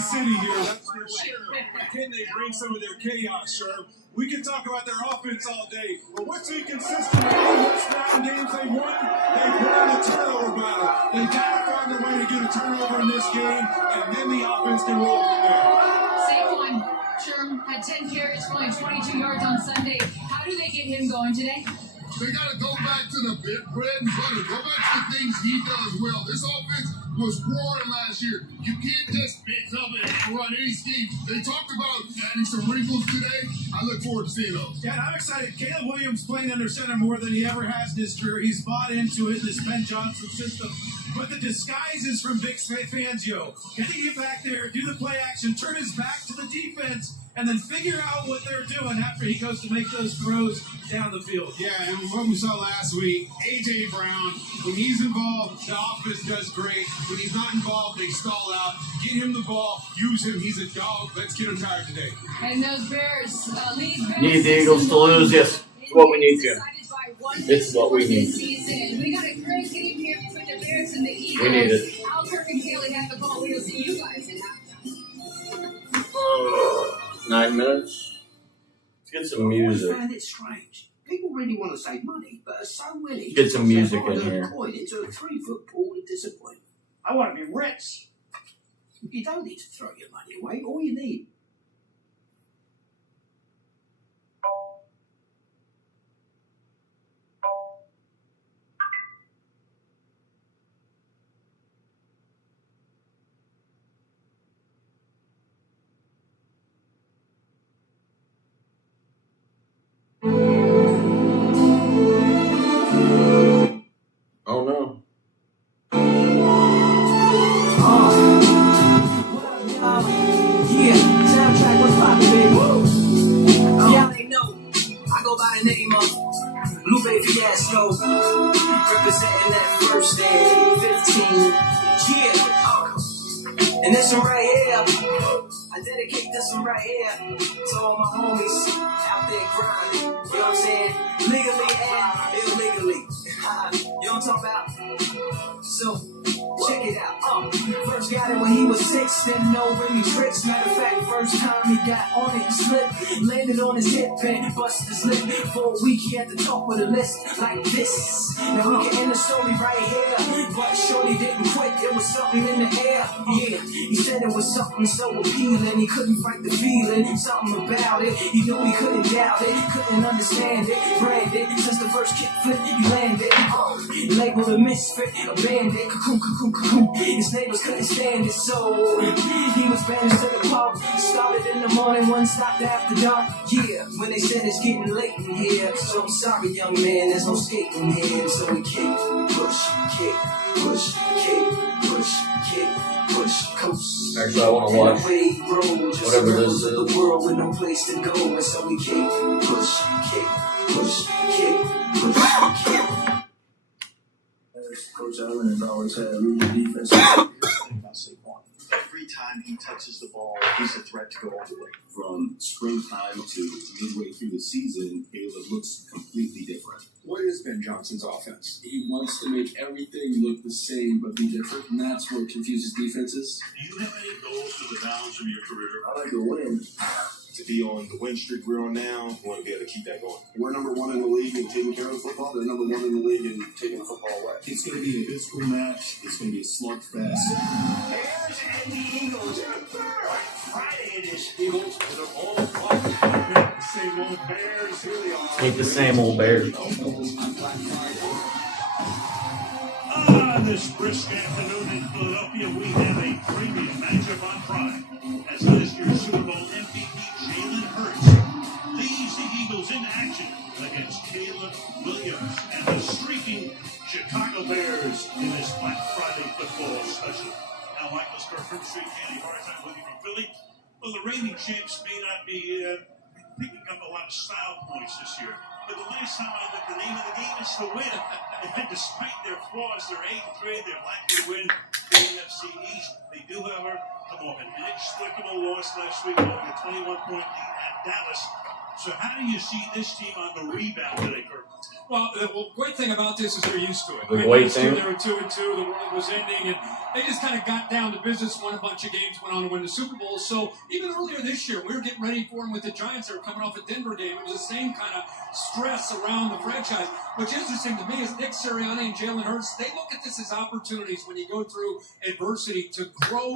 city here, that's for sure. Can they bring some of their chaos, sure? We can talk about their offense all day, but what's inconsistent about most round games they won? They've won the turnover battle. They got to find a way to get a turnover in this game, and then the offense can roll from there. Saquon Sherm had 10 carries for only 22 yards on Sunday. How do they get him going today? They got to go back to the bread and butter. Go back to the things he does well. This offense was roaring last year. You can't just mix up and run any scheme. They talked about adding some wrinkles today. I look forward to seeing those. Yeah, I'm excited. Caleb Williams playing under center more than he ever has in his career. He's bought into it, this Ben Johnson system. But the disguise is from Vic Fangio. Can he get back there, do the play action, turn his back to the defense, and then figure out what they're doing after he goes to make those throws down the field? Yeah, and what we saw last week, A.J. Brown, when he's involved, the offense does great. When he's not involved, they stall out. Get him the ball, use him. He's a dog. Let's get him tired today. And those Bears, lead Bears. Need the Eagles to lose, yes. It's what we need to. It's what we need. We got a great game here between the Bears and the Eagles. We need it. Alkirk and Haley have the ball. We'll see you guys in halftime. 9 minutes. Let's get some music. I find it strange. People really want to save money, but are so willing Get some music to in here. coin into a 3-foot pool of disappointment. I want to be rich. You don't need to throw your money away. All you need. Oh no. Yeah, soundtrack was poppin', baby. Y'all ain't know. I go by the name of Lupe Fiasco. Representing that first and 15. Yeah. And this one right here, I dedicate this one right here to all my homies out there grinding. You know what I'm saying? Legally and illegally. You know what I'm talking about? So, check it out. First got it when he was 6, didn't know any tricks. Matter of fact, first time he got on it, he slipped, landed on his hip and busted his lip. For a week he had to talk with a list like this. Now we can end the story right here, but shorty didn't quit. It was something in the air. Yeah, he said it was something so appealing. He couldn't fight the feeling, something about it. He knew he couldn't doubt it, couldn't understand it. Branded since the first kick flip he landed. Labeled a misfit, a bandit. Cocoon, cocoon, cocoon. His neighbors couldn't stand it, so he was banished to the pub. Started in the morning, one stopped after dark. Yeah, when they said it's getting late in here, so I'm sorry, young man, there's no skating here. So we kick, push, kick, push, kick, push, kick, push, coast. Actually, I want to watch whatever this is. The world with no place to go, and so we kick, push, kick, push, kick, push, kick. Coach Allen has always had really good defense. Every time he touches the ball, he's a threat to go all the way. From springtime to midway through the season, Caleb looks completely different. What is Ben Johnson's offense? He wants to make everything look the same but be different, and that's what confuses defenses. Do you have any goals for the balance of your career? I like to win. To be on the win streak we're on now, we want to be able to keep that going. We're number one in the league in taking care of football. They're number one in the league in taking the football away. It's going to be a physical match. It's going to be a slugfest. Bears and the Eagles. Friday edition. Eagles that are all the same old Bears. Here they are. Ain't the same old Bears. This brisk afternoon in Philadelphia, we have a premium matchup on Prime. As last year's Super Bowl MVP Jalen Hurts leads the Eagles in action against Caleb Williams and the streaking Chicago Bears in this Black Friday football special. Now, Michael Scar from Street Candy Bar time with you from Philly. Well, the reigning champs may not be picking up a lot of style points this year. But the last time I looked, the name of the game is to win. And despite their flaws, they're 8-3. They're likely to win the NFC East. They do, however, come off an inexplicable loss last week, holding a 21-point lead at Dallas So how do you see this team on the rebound today, Kirk? Well, the great thing about this is they're used to it. The Right? great Last year thing- they were 2-2. The world was ending, and they just kind of got down to business. Won a bunch of games, went on to win the Super Bowl. So even earlier this year, we were getting ready for them with the Giants. They were coming off a Denver game. It was the same kind of stress around the franchise. What's interesting to me is Nick Sirianni and Jalen Hurts. They look at this as opportunities when you go through adversity to grow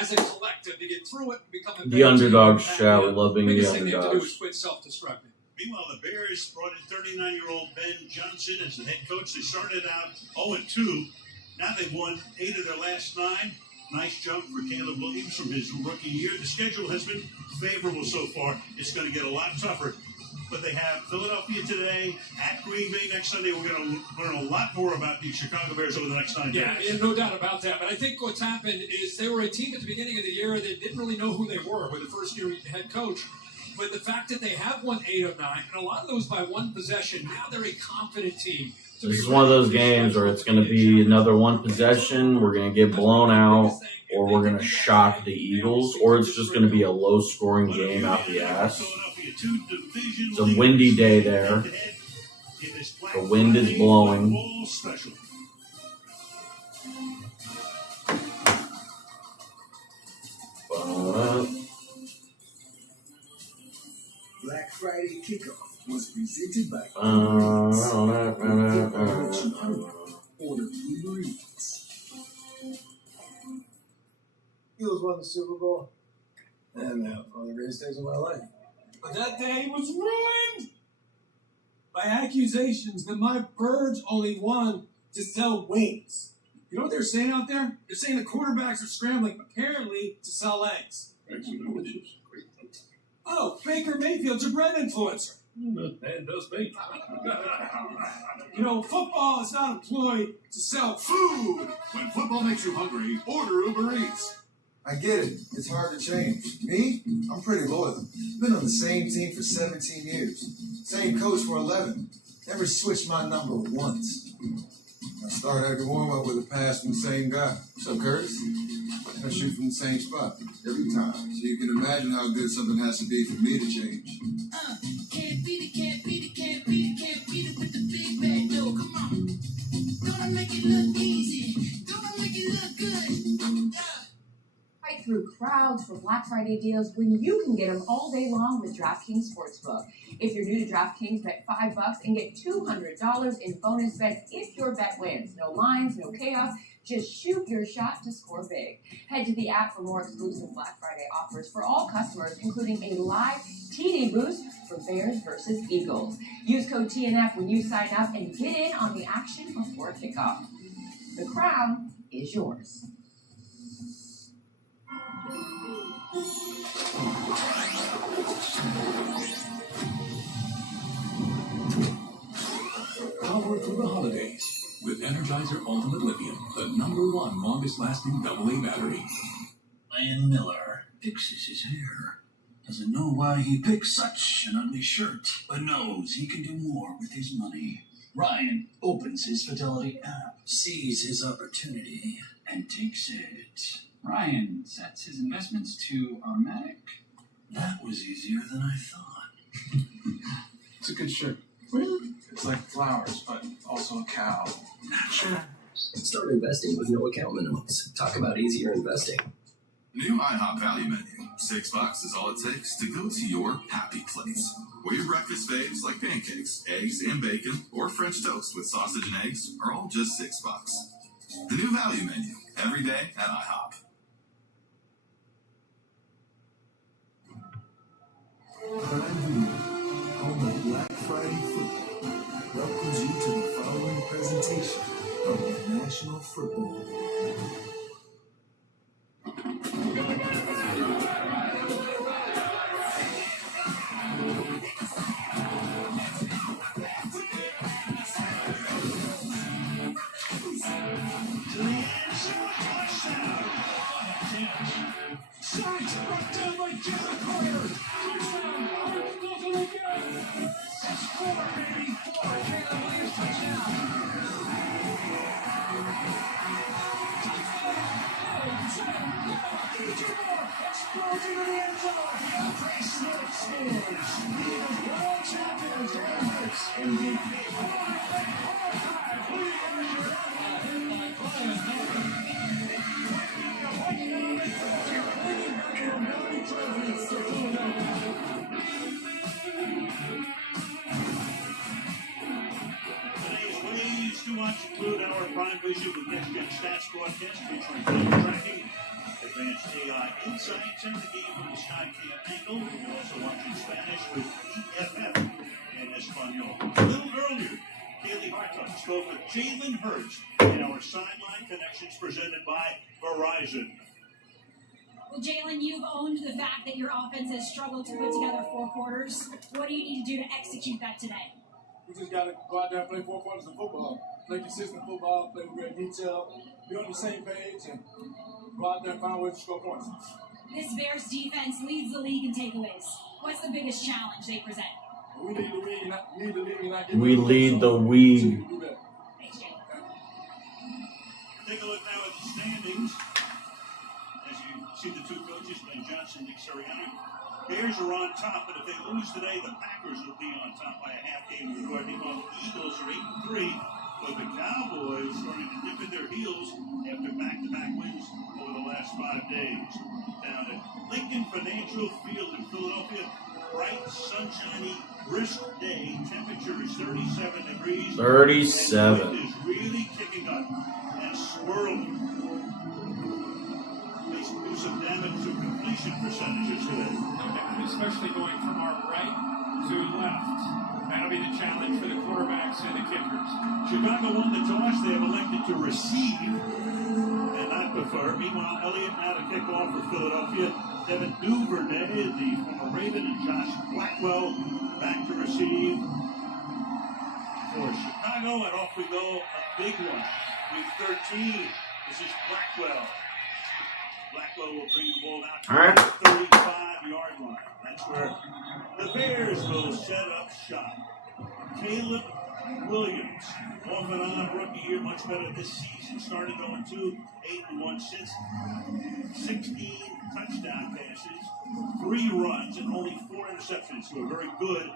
as a collective, to get through it and become a The better team. underdogs shout. We love being the Biggest thing they have to do is underdogs. quit self-destructing. Meanwhile, the Bears brought in 39-year-old Ben Johnson as the head coach. They started out 0-2. Now they've won 8 of their last 9. Nice jump for Caleb Williams from his rookie year. The schedule has been favorable so far. It's going to get a lot tougher. But they have Philadelphia today, at Green Bay next Sunday. We're going to learn a lot more about the Chicago Bears over the next 9 Yeah, days. yeah, no doubt about that. But I think what's happened is they were a team at the beginning of the year that didn't really know who they were with the first-year head coach. But the fact that they have won 8 of 9, and a lot of those by one possession, now they're a confident team. This is one of those games where it's going to be another one possession. We're going to get blown out, or we're going to shock the Eagles, or it's just going to be a low-scoring game out the ass. It's a windy day there. The wind is blowing. Black Friday kickoff was presented by Order Uber Eats. Eagles won the Super Bowl, and one of the greatest days of my life. But that day was ruined by accusations that my birds only want to sell wings. You know what they're saying out there? They're saying the quarterbacks are scrambling, apparently, to sell eggs. Eggs are delicious. Oh, Baker Mayfield's a bread influencer. And does bake. You know, football is not employed to sell food. When football makes you hungry, order Uber Eats. I get it. It's hard to change. Me? I'm pretty loyal. Been on the same team for 17 years. Same coach for 11. Never switched my number once. I start every warm-up with a pass from the same guy. What's up, Curtis? I shoot from the same spot every time. So you can imagine how good something has to be for me to change. Can't beat it, can't beat it, can't beat it, can't beat it with the big bad dough. Come on. Don't I make it look easy? Don't I make it look good? Fight through crowds for Black Friday deals when you can get them all day long with DraftKings Sportsbook. If you're new to DraftKings, bet $5 and get $200 in bonus bets if your bet wins. No lines, no chaos. Just shoot your shot to score big. Head to the app for more exclusive Black Friday offers for all customers, including a live TD boost for Bears versus Eagles. Use code TNF when you sign up and get in on the action before kickoff. The crown is yours. Power through the holidays with Energizer Ultimate Lithium, the #1 longest-lasting AA battery. Ryan Miller fixes his hair. Doesn't know why he picked such an ugly shirt, but knows he can do more with his money. Ryan opens his Fidelity app, sees his opportunity, and takes it. Ryan sets his investments to automatic. That was easier than I thought. It's a good shirt. Really? It's like flowers, but also a cow. Sure. Start investing with no account minimums. Talk about easier investing. New IHOP value menu. $6 is all it takes to go to your happy place. Where your breakfast faves like pancakes, eggs, and bacon, or French toast with sausage and eggs are all just $6. The new value menu. Every day at IHOP. Prime Video, home of Black Friday football, welcomes you to the following presentation of the National Football League. Sacked, brought down by Jalen Carter. Touchdown, Carter goes it again. That's 4, baby. 4. Caleb Williams touchdown. Touchdown. DJ Moore. Explodes into the end zone. DeAndre Swift scores. The Eagles world champions. Jalen Hurts, MVP. Today's ways to watch include our Prime Vision with Next Gen Stats broadcast featuring player tracking, advanced AI insights, and the game from the Sky Cam angle. You can also watch in Spanish with EFF and Espanol. A little earlier, Kaylee Hartung spoke with Jalen Hurts in our Sideline Connections presented by Verizon. Well, Jalen, you've owned the fact that your offense has struggled to put together 4 quarters. What do you need to do to execute that today? We just got to go out there and play 4 quarters of football. Play consistent football, play with great detail, be on the same page, and go out there and find ways to score points. This Bears defense leads the league in takeaways. What's the biggest challenge they present? We lead the league and not get We lead the league. Thanks, Jalen. Take a look now at the standings. As you see the two coaches, Ben Johnson and Nick Sirianni. Bears are on top, but if they lose today, the Packers will be on top by a half game of the Jordan. Meanwhile, the Eagles are 8-3, but the Cowboys starting to dip in their heels after back-to-back wins over the last 5 days. Down at Lincoln Financial Field in Philadelphia, bright, sunshiny, brisk day. Temperature is 37 degrees. 37. And the wind is really kicking up and swirling. They do some damage to completion percentages today. Especially going from our right to left. That'll be the challenge for the quarterbacks and the kickers. Chicago won the toss. They have elected to receive and not defer. Meanwhile, Elliott now to kick off for Philadelphia. Devin Duvernay, the former Raven, and Josh Blackwell back to receive for Chicago. And off we go, a big one. Week 13. This is Blackwell. Blackwell will bring the ball out to the 35-yard line. That's where the Bears will set up shop. Caleb Williams, off and on rookie year, much better this season. Started 0-2, 8-1 since 16 touchdown passes, 3 runs, and only 4 interceptions. So a very good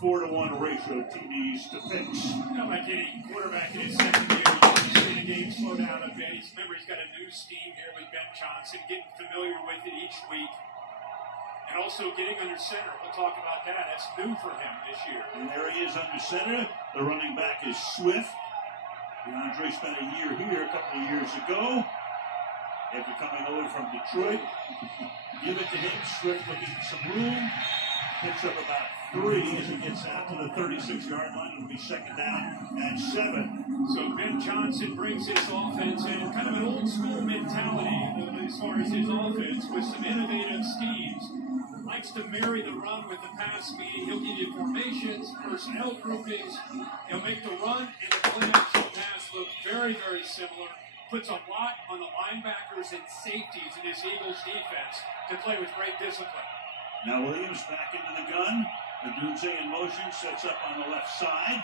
4-to-1 ratio of TDs to picks. Not like any quarterback in his second year. You see the game slow down a bit. Remember, he's got a new scheme here with Ben Johnson, getting familiar with it each week. And also getting under center. We'll talk about that. That's new for him this year. And there he is under center. The running back is Swift. DeAndre spent a year here a couple of years ago after coming over from Detroit. Give it to him. Swift looking for some room. Picks up about 3 as he gets out to the 36-yard line. It'll be second down and 7. So Ben Johnson brings his offense in, kind of an old school mentality as far as his offense with some innovative schemes. Likes to marry the run with the pass, meaning he'll give you formations, personnel groupings. He'll make the run and the play-action pass look very, very similar. Puts a lot on the linebackers and safeties in this Eagles defense to play with great discipline. Now Williams back into the gun. Adunze in motion, sets up on the left side.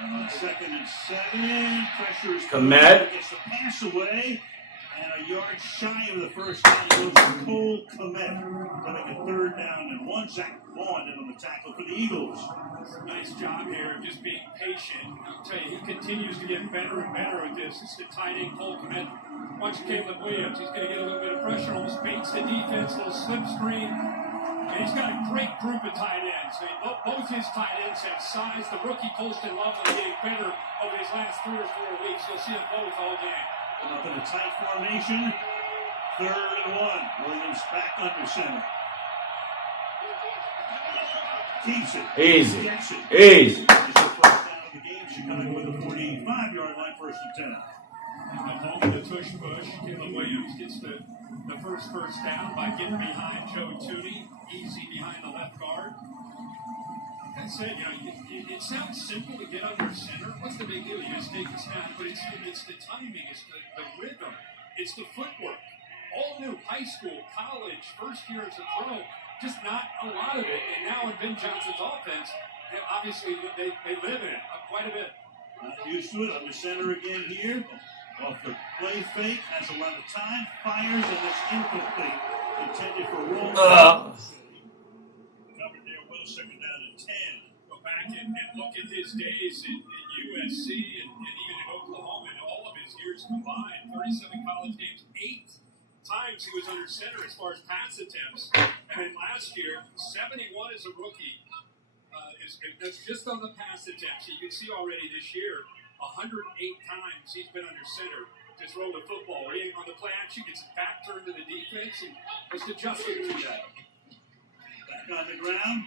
And on 2nd and 7, pressure is Komet. Gets the pass away. And a yard shy of the first down goes to Cole Komet to make a 3rd down and 1. Zach Vaughn in on the tackle for the Eagles. Nice job here of just being patient. I'll tell you, he continues to get better and better at this. It's the tight end Cole Komet. Watch Caleb Williams. He's going to get a little bit of pressure, almost baits the defense, a little slip screen. And he's got a great group of tight ends. I mean, both his tight ends have size. The rookie Colston Loveland getting better over his last 3 or 4 weeks. You'll see them both all game. Up in a tight formation. 3rd and 1. Williams back under center. Keeps it. Easy. Gets it. Easy. This is the first down of the game. Chicago with a 45-yard line, 1st and 10. And home the tush push. Caleb Williams gets the first down by getting behind Joe Tooney. Easy behind the left guard. That said, it sounds simple to get under center. What's the big deal? You just take the snap, but it's the timing, it's the rhythm, it's the footwork. All new, high school, college, first year as a pro, just not a lot of it. And now in Ben Johnson's offense, obviously they live in it quite a bit. Not used to it. Under center again here. Off the play fake, has a lot of time, fires, and it's incomplete. Intended for Roll. Covered there well, second down and 10. Go back and look at his days in USC and even in Oklahoma and all of his years combined. 37 college games, 8 times he was under center as far as pass attempts. And then last year, 71 as a rookie. That's just on the pass attempts. You can see already this year, 108 times he's been under center to throw the football. On the play action, gets his back turned to the defense and just adjusted to that. Back on the ground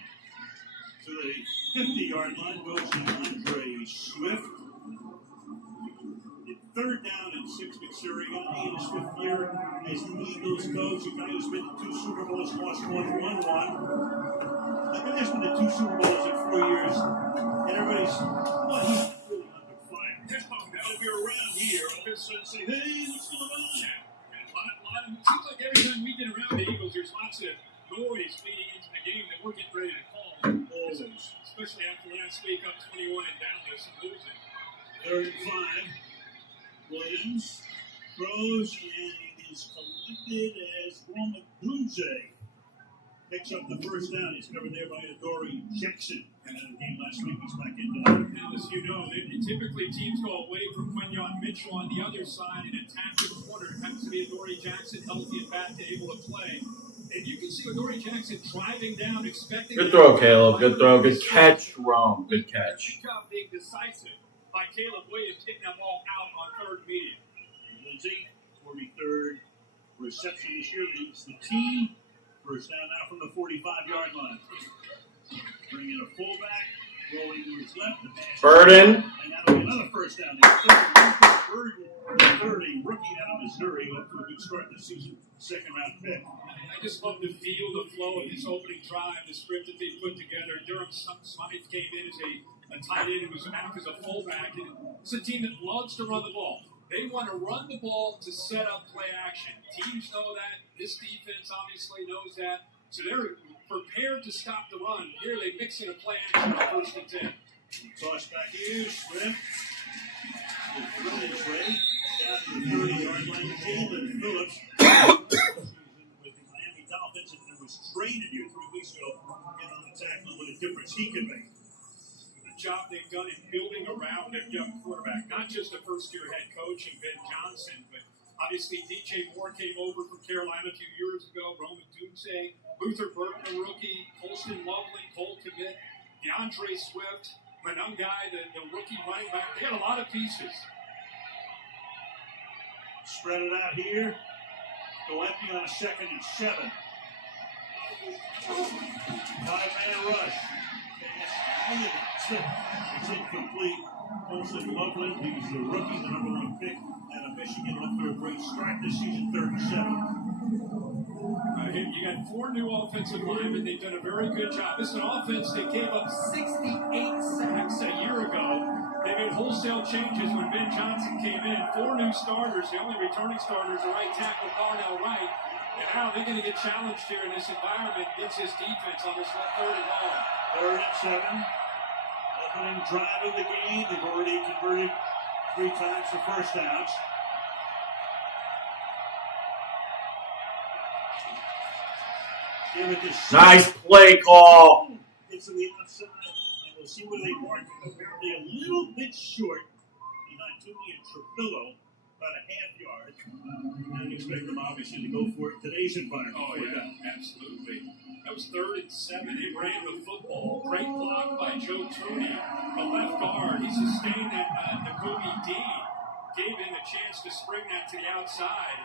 to the 50-yard line goes DeAndre Swift. Third down and 6, Missouri in his 5th year as the Eagles coach. A guy who's been to 2 Super Bowls, lost 1, won 1. The guy's been to 2 Super Bowls in 4 years, and everybody's, well, he's really under fire. That'll be around here. All of a sudden say, hey, what's going on? It seems like every time we get around the Eagles, there's lots of noise leading into the game that we're getting ready to call. Especially after last week, up 21 in Dallas and losing. 3rd and 5. Williams throws and it is collected as Roma Dunze picks up the first down. He's covered there by Adoree Jackson. And in the game last week, he's back into it. Now, as you know, typically teams go away from Quinyon Mitchell on the other side and attack the corner. It happens to be Adoree Jackson, healthy and back and able to play. And you can see Adoree Jackson driving down, expecting. Good throw, Caleb. Good throw. Good catch, Rome. Good catch. Good job being decisive by Caleb Williams, getting that ball out on 3rd medium. Lindsay, 43rd reception this year, leads the team. First down now from the 45-yard line. Bringing a fullback, rolling to his left. Burden. And that'll be another first down. Burden, 30, rookie out of Missouri, off to a good start this season. 2nd-round pick. I just love the feel, the flow of this opening drive, the script that they put together. Durham Smythe came in as a tight end who was back as a fullback. And it's a team that loves to run the ball. They want to run the ball to set up play action. Teams know that. This defense obviously knows that. So they're prepared to stop the run. Here they mix in a play action on 1st and 10. Toss back here, Swift. The throw is ready. Down to the 30-yard line. Jalen Phillips. With the Miami Dolphins, and it was traded here 3 weeks ago. Get on the tackle, what a difference he can make. Job they've done in building around their young quarterback, not just a first-year head coach in Ben Johnson, but obviously DJ Moore came over from Carolina 2 years ago, Roman Dunze, Luther Burton, a rookie, Colston Loveland, Cole Kmet, DeAndre Swift, Manungai, the rookie running back. They got a lot of pieces. Spread it out here. Go empty on a 2nd and 7. 5-man rush. It's incomplete. Colston Loveland, he was the rookie, the number 1 pick out of Michigan. Looked for a great start this season, 37. You got 4 new offensive linemen. They've done a very good job. This is an offense that gave up 68 sacks a year ago. They made wholesale changes when Ben Johnson came in. 4 new starters. The only returning starters are right tackle Darnell Wright. And now they're going to get challenged here in this environment against this defense on this 3rd and long. 3rd and 7. Opening drive of the game. They've already converted 3 times for first downs. Give it to Nice play call. It's to the outside, and we'll see where they mark it. Apparently a little bit short behind Toomey and Trapillo, about a half yard. And expect them obviously to go for it today's environment. Oh, yeah, absolutely. That was 3rd and 7. They ran the football. Great block by Joe Tooney, the left guard. He sustained that Nakobe Dean. Gave him a chance to spring that to the outside.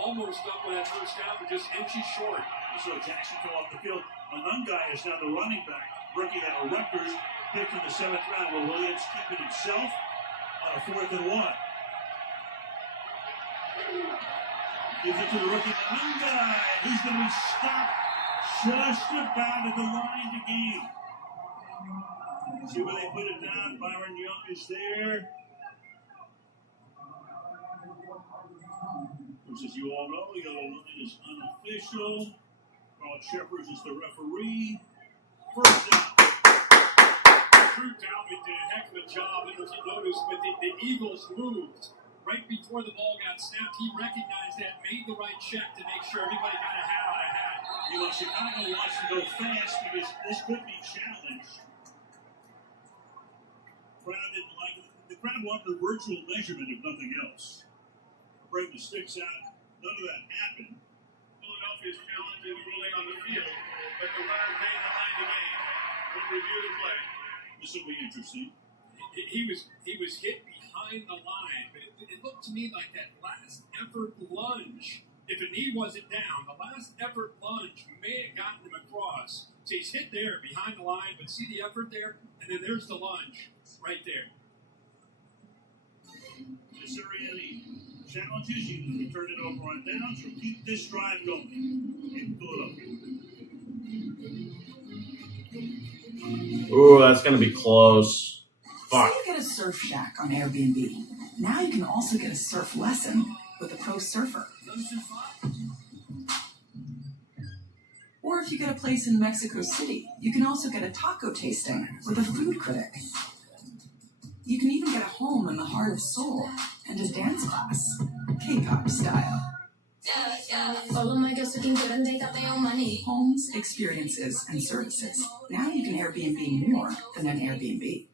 Almost up with that first down, but just inches short. So Jackson come off the field. Manungai is now the running back. Rookie out of Rutgers, picked in the 7th round. Will Williams keep it himself on a 4th and 1? Gives it to the rookie Manungai. He's going to be stopped just about at the line to gain. See where they put it down. Byron Young is there. As you all know, the yellow line is unofficial. Carl Shepard is the referee. First down. Drew Dalvin did a heck of a job. I don't know if you noticed, but the Eagles moved right before the ball got snapped, he recognized that, made the right check to make sure everybody got a hat on a hat. You know, Chicago wants to go fast because this could be challenged. Crowd didn't like it. The crowd wanted a virtual measurement, if nothing else. Bring the sticks out. None of that happened. Philadelphia's challenge is ruling on the field, but the runner made behind the game. We'll review the play. This will be interesting. He was hit behind the line, but it looked to me like that last effort lunge. If a knee wasn't down, the last effort lunge may have gotten him across. So he's hit there behind the line, but see the effort there? And then there's the lunge right there. Sirianni challenges you to turn it over on downs or keep this drive going in Philadelphia. Ooh, that's going to be close. Fuck. Say you get a surf shack on Airbnb. Now you can also get a surf lesson with a pro surfer. Or if you get a place in Mexico City, you can also get a taco tasting with a food critic. You can even get a home in the heart of Seoul and a dance class, K-pop style. Homes, experiences, and services. Now you can Airbnb more than an Airbnb.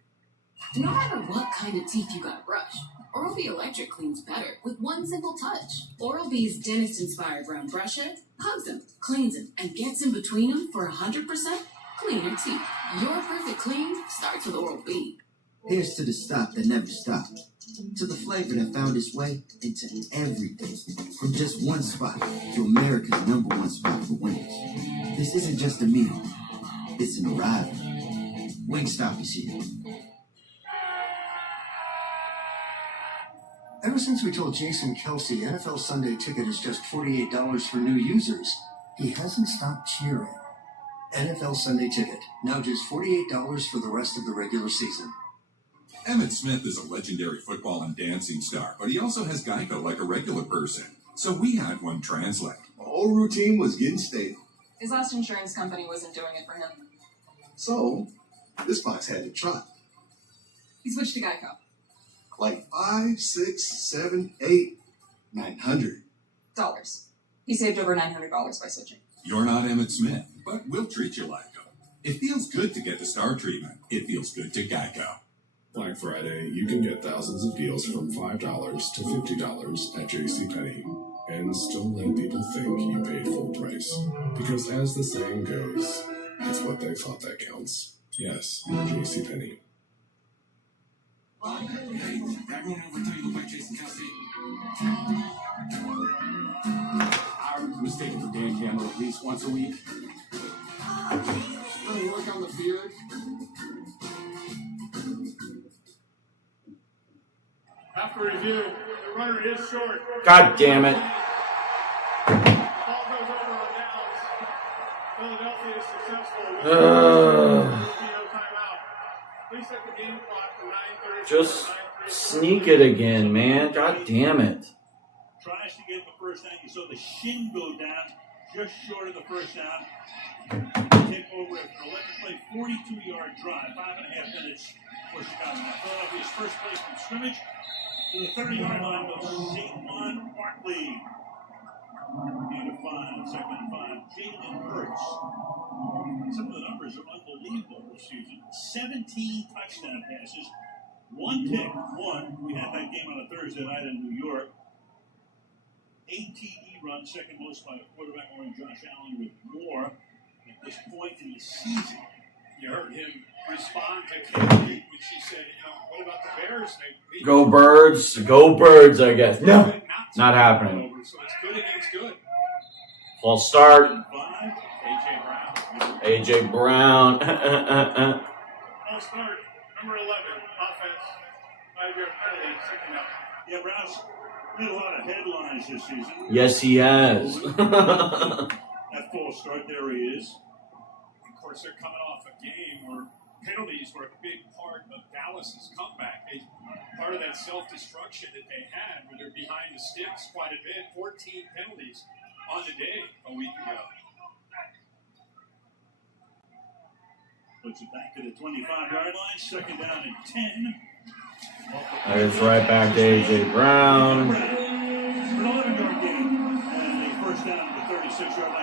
No matter what kind of teeth you gotta brush, Oral-B Electric cleans better with one simple touch. Oral-B's dentist-inspired round brush head hugs them, cleans them, and gets in between them for 100% cleaner teeth. Your perfect clean starts with Oral-B. Here's to the stop that never stopped. To the flavor that found its way into everything. From just one spot to America's #1 spot for wings. This isn't just a meal. It's an arrival. Wingstop is here. Ever since we told Jason Kelsey NFL Sunday Ticket is just $48 for new users, he hasn't stopped cheering. NFL Sunday Ticket, now just $48 for the rest of the regular season. Emmitt Smith is a legendary football and dancing star, but he also has Geico like a regular person. So we had one translate. The whole routine was getting stale. His last insurance company wasn't doing it for him. So, this box had to try. He switched to Geico. Like 5, 6, 7, 8, 900. Dollars. He saved over $900 by switching. You're not Emmitt Smith, but we'll treat you like him. It feels good to get the star treatment. It feels good to Geico. Black Friday, you can get thousands of deals from $5 to $50 at JCPenney and still let people think you paid full price. Because as the saying goes, it's what they thought that counts. Yes, JCPenney. Everyone over tell you look like Jason Kelsey. I was taken for Dan Campbell at least once a week. Really work on the beard. After review, the runner is short. God damn it. Ball goes over on downs. Philadelphia is successful with the timeout. Please set the game clock for 9:30. Just sneak it again, man. God damn it. Tries to get the first down. You saw the shin go down just short of the first down. Take over an 11-play, 42-yard drive, 5.5 minutes for Chicago. Now Philadelphia's first place from scrimmage to the 30-yard line goes Saquon Barkley. Gain of 5, second and 5. Jalen Hurts. Some of the numbers are unbelievable this season. 17 touchdown passes, 1 pick, 1. We had that game on a Thursday night in New York. 8 TD runs, second most by a quarterback, only Josh Allen with more at this point in the season. You heard him respond to Kate when she said, what about the Bears? Go Birds. Go Birds, I guess. No. Not happening. So it's good against good. False start. A.J. Brown. A.J. Brown. False start. Number 11. Offense. 5-yard penalty. Second down. Yeah, Brown's made a lot of headlines this season. Yes, he has. That false start, there he is. Of course, they're coming off a game where penalties were a big part of Dallas's comeback. Part of that self-destruction that they had, where they're behind the sticks quite a bit. 14 penalties on the day a week ago. Puts it back to the 25-yard line. Second down and 10. There's right back to A.J. Brown. For an 11-yard gain and a first down at the 36-yard line.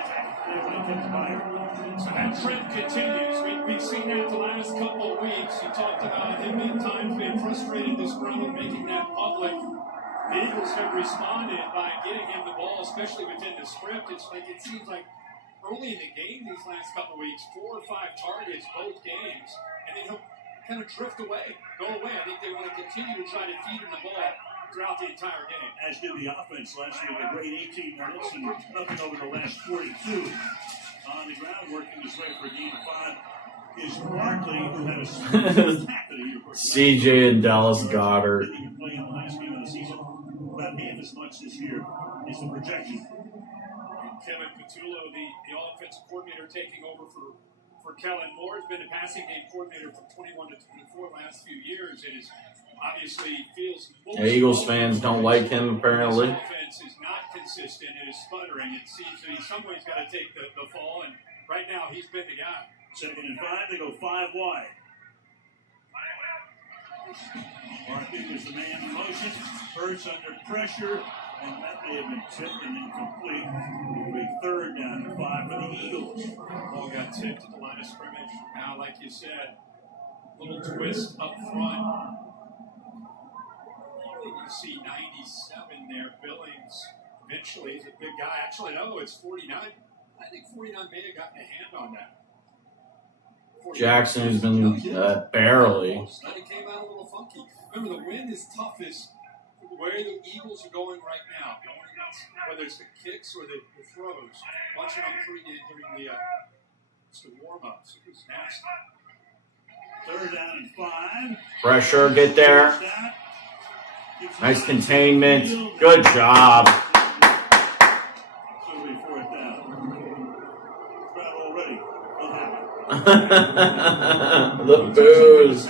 So that trend continues. We've seen that the last couple of weeks. You talked about him at times being frustrated this round and making that public. The Eagles have responded by getting him the ball, especially within the script. It seems like early in the game these last couple of weeks, 4 or 5 targets both games, and then he'll kind of drift away, go away. I think they want to continue to try to feed him the ball throughout the entire game. As did the offense last week, a great 18 minutes and nothing over the last 42. On the ground, working his way for a gain of 5 is Barkley, who had a spectacular year. CJ and Dallas Goedert. Didn't even play in the last game of the season. About half as much this year is the projection. Kevin Patullo, the offensive coordinator, taking over for Kellen Moore, has been a passing game coordinator from 21 to 24 last few years. It is obviously feels Eagles fans don't like him, apparently. This offense is not consistent. It is sputtering. It seems that he some ways got to take the fall, and right now he's been the guy. 2nd and 5, they go 5 wide. Barkley was the man in motion. Hurts under pressure, and that may have been tipped and incomplete. A 3rd down and 5 for the Eagles. Ball got tipped at the line of scrimmage. Now, like you said, little twist up front. You see 97 there. Billings eventually is a big guy. Actually, no, it's 49. I think 49 may have gotten a hand on that. Jackson, who's been barely. It came out a little funky. Remember, the wind is toughest where the Eagles are going right now. Whether it's the kicks or the throws. Watching them during the warm-ups. It was nasty. 3rd down and 5. Pressure, get there. Nice containment. Good job. So we 4th down. Crowd already unhappy. The boos.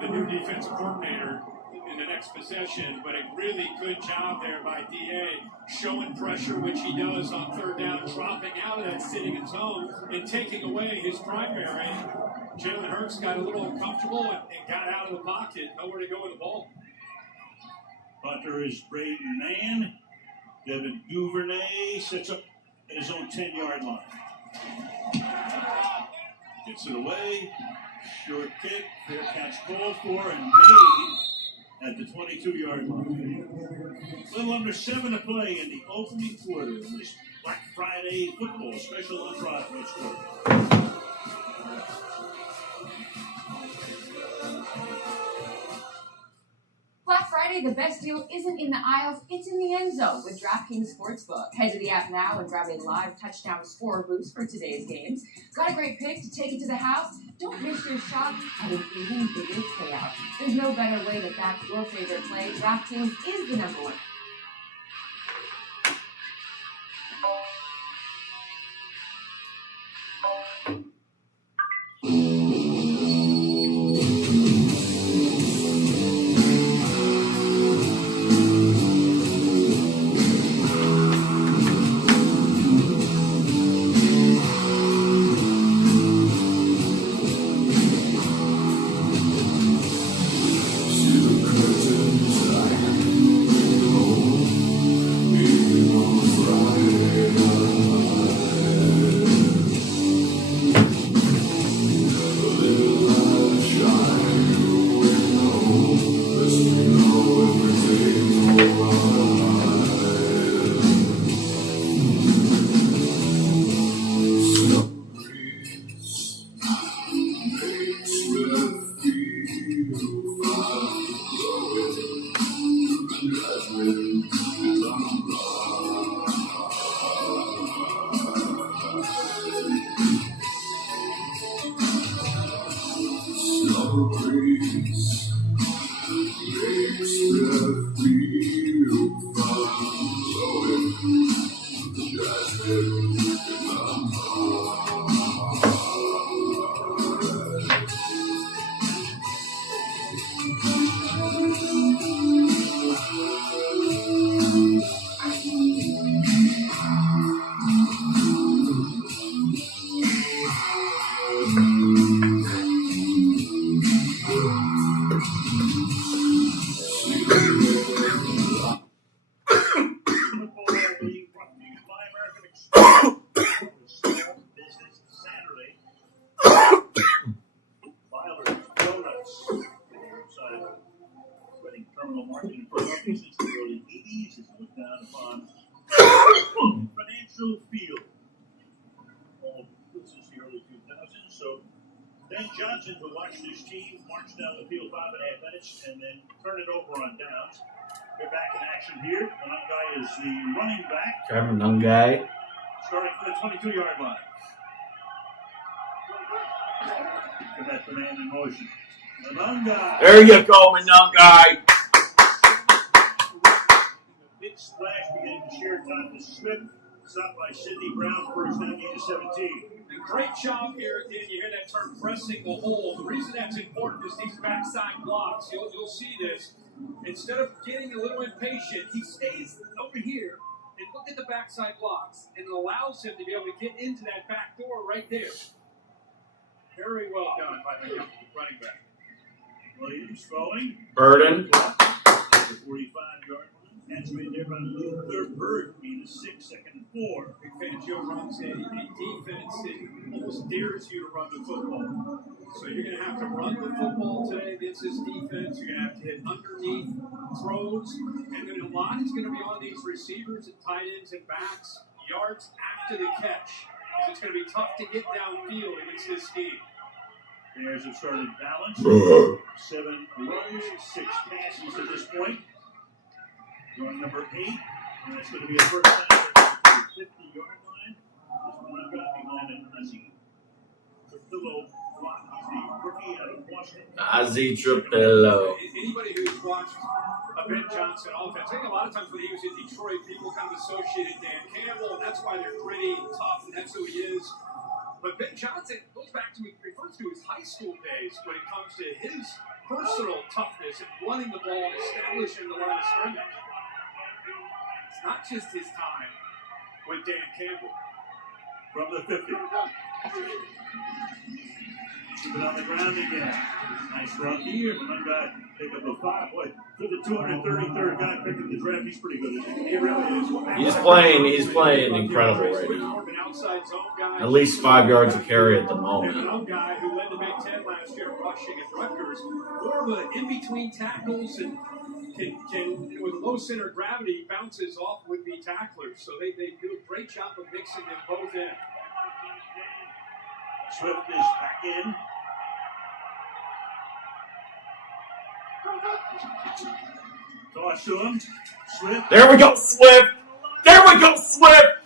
The new defensive coordinator in the next possession, but a really good job there by D.A. showing pressure, which he does on 3rd down, dropping out of that sitting in zone and taking away his primary. Jalen Hurts got a little uncomfortable and got out of the pocket, nowhere to go with the ball. Punter is Braden Mann. Devin Duvernay sets up at his own 10-yard line. Gets it away. Short kick. Fair catch called for and made at the 22-yard line. A little under 7 to play in the opening quarter of this Black Friday football special on Broadway Sport. Black Friday, the best deal isn't in the aisles, it's in the end zone with DraftKings Sportsbook. Head to the app now and grab a live touchdown score boost for today's games. Got a great pick to take it to the house? Don't miss your shot at an even bigger payout. There's no better way to back your favorite play. DraftKings is the number one. Ben Johnson will watch this team march down the field 5.5 minutes and then turn it over on downs. They're back in action here. The young guy is the running back. Trevor Nungai. Starting for the 22-yard line. Commit the man in motion. The young guy. There you go, Nungai. Big splash beginning to share time with Swift. Stopped by Sidney Brown, first down, gain of 17. Great job here, Dan. You hear that term, pressing the hole. The reason that's important is these backside blocks. You'll see this. Instead of getting a little impatient, he stays over here and look at the backside blocks. And it allows him to be able to get into that back door right there. Very well done by the running back. Williams throwing. Burden. 45-yard. Catch made there by the third bird, being a 6, second and 4. Big Fangio runs a defense that almost dares you to run the football. So you're going to have to run the football today against this defense. You're going to have to hit underneath throws. And then a lot is going to be on these receivers and tight ends and backs, yards after the catch. Because it's going to be tough to get downfield against this scheme. Bears have started balanced. 7 runs, 6 passes at this point. Run number 8, and that's going to be a first down at the 50-yard line. This one I've got behind it. Ozzie Trapillo block. He's the rookie out of Washington. Ozzie Trapillo. Anybody who's watched a Ben Johnson offense, I think a lot of times when he was in Detroit, people kind of associated Dan Campbell, and that's why they're gritty and tough, and that's who he is. But Ben Johnson goes back to, he refers to his high school days when it comes to his personal toughness and running the ball and establishing the line of scrimmage. It's not just his time with Dan Campbell. From the 50. Keep it on the ground again. Nice run here. One guy pick up a 5. Boy, for the 233rd guy picking the draft, he's pretty good. He really is. He's playing incredible right now. At least 5 yards of carry at the moment. And another guy who led the Big Ten last year rushing at Rutgers, more of an in-between tackles and can with low center of gravity, bounces off would-be tacklers. So they do a great job of mixing them both in. Swift is back in. Toss to him. Swift. There we go, Swift. There we go, Swift.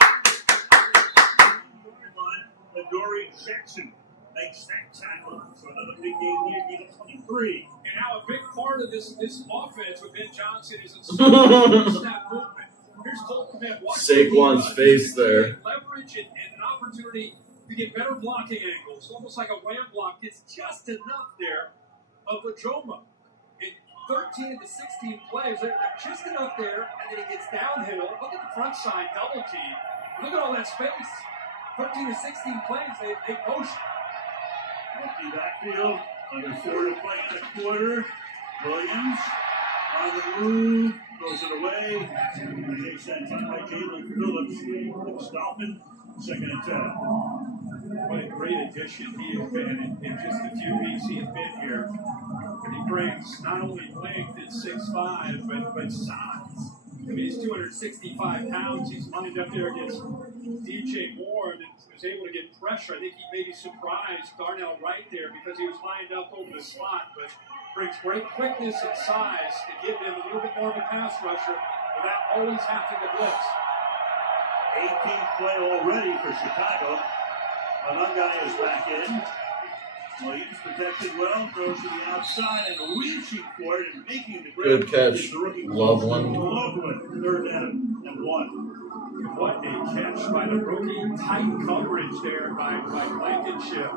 Adoree Jackson makes that tackle. So another big game here, gain of 23. And now a big part of this offense with Ben Johnson is snap movement. Here's Cole Kmet. Saquon's face there. Leverage and an opportunity to get better blocking angles. Almost like a wham block. It's just enough there of Ojoma. In 13 of the 16 plays, they're just enough there, and then he gets downhill. Look at the front side double team. Look at all that space. 13 to 16 plays, they motion. Empty backfield, under 4 to play in the quarter. Williams on the move, throws it away. Takes that time by Jalen Phillips. Stopping, 2nd and 10. What a great addition he has been in just a few weeks he has been here. And he brings not only length at 6'5", but size. I mean, he's 265 pounds. He's lined up there against DJ Moore and was able to get pressure. I think he maybe surprised Darnell Wright there because he was lined up over the slot, but brings great quickness and size to give them a little bit more of a pass rusher without always having to blitz. 18th play already for Chicago. Another is back in. Williams protected well, throws to the outside and reaching for it and making the good catch, Loveland. Loveland, 3rd down and 1. What a catch by the rookie. Tight coverage there by Blankenship.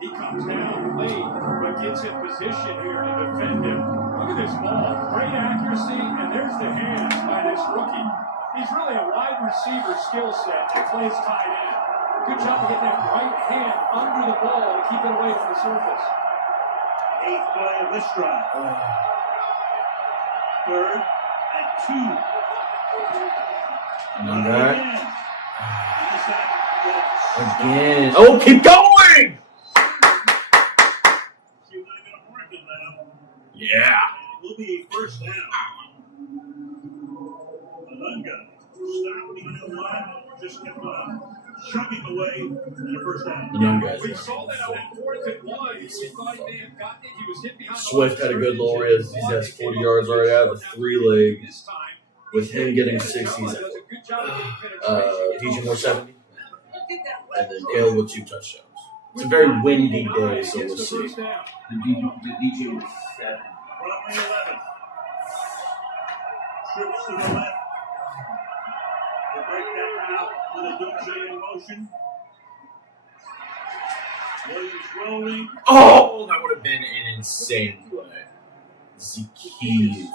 He comes down late, but gets in position here to defend him. Look at this ball. Great accuracy, and there's the hands by this rookie. He's really a wide receiver skill set that plays tight end. Good job to get that right hand under the ball and keep it away from the surface. 8th play of this drive. 3rd and 2. And that. Again. Oh, keep going! Yeah. It will be a first down. Alunga stopped behind the line, just kept chugging away and a first down. The young guys. We saw that on that 4th and 1. We thought he may have gotten it. He was hit behind the Swift had a good little race. He has 40 yards already out of a 3-leg. With him getting 60s. DJ Moore 70. And then Caleb with 2 touchdowns. It's a very windy day, so we'll see. The DJ was 7. From the 11. Trips to the left. They break that route with a Doje in motion. Williams rolling. Oh, that would have been an insane play. Zeke.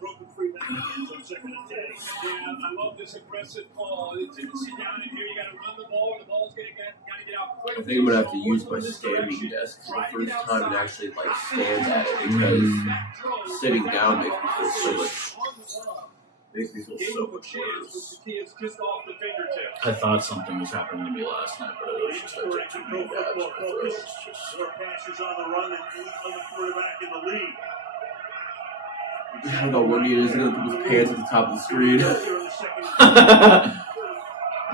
Broken free back again on 2nd and 10. Yeah, I love this aggressive call. It's sit down in here. You got to run the ball, and the ball's going to get out quick. I think I'm gonna have to use my standing desk for the first time and actually like stand at it because sitting down makes me feel so much. Makes me feel so much worse. I thought something was happening to me last night, but it was just Pro football focus. More passes on the run than any other quarterback in the league. I don't know what he is. He's gonna put his pants at the top of the screen.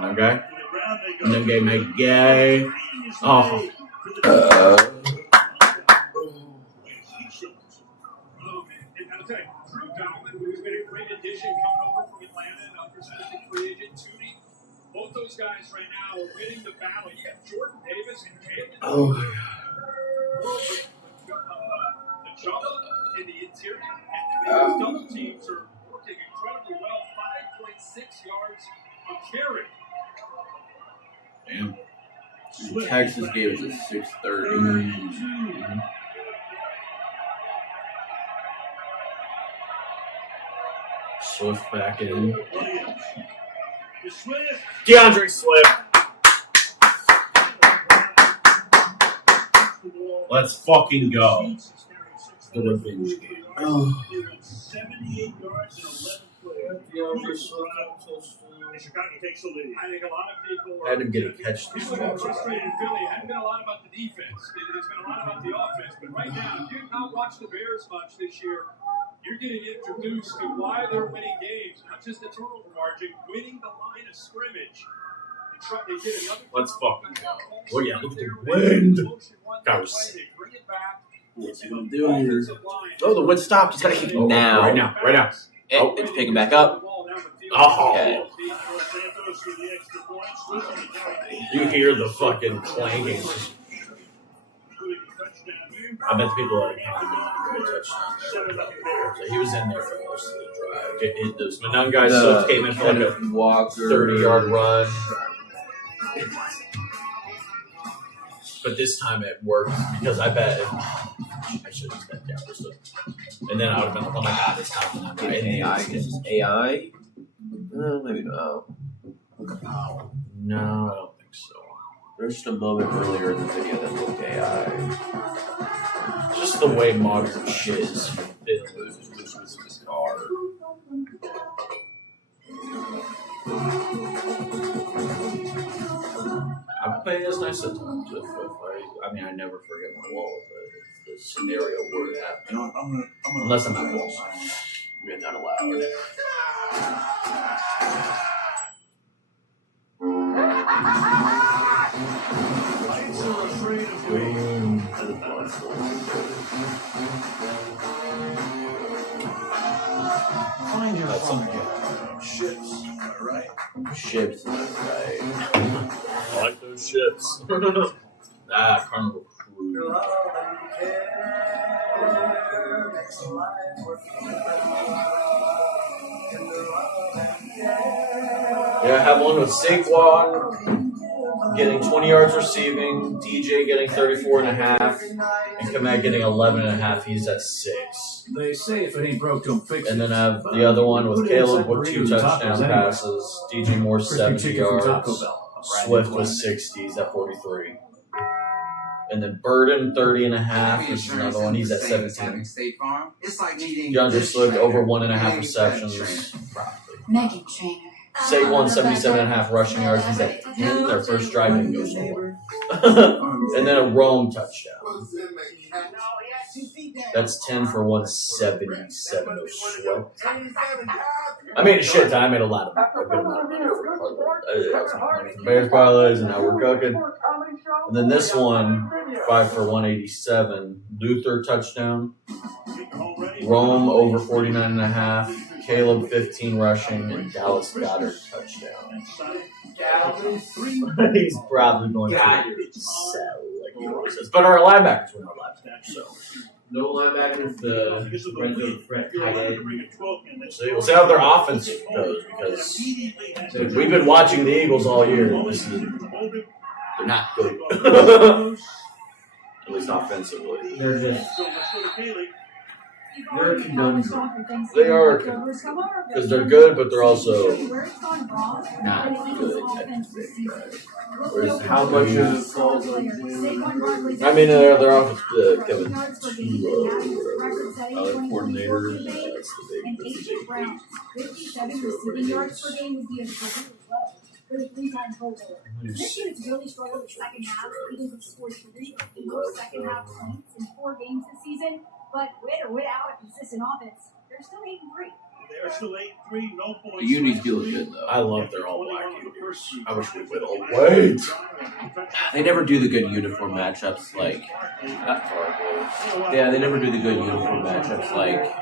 Okay. And then game make gay. Oh. I'll tell you, Drew Donovan, who's been a great addition coming over from Atlanta and unpresented free agent Tootie. Both those guys right now are winning the battle. You got Jordan Davis and Caleb. Oh. The jump in the interior. And the double teams are working incredibly well. 5.6 yards a carry. Damn. Texas gave it to 6:30. Swift back in. Swift. DeAndre Swift. Let's fucking go. The revenge game. Oh. 78 yards and 11 plays. Chicago takes the lead. I think a lot of people I had him get a catch. People are frustrated in Philly. It hasn't been a lot about the defense. It's been a lot about the offense. But right now, if you've not watched the Bears much this year, you're getting introduced to why they're winning games. Not just the turnover margin, winning the line of scrimmage. They did another Let's fucking go. Oh yeah, look at the wind. That was sick. What's he gonna do here? Oh, the wind stopped. He's gotta kick it now. Right now. Right now. Oh, it's picking back up. Oh. Okay. You hear the fucking clanging. I bet the people are happy touchdown. He was in there for most of the drive. Those Manon guys came in for like a 30-yard run. But this time it worked because I bet I should have stepped down for some. And then I would have been like, oh my god, this time I'm right. AI. Is this AI? Maybe no. No, I don't think so. There's just a moment earlier in the video that looked AI. Just the way modern shit is built, which was in this car. But it's nice to talk to. I mean, I never forget my wallet, but the scenario where it happened. Unless I'm at Walmart. We're not allowed. Find your fun. Ships, right? Ships, right. I like those ships. Carnival Cruise. Yeah, I have one with Saquon getting 20 yards receiving, DJ getting 34.5, and Kamek getting 11.5. He's at 6. They say if it ain't broke, don't fix it. And then I have the other one with Caleb with 2 touchdown passes, DJ Moore 70 yards, Swift with 60. He's at 43. And then Burden 30.5. This is another one. He's at 17. State Farm. It's like needing DeAndre Swift over 1.5 receptions. Megan Trainer. Saquon 77.5 rushing yards. He's at 10. Their first drive didn't go so well. And then a Rome touchdown. That's 10 for 177 of sweat. I made a shit ton. I made a lot of a good amount of money for Bears parlays, and now we're cooking. And then this one, 5 for 187. Luther touchdown. Rome over 49.5. Caleb 15 rushing, and Dallas Goedert touchdown. He's probably going to sell like he always says. But our linebackers were not linebackers, so No linebackers, the red zone threat tight end. we'll see how their offense goes because we've been watching the Eagles all year. They're not good. At least offensively. They're just they're a conundrum. They are because they're good, but they're also not good. How much of it falls on I mean, their offense, Kevin Tulo, other coordinator. That's the big. 57 receiving yards per game would be a career low for the three-time Pro Bowler. Michigan's really struggled in the second half. Eagles have scored 3 second half points in 4 games this season, but with or without a consistent offense, they're still 8-3. They're still 8-3, no points. The unis feel good though. I love their all black unis. I wish we would all white. They never do the good uniform matchups like. Yeah, they never do the good uniform matchups like.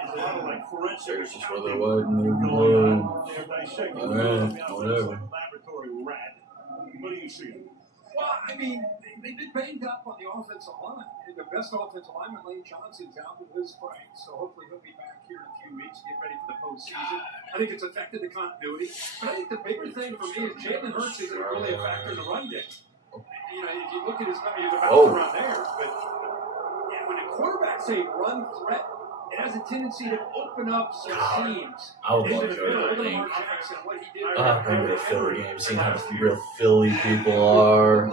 There's just whether white and blue. Whatever. What do you see? Well, I mean, they've been banged up on the offensive line. The best offensive lineman, Lane Johnson's out with Liz Frank, so hopefully he'll be back here in a few weeks to get ready for the postseason. I think it's affected the continuity. But I think the bigger thing for me is Jalen Hurts isn't really a factor in the run game. You know, if you look at his number, he's about around there. But when the quarterback's a run threat, it has a tendency to open up some seams. I would love to go to the game. Go to the Philly game, seeing how real Philly people are.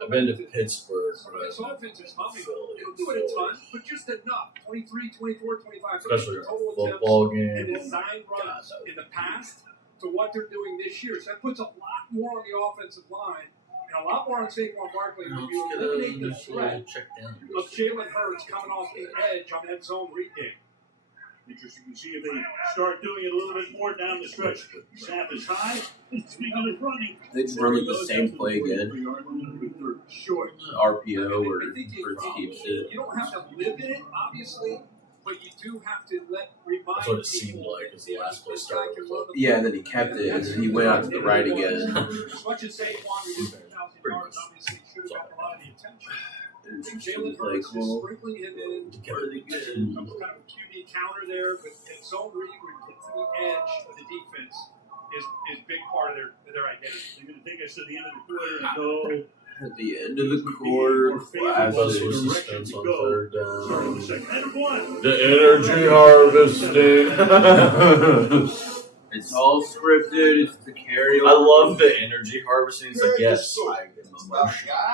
I've been to Pittsburgh. This offense is humming. They don't do it a ton, but just enough. 23, 24, 25. Especially a football game. And design runs in the past to what they're doing this year. So that puts a lot more on the offensive line. And a lot more on Saquon Barkley when you eliminate the threat of Jalen Hurts coming off the edge on that zone read game. Interesting to see if they start doing it a little bit more down the stretch. Snap is high. Speaking of running, They just run like the same play again. RPO or Hurts keeps it. You don't have to live in it, obviously, but you do have to remind That's what it seemed like as the last play started. Yeah, and then he kept it, and then he went out to the right again. As much as Saquon reduced 1,000 yards, obviously should have gotten a lot of the attention. Jalen Hurts is sprinkling him in really good. Kind of a QB counter there, but zone read where you get to the edge of the defense is big part of their identity. They're going to take us to the end of the quarter and go. At the end of the quarter, Bus was suspense on third down. The The energy harvesting. It's all scripted. It's the carry. I love the energy harvesting. It's like, yes, I am emotional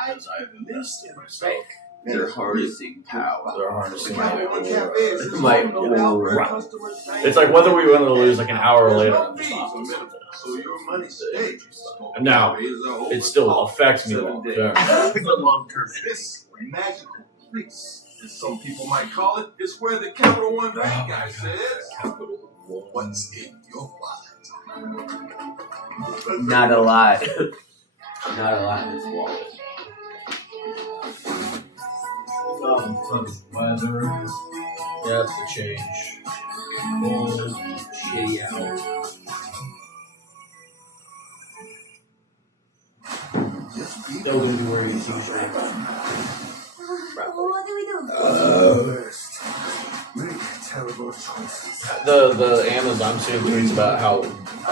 because I have invested in myself. They're harnessing power. They're harnessing my aura. It's like whether we win or lose, like an hour later, I'm just off on something. So your money stays. And now, it still affects me long term. Long term. This magical place, as some people might call it, is where the Capital One Bank guy says, what's in your wallet? Not a lot. Not a lot in this wallet. Weather. Yeah, it's a change. Shitty out. Still gonna be wearing a t-shirt. What do we do? First, make terrible choices. The Amazon, I'm seeing tweets about how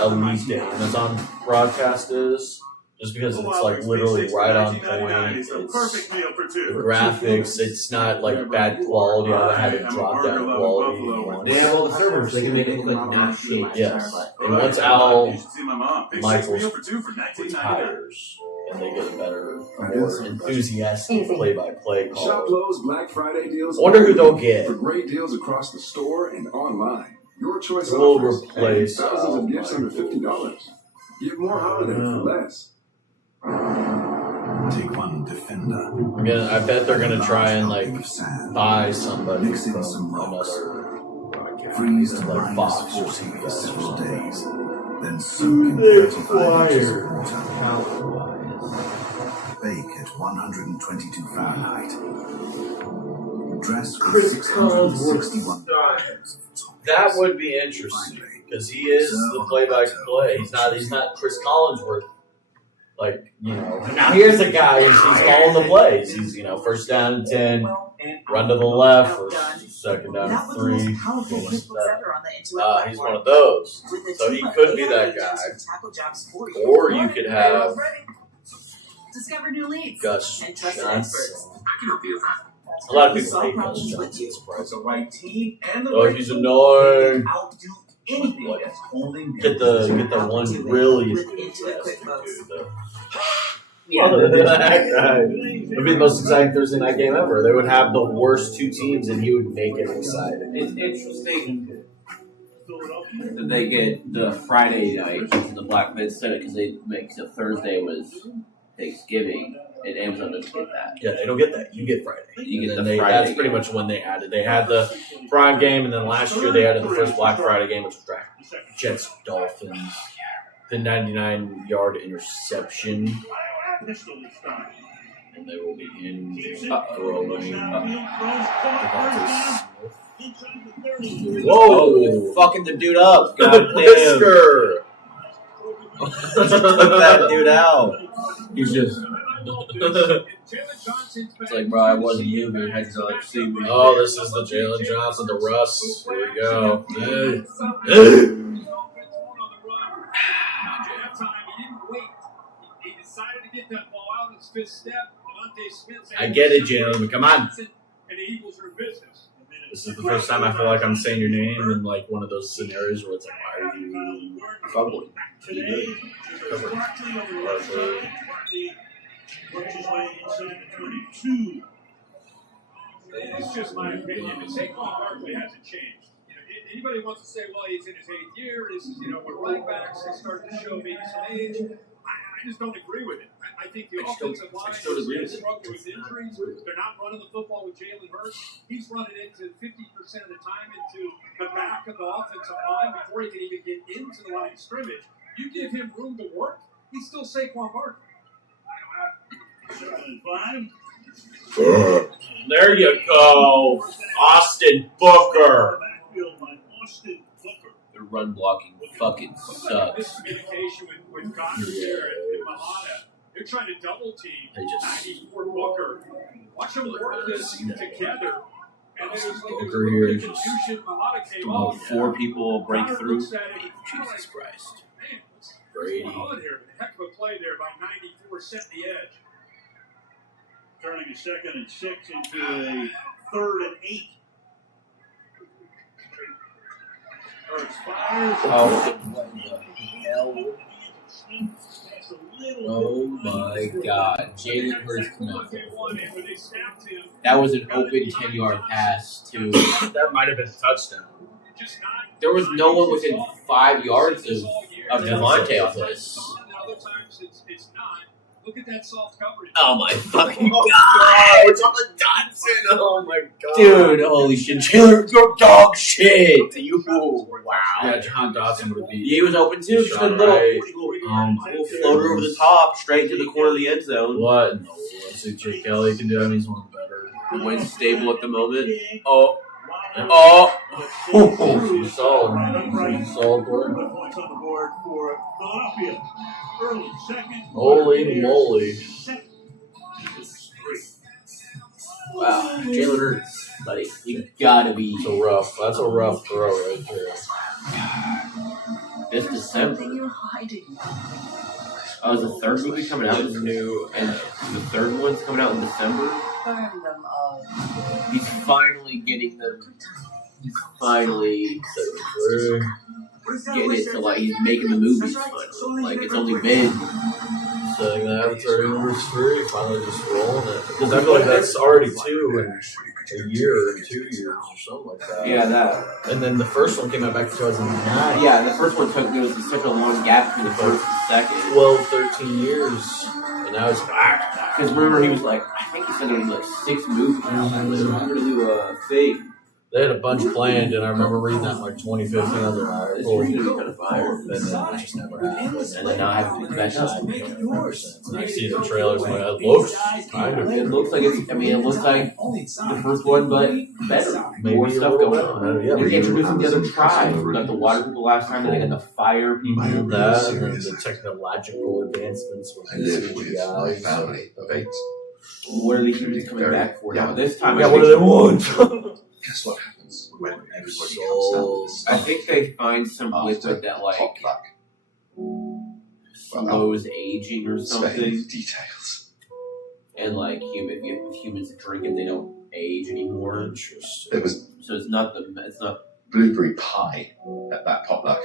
elite the Amazon broadcast is. Just because it's like literally right on point. It's perfect meal for two. The graphics, it's not like bad quality. I haven't had it drop down quality. They have all the servers. They can make it look like not shaped. Yes. And once Al Michaels $19.99. retires and they get a better, more enthusiastic play-by-play Shop call. Lowe's Black Friday deals. I wonder who they'll get. For great deals across the store and online. Your choice We'll offers replace and thousands Al of gifts under $50. Get more holiday for less. Take one defender. I bet they're gonna try and like buy somebody Mix in from some rocks. another broadcast, Freeze to like brine Fox or saucy for CBS or several something. days. Then soak in 35 inches of water. Bake at 122 Fahrenheit. Dress with 661 That would be interesting because he is the play-by-play. He's not Chris Collinsworth. Like, now here's a guy who's calling the plays. He's, first down and 10, run to the left, or second down and 3. He's one of those. So he could be that guy. Or you could have Discover new leads. Gus and trusted Johnson. experts. I can help you with that. A lot of people hate Gus Johnson. It's the right team and the Oh, right he's annoying. outdo anything that's holding Get the one really. It would be the most exciting Thursday night game ever. They would have the worst two teams, and he would make it exciting. It's interesting that they get the Friday night the Black Men Senate because they make the Thursday was Thanksgiving, and Amazon doesn't get that. Yeah, they don't get that. You get Friday. You get And the Friday. That's pretty much when they added. They had the Prime game, and then last year they added the first Black Friday game, which was Jets Dolphins. The 99-yard interception. And they will be in throwing. Whoa! Fucking the dude up. God Whisker. Took that dude out. He's just. It's like, bro, I wasn't moving. I just like see me. Oh, this is the Jalen Johnson, the Russ. Here we go. I get it, Jalen, but come on. This is the first time I feel like I'm saying your name in like one of those scenarios where it's like, why are you fumbling? It's just my opinion. But Saquon Barkley hasn't changed. Anybody wants to say, well, he's in his 8th year. This is, when running backs they start to show maybe some age. I just don't agree with it. I think the offensive line is struggling with injuries. They're not running the football with Jalen Hurts. He's running into 50% of the time into the back of the offensive line before he can even get into the line of scrimmage. You give him room to work, he's still Saquon Barkley. 7-5. There you go. Austin Booker. The run blocking fucking sucks. Miscommunication with Goddard here and Malata. They're trying to double team 94 Booker. Watch them work this together. And then it was like Booker here the just confusion. Malata came up. 4 people break Goddard through. looks at it, Jesus Christ. Man, what's Brady. going on here? Heck of a play there by 94, set the edge. Turning a 2nd and 6 into a 3rd and 8. Hurts fires. Oh, what the hell? Oh my God. Jalen Hurts coming out. That was an open 10-yard pass, too. That might have been a touchdown. There was no one within 5 yards of Devontae on this. Other times it's not. Look at that soft coverage. Oh my fucking God! It's on the Dotson. Oh my God. Dude, holy shit. Jalen, you're dog shit. You, wow. Yeah, John Dotson would be. He was open too. Just a little floater over the top, straight to the corner of the end zone. What in the world? See, Jake Kelly can do it. He's one of the better. Wentz stable at the moment. Oh. She's solid. She's solid play. Points on the board for Philadelphia. Early 2nd. Holy moly. Wow. Jalen Hurts, buddy. You gotta be. That's a rough throw right there. This December. You're hiding. Oh, is the 3rd movie coming out? New, and the 3rd one's coming out in December? Burn them all. He's finally getting them. He's finally getting it to like he's making the movies finally. Like it's only been Setting the Avatar Universe 3, finally just rolling it. Because I feel like that's already 2 in a year and 2 years or something like that. yeah that And then the first one came out back in 2009. yeah the first one took there was such a long gap between the first and second. 12, 13 years. And now it's Because remember, he was like, I think he said there was like 6 movies. They were going to do a thing. They had a bunch planned, and I remember reading that in like 2015. I was like, It's cool. going to be kind of fire. And then it just never happened. And then now I have to back up. And I see the trailers, and it looks kind of. It looks like it's, I mean, it looks like the first one, but better. Maybe More a stuff little going on. better, yeah. They're introducing the other tribes. We got the water people last time, and they got the fire people. That and the technological advancements with I live with my family of 8. What are the humans coming back for now? This time, Yeah, what do they want? Guess what happens when everybody comes down to this? I think they find some liquid that like slows aging or something. Details. And like if humans drink it, they don't age anymore. Interesting. There was So it's not blueberry pie at that potluck.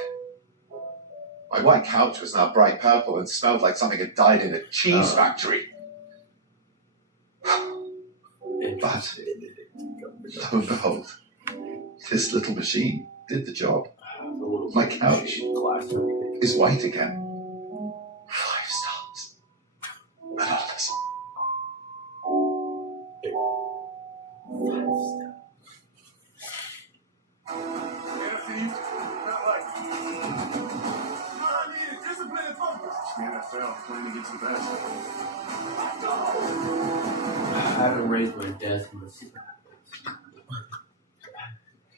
My white couch was now bright purple and smelled like something had died in a cheese factory. But lo and behold, this little machine did the job. My couch is white again. 5 stars. Anonymous. I haven't raised my desk in the super.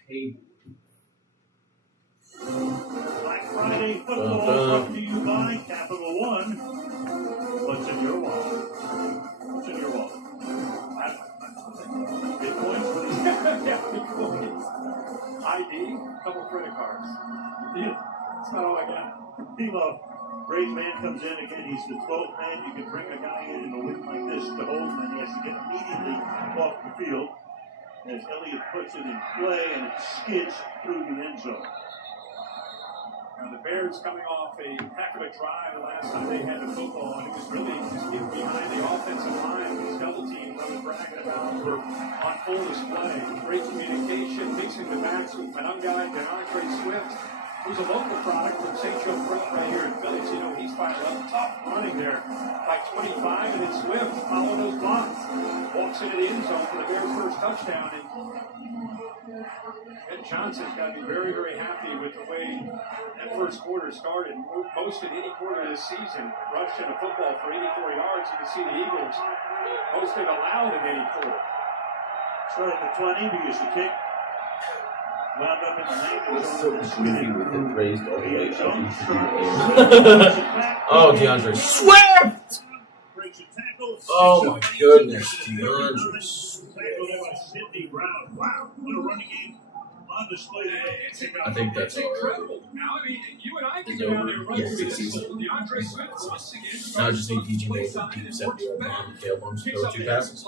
Hey. Black Friday football brought to you by Capital One. What's in your wallet? What's in your wallet? Bitcoin? Yeah, Bitcoin. ID, couple credit cards. Yeah, that's not all I got. P-Love. Brave man comes in again. He's the 12th man. You can bring a guy in a win like this to hold him, and he has to get immediately off the field. As Elliott puts it in play, and it skids through the end zone. Now the Bears coming off a heck of a drive the last time they had the football, and it was really just getting behind the offensive line. These double teams I was bragging about were on full display. Great communication, mixing the backs with my young guy, DeAndre Swift, who's a local product from St. Joe Prep right here in Philly. So, you know, he's fired up, tough running there by 25, and then Swift following those blocks. Walks into the end zone for the Bears' first touchdown. And Johnson's got to be very, very happy with the way that first quarter started. Most in any quarter this season, rushing a football for 84 yards. You can see the Eagles most they've allowed in any quarter. Started at the 20 because the kick wound up in the landing It's zone. so goofy with it raised all the way up into the air. Oh, DeAndre Swift! Oh my goodness, DeAndre Swift. Wow, what a running game on display today. I think that's incredible. Now, I mean, you and I can go down there and run through this. DeAndre Swift once again. Now I just need DJ Moore to deep 70-yard man and Caleb Holmes to throw 2 passes.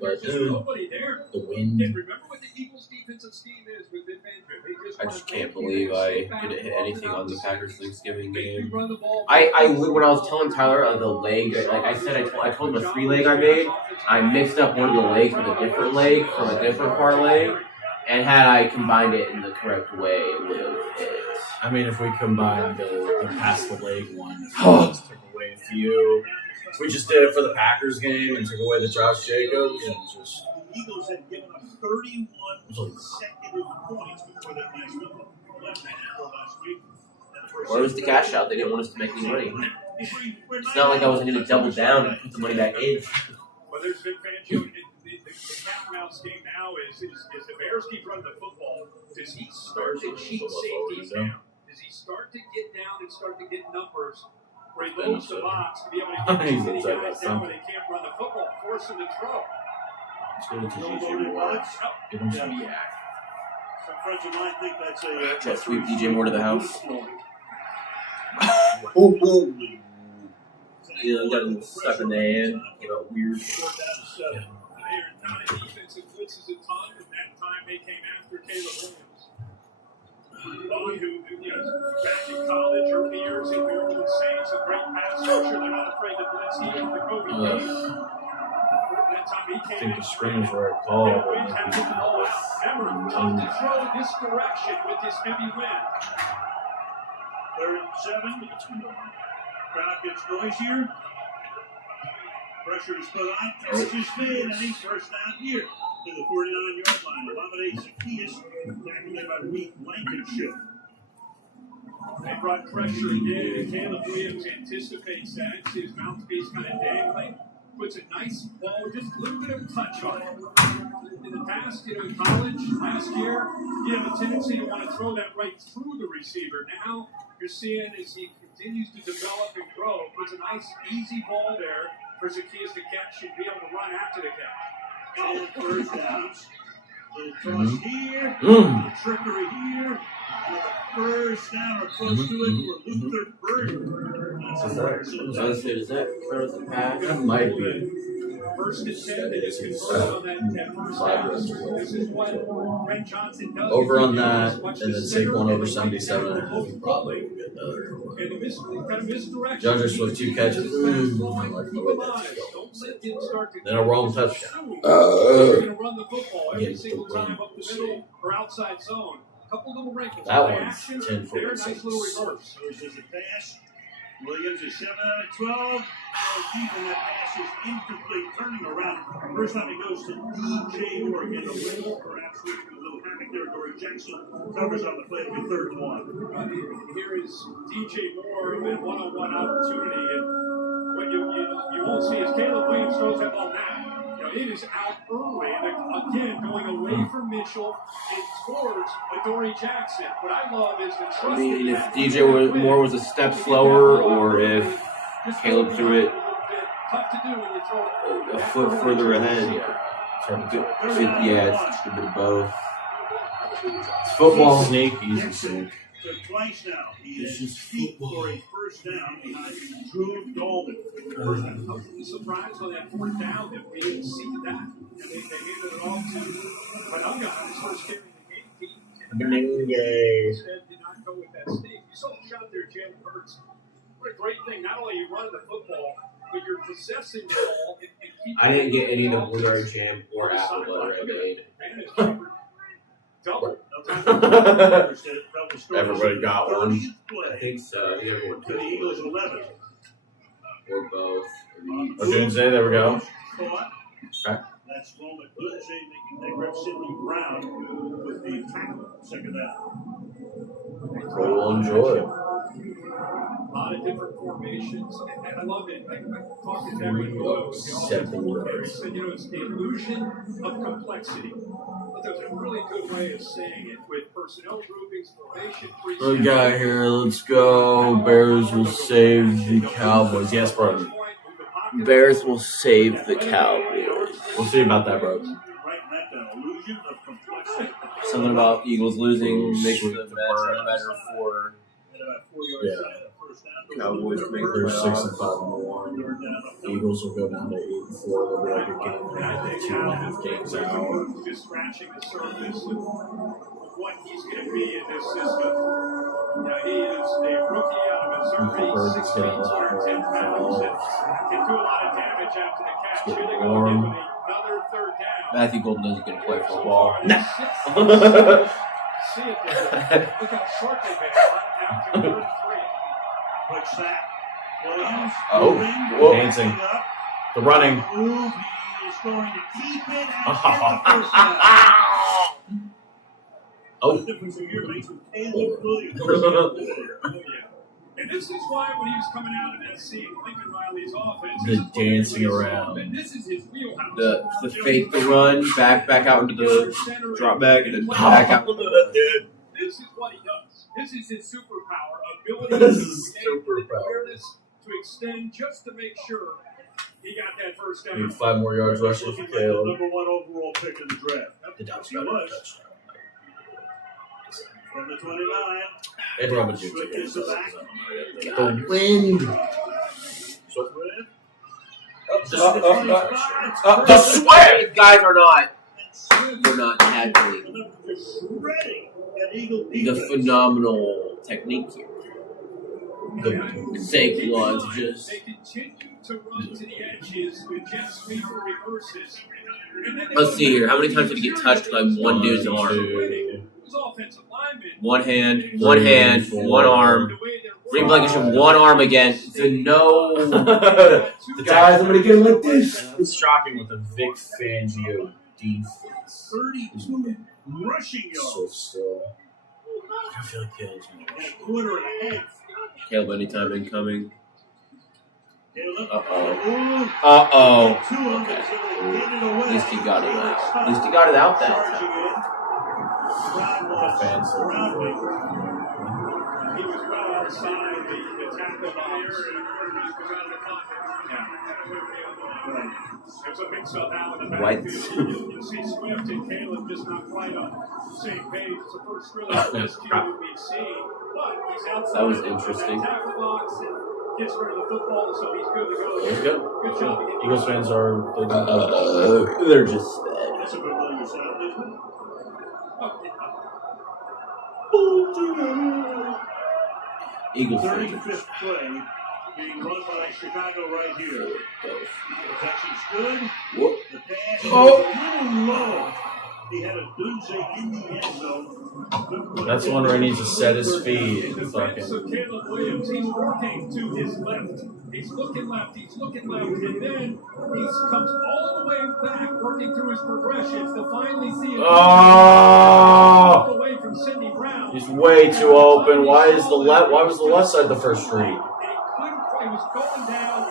But the wind. Remember what the Eagles' defensive scheme is with Van I just can't believe I didn't hit anything on the Packers Thanksgiving game. When I was telling Tyler of the leg, like I said, I told him the 3-leg I made. I mixed up one of the legs with a different leg from a different parlay, and had I combined it in the correct way, it would have hit. I mean, if we combine the past the leg one, just took away a few. If we just did it for the Packers game and took away the Josh Jacobs and just. The Eagles had given up 31 consecutive points before that nice last week. Where was the cash out? They didn't want us to make any money. It's not like I wasn't going to double down and put the money back in. Well, there's Vic Fangio. The cat and mouse game now is the Bears keep running the football. Does he start to cheat safeties now? Does he start to get down and start to get numbers where he loads the box to be able to get many guys down where they can't run the football, force them to throw? Loaded box. Give him some Some friends of mine think that's a Jet sweep DJ Moore to the house. Yeah, I got him stuck in the hand. It got weird. Defensive blitzes a ton, and that time they came after Caleb Williams. Who back in college early years in Maryland Saints, a great pass rusher. They're not afraid to blitz even the COVID game. I think the screen's were a call. Remember, tough to throw this direction with this heavy wind. 3rd and 7. Crowd gets noisier. Pressure is put on. Catch is made, and he's first down here to the 49-yard line. Mohamed Zacchaeus tackled there by Reed Blankenship. They brought pressure again, and Caleb Williams anticipates that. His mouthpiece kind of dangling. Puts a nice ball, just a little bit of touch on it. In the past, in college, last year, you have a tendency to want to throw that right through the receiver. Now, you're seeing as he continues to develop and grow, puts a nice, easy ball there for Zacchaeus to catch and be able to run after the catch. And first downs. Little toss here, little trickery here. With a first down or close to it for Luther Burton. Is that clear the pass? That might be. First and 10, they just convert on that first down. This is what Brent Johnson does. Over on that, and then take one over 77.5. Probably get another one. And kind of misdirection. Judges with 2 catches. I like the way that's going. Then a wrong touchdown. They're going to run the football every single time up the middle or outside zone. Couple little wrinkles. That one's action, 10 for nice little reverse. So this is a pass. Williams is 7 out of 12. Deep, and that pass is incomplete. Turning around. First time he goes to DJ Moore. Again, a little, perhaps with a little havoc there. Dory Jackson covers on the play. It'll be 3rd and 1. Here is DJ Moore in a one-on-one opportunity. And what you won't see is Caleb Williams throws that ball now. It is out early, and again, going away from Mitchell and towards Adoree Jackson. What I love is the trust. I mean, if DJ Moore was a step slower, or if Caleb threw it tough to do when you throw a foot further ahead, it's a bit of both. It's football. Easy sneak. Twice now. He is deep for a first down behind Drew Dalton. I was surprised on that 4th down that we didn't see that. And they handed it off to Benunga on his first carry in the game. Instead, did not go with that sneak. You saw the shot there, Jalen Hurts. What a great thing. Not only you running the football, but you're possessing the ball. And keep I didn't get any of the blueberry jam or apple butter I made. Double. Everybody got one. I think so. Everyone To the Eagles 11. or both. Odunze, there we go. Caught. Okay. That's Roma Odunze making that grab Sidney Brown with the tackle. Second down. We'll enjoy it. A lot of different formations. And I love it. I talked to Devin Boyle. He said, it's the illusion of complexity. But there's a really good way of saying it with personnel groupings, formation, What we got here? Let's go. Bears will save the Cowboys. Yes, bro. Bears will save the Cowboys. We'll see about that, bro. Something about Eagles losing makes the matchup better for Cowboys to make They're their 6-5-1. Eagles will go down to 8-4. They'll be like a game, 2.5 games out. Just scratching the surface of what he's going to be in this system. He is a rookie out of Missouri, 6 feet, 210 pounds, and can do a lot of damage after the catch. Here they go again with another 3rd down. Matthew Golden doesn't get to play for a ball. See it there. Look how short they've been. After 3rd. Quick sack. Williams. Oh, dancing. The running. Move. He is going to keep it and get the first down. Oh. The difference in your makes with Caleb Williams. And this is why when he was coming out of that scene, Lincoln Riley's offense, The dancing around. and this is his wheelhouse. The fake the run, back out into the drop back, and then back out. This is what he does. This is his superpower, ability to awareness to extend just to make sure he got that first down. Need 5 more yards rushing for Caleb. Number 1 overall pick in the draft. The Dodgers He got a was. touchdown. From the 29. And Robin Jr. Switches the back. The wind. The sweat guys are not. They're not tackling. The phenomenal technique here. The Saquon's just. They continue to run to the edges with jet sweep reverses. Let's see here. How many times did he get touched by one dude's arm? One hand, one arm. Ray Blankenship, one arm again. No. The guys, I'm gonna get him like this. It's shocking with a Vic Fangio defense. 32 rushing yards. So still. I feel like Caleb's gonna And a quarter and a half. Caleb, anytime incoming. Caleb. Uh-oh. Okay. At least he got it out. At least he got it out that time. The fans looking for it. He was well outside the tackle there, and he was out of the pocket. There's a mix-up now in the Right. backfield. You see Swift and Caleb just not quite on the same page. It's the first really best team we've seen. But he's outside That was of interesting. that tackle box and gets rid of the football, so he's good to go. He's good. Good job. Eagles fans are They're just That's a good one yourself, isn't it? Eagles. 35th play being run by Chicago right here. Protection's good. Whoop. The pass Oh. is a little low. He had a doozy in the end zone. That's one where he needs to set his feet. Fucking. So Caleb Williams, he's working to his left. He's looking left, and then he comes all the way back, working through his progressions to finally see it. Oh! Away from Sidney Brown. He's way too open. Why was the left side the first read? He was going down.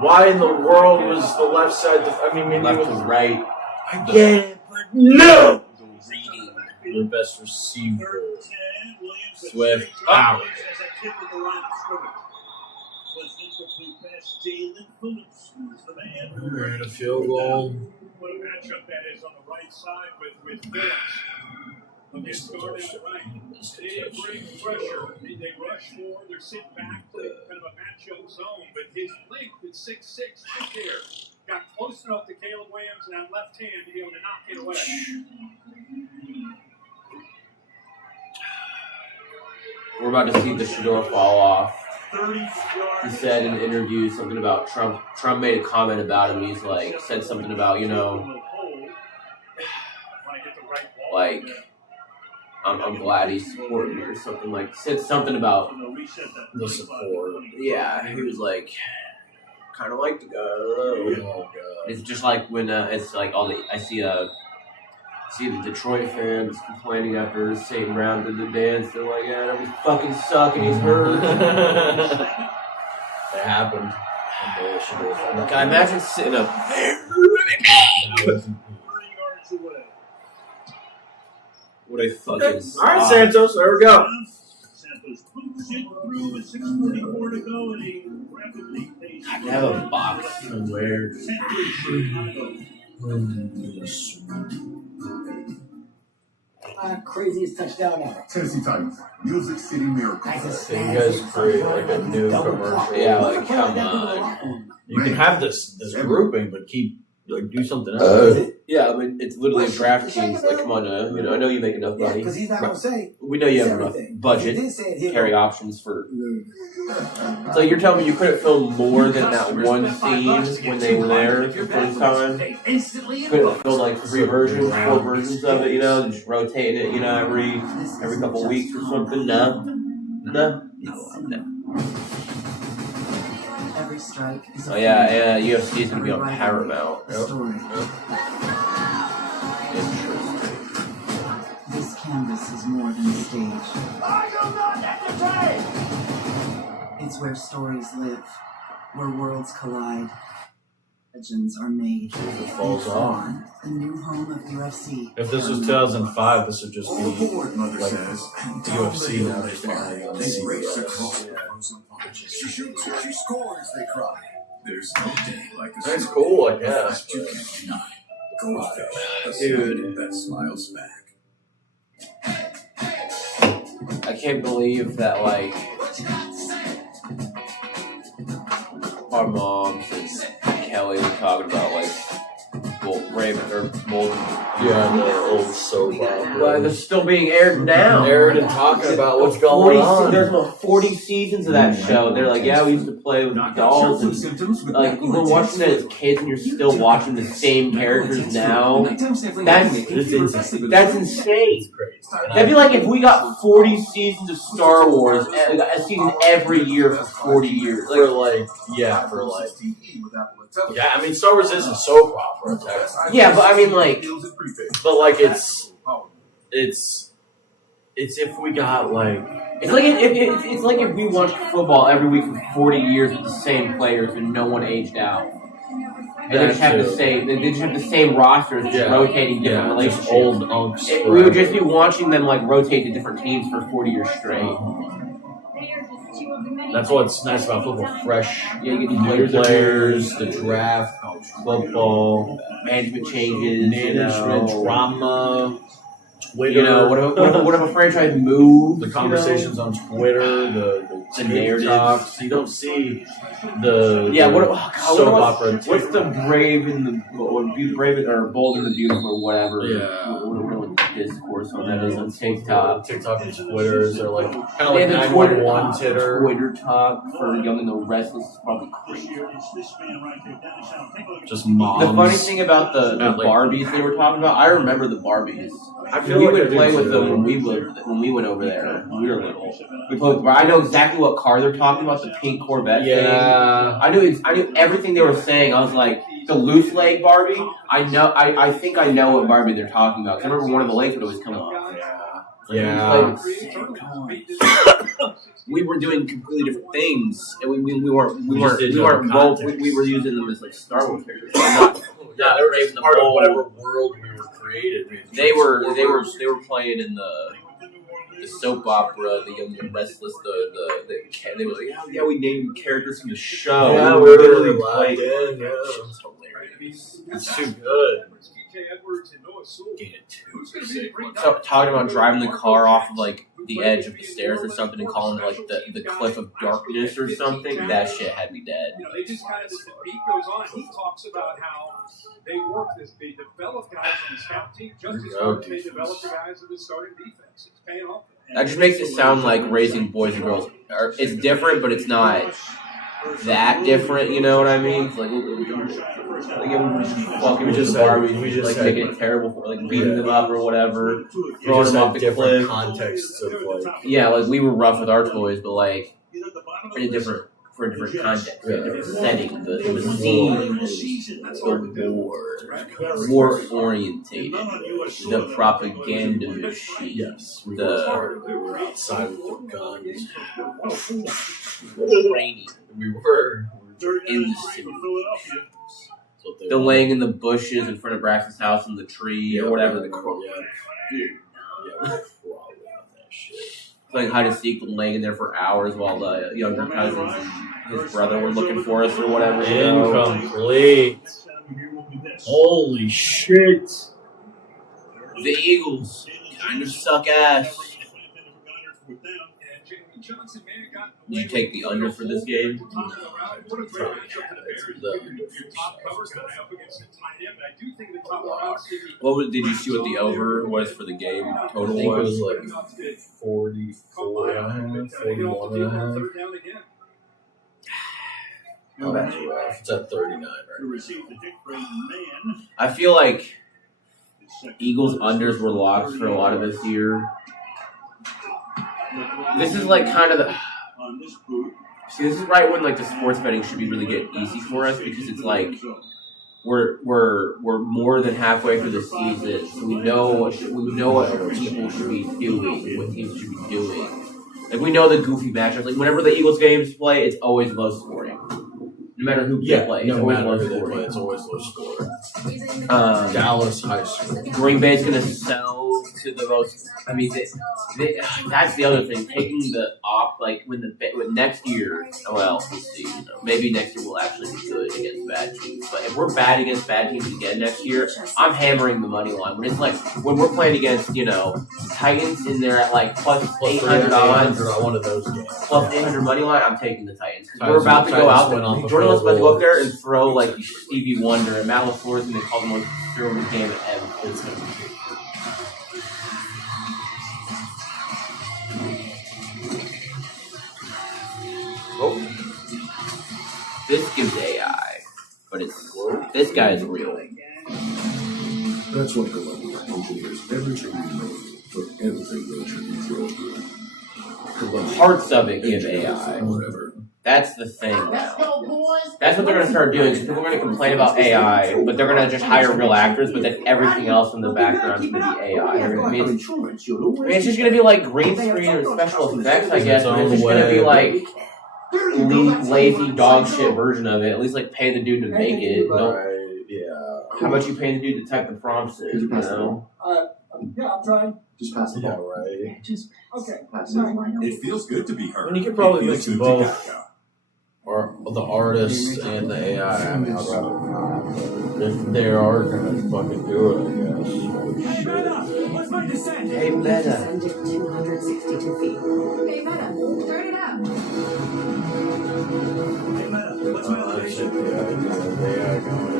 Why in the world was the left side? Maybe Left it was to right. I get it, but no. Your best receiver, Swift. Out. Alright, a field goal. What a matchup that is on the right side with Phillips. When they start at right, they bring pressure. They rush forward. They're sitting back, kind of a matchup zone. But his length at 6'6" right there got close enough to Caleb Williams and that left hand to be able to knock it away. We're about to see the Shador fall off. 30 yards. He said in an interview something about Trump. Trump made a comment about him. He's like, said something about, like, I'm glad he's supporting me or something, like, said something about The support. yeah, he was like, kind of like the guy. I don't know. It's just like when it's like I see the Detroit fans complaining after St. Brown did the dance. They're like, yeah, that was fucking suck and he's hurt. That happened. Like, I imagine sitting up there. 30 yards away. What a fucking Alright, Santos, there we go. Santos boots it through with 6:44 to go, and he rapidly pays. I have a box somewhere. Craziest touchdown ever. Tennessee Titans, Music City Miracle. You guys create like a new commercial. Yeah, like, come on. You can have this grouping, but do something else. Yeah, I mean, it's literally a DraftKings. Like, come on, I know you make enough money. Because he's not going to say. We know you have enough budget, carry options for. So you're telling me you couldn't film more than that one scene when they were there the first time? Couldn't film like 3 versions, 4 versions of it, just rotating it, every couple weeks or something? No. Every strike is Oh yeah, UFC is gonna be on Paramount. Story. Interesting. This canvas is more than a stage. Are you not entertained? It's where stories live, where worlds collide, legends are made. If it falls off. The new home of UFC. If this was 2005, this would just be Mother like says. UFC now, just on Race across CBS. the frozen pond. She shoots, she scores, they cry. There's no day like the That's Super cool, Bowl, I guess, but you can't deny. Go out there, a Dude. smile that smiles back. I can't believe that our moms and Kelly were talking about Brave or Bold. Yeah, the old soap opera. Well, they're still being aired now. Aired and talking about what's going on. There's about 40 seasons of that show. They're like, yeah, we used to play with dolls. And, like, we're watching it as kids and you're still watching the same characters now. That's insane. That'd be like if we got 40 seasons of Star Wars, a season every year for 40 years. Yeah, I mean, Star Wars is a soap opera. Yeah, but I mean, like, it's if we got like. It's like if we watched football every week for 40 years with the same players and no one aged out. And they just have the same rosters, just rotating different relationships. Old unks. We would just be watching them like rotate to different teams for 40 years straight. That's what's nice about football. Fresh, you get new players, the draft, football, management changes, drama, Twitter. You know, what if a franchise moves? The conversations on Twitter, the narrative talks. You don't see the soap opera. What's the Brave and or Bold and the Beautiful or whatever? Yeah. What discourse on that is on TikTok. TikTok and Twitter. They're like kind of They like have the 911 Twitter. Twitter talk for Young and the Restless is probably crazy. Just moms. The funny thing about the Barbies they were talking about, I remember the Barbies. I feel we like would I do play with too. them when we went over there. We were little. We played with, I know exactly what car they're talking about. The pink Corvette. Yeah. Thing. I knew everything they were saying. I was like, the loose leg Barbie. I think I know what Barbie they're talking about. 'Cause I remember one of the legs would always come off. Yeah. We were doing completely different things, and we weren't context. we were using them as like Star Wars characters. Not they were Brave and the part of Bold. whatever world we were created. They were playing in the soap opera, the Young and the Restless. They were like, yeah, we named characters from the show. Yeah, we we literally were played. Yeah. It's hilarious. It's too good. So, talking about driving the car off of like the edge of the stairs or something and calling it like the cliff of darkness or something, that shit had me dead. You know, they just kind of, as the beat goes on, he talks about how they work this, they develop guys on the scout team just as hard as they develop the guys in the starting defense. It's paying off. That just makes it sound like raising boys and girls. It's different, but it's not that different. You know what I mean? It's like we just like making it terrible for like beating them up or whatever, throwing them off the cliff. Contexts of like like we were rough with our toys, but like for a different context, a different setting. The scene was war orientated. The propaganda machine. Yes, we were outside with the guns. Rainy. We were in the city. The laying in the bushes in front of Braxton's house in the tree or whatever the quote. Playing hide and seek and laying in there for hours while the younger cousins and his brother were looking for us or whatever. Incomplete. Holy shit. The Eagles kind of suck ass. Did you take the under for this game? Did you see what the over was for the game total? I think it was like 44 and a half, 41 and a half. No, that's rough. It's at 39 right now. I feel like Eagles unders were locked for a lot of this year. This is like kind of the. See, this is right when like the sports betting should be really getting easy for us because it's like we're more than halfway through the season, so we know what people should be doing, what teams should be doing. Like we know the goofy matchups. Like whenever the Eagles games play, it's always low scoring. No matter who they play, it's always low scoring. It's always low scoring. Dallas high scoring. Green Bay's gonna sell to the most. I mean, that's the other thing. Taking the off, like when next year. Well, we'll see. You know, maybe next year we'll actually be good against bad teams. But if we're bad against bad teams again next year, I'm hammering the money line. When it's like when we're playing against Titans in there at like plus 800 odds on one of those games. Plus 800 money line, I'm taking the Titans. Because we're about to go out there. Jordan was about to go up there and throw like Stevie Wonder, and Matt LaFleur is going to call the most conservative game ever. Oh. This gives AI, but this guy is real. That's what Columbia engineers everything we make for everything nature can throw through. Parts of it give AI. That's the thing now. That's what they're going to start doing. So people are going to complain about AI, but they're going to just hire real actors, but then everything else in the background is going to be AI. It's just going to be like green screen or special effects, I guess. But it's just going to be like lazy dog shit version of it. At least like pay the dude to make it. How about you pay the dude to type the prompts in? You know? Yeah, I'm trying. Just pass it out, right? Okay. It feels good to be heard. And you could probably mix both, or the artists and the AI. I mean, I'd rather not. If they are gonna fucking do it, I guess. Hey, Meta! What's my descent? Hey, Meta. Descended 262 feet. Hey, Meta, start it up. Hey, Meta! What's my elevation? The AI going.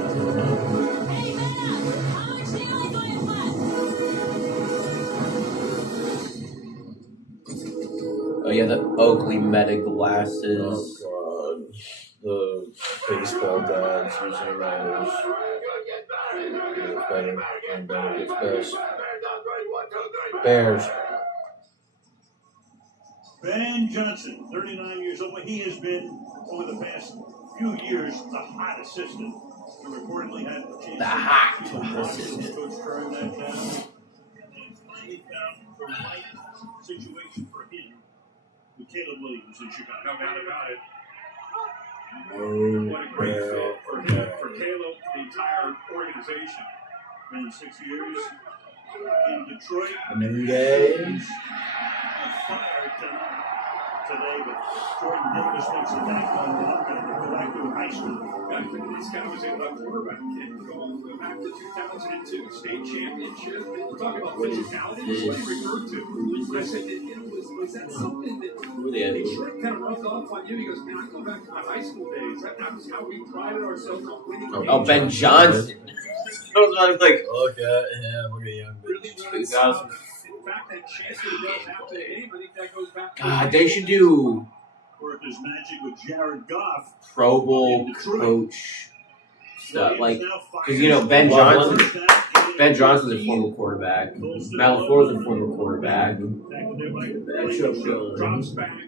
Oh yeah, the Oakley Meta glasses. Oh god, the baseball dads using those. It's better and better gets best. Bears. Ben Johnson, 39 years old. He has been, over the past few years, the hot assistant. He reportedly had a chance The hot assistant. Coach turned that down. And finally found the right situation for him with Caleb Williams in Chicago. No doubt about it. What a great fit for him, for Caleb, the entire organization. Been 6 years in Detroit. Engage. Fired today, but Jordan Davis makes it back on up and go back to high school. This guy was able to quarterback and go back to 2002 state championship. We're talking about physicality. That's what he referred to. I said, was that something that Detroit kind of rubbed off on you? He goes, man, I go back to my high school days. That was how we prided ourselves on winning games. Oh, Ben Johnson. I was like, look at him, look at young really Ben. in fact, that chance that he does after the game, I think that goes back to God, they should do work his magic with Jared Goff. Pro Bowl coach stuff, like, because Ben Johnson's a former quarterback. Matt LaFleur's a former quarterback.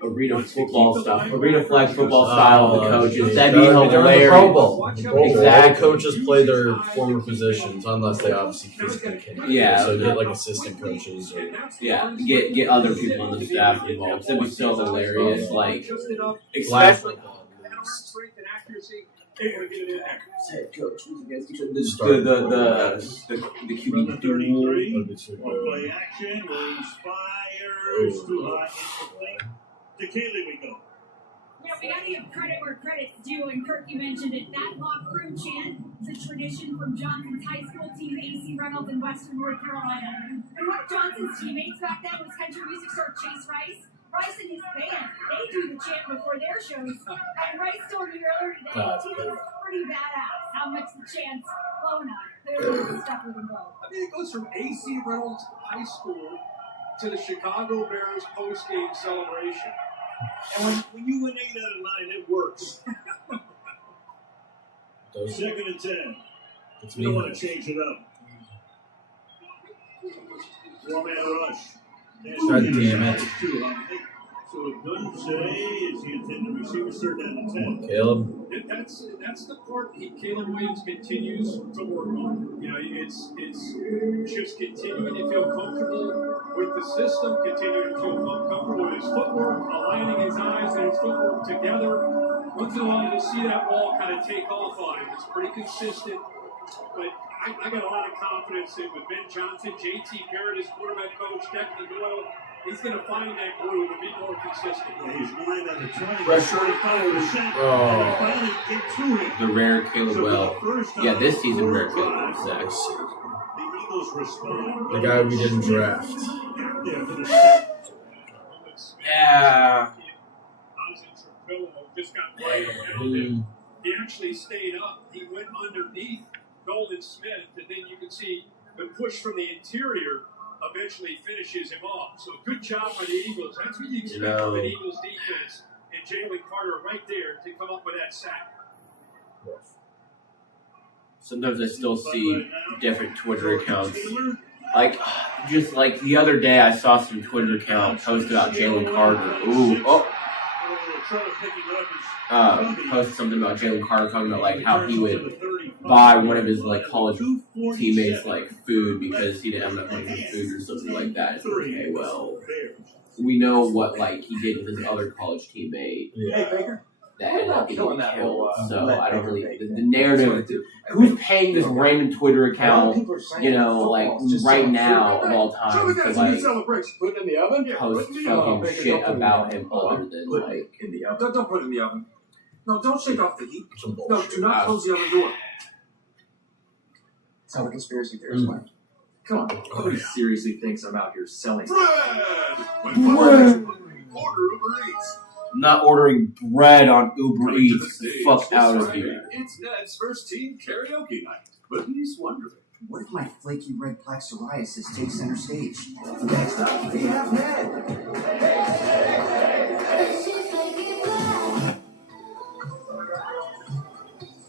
Arena football stuff, arena flag football style of the coaches. That'd be hilarious. Pro Bowl. Exactly. Coaches play their former positions unless they obviously physically can. Yeah. So get like assistant coaches. Or, Get other people on the staff involved. That'd be so hilarious. Like, especially. The QB 33 on play action. Williams fires too high. To Kaylee we go. Yeah, we gotta give credit where credit's due, and Kirk, you mentioned it. That locker room chant is a tradition from Johnson's high school team, AC Reynolds in Western North Carolina. And one of Johnson's teammates back then was country music star Chase Rice. Rice and his band, they do the chant before their shows. And Rice told me earlier today, it's pretty badass how much the chant's blowing up. They're stuck with them both. I mean, it goes from AC Reynolds High School to the Chicago Bears post-game celebration. And when you win 8 out of 9, it works. Second and 10. You don't want to change it up. 4-man rush. God damn it. So a good today is the intended receiver, third down and 10. Caleb. That's the part Caleb Williams continues to work on. You know, it's just continuing to feel comfortable with the system, continuing to feel comfortable with his footwork, aligning his eyes and his footwork together. Once in a while, you'll see that ball kind of take off on him. It's pretty consistent, but I I got a lot of confidence that with Ben Johnson, JT Barrett as quarterback coach, Declan Doyle, he's going to find that groove and be more consistent. He's 9 out of 20. Pressure. 45%. Oh. And they finally get to it. The rare Caleb So for Well. the first time, Yeah, this season rare third Caleb drive, sacks. The Eagles respond. The guy we didn't draft. Yeah, for the second. Yeah. Just got right around him. He actually stayed up. He went underneath Nolan Smith, and then you can see the push from the interior eventually finishes him off. So good job by the Eagles. That's what you expect from an Eagles defense. And Jalen Carter right there to come up with that sack. Sometimes I still see different Twitter accounts. Like, just like the other day, I saw some Twitter account post about Jalen Carter. Post something about Jalen Carter talking about like how he would buy one of his like college teammates like food because he didn't have enough money for food or something like that. It's like, okay, well, we know what like he did with his other college teammate. Hey, Baker. That ended up getting killed. So I don't really the narrative. Who's paying this random Twitter account? You know, like right now of all time to like Put it in the oven? post fucking shit about him other than like In the oven. Don't put it in the oven. No, don't shake off the heat. No, do not close the oven door. That's how the conspiracy theorists went. Come on. Nobody seriously thinks I'm out here selling. Order Uber Eats. not ordering bread on Uber Eats. Fuck out of here. It's Ned's first team karaoke night, but he's wondering, what if my flaky red plaque psoriasis takes center stage? Next up, we have Ned.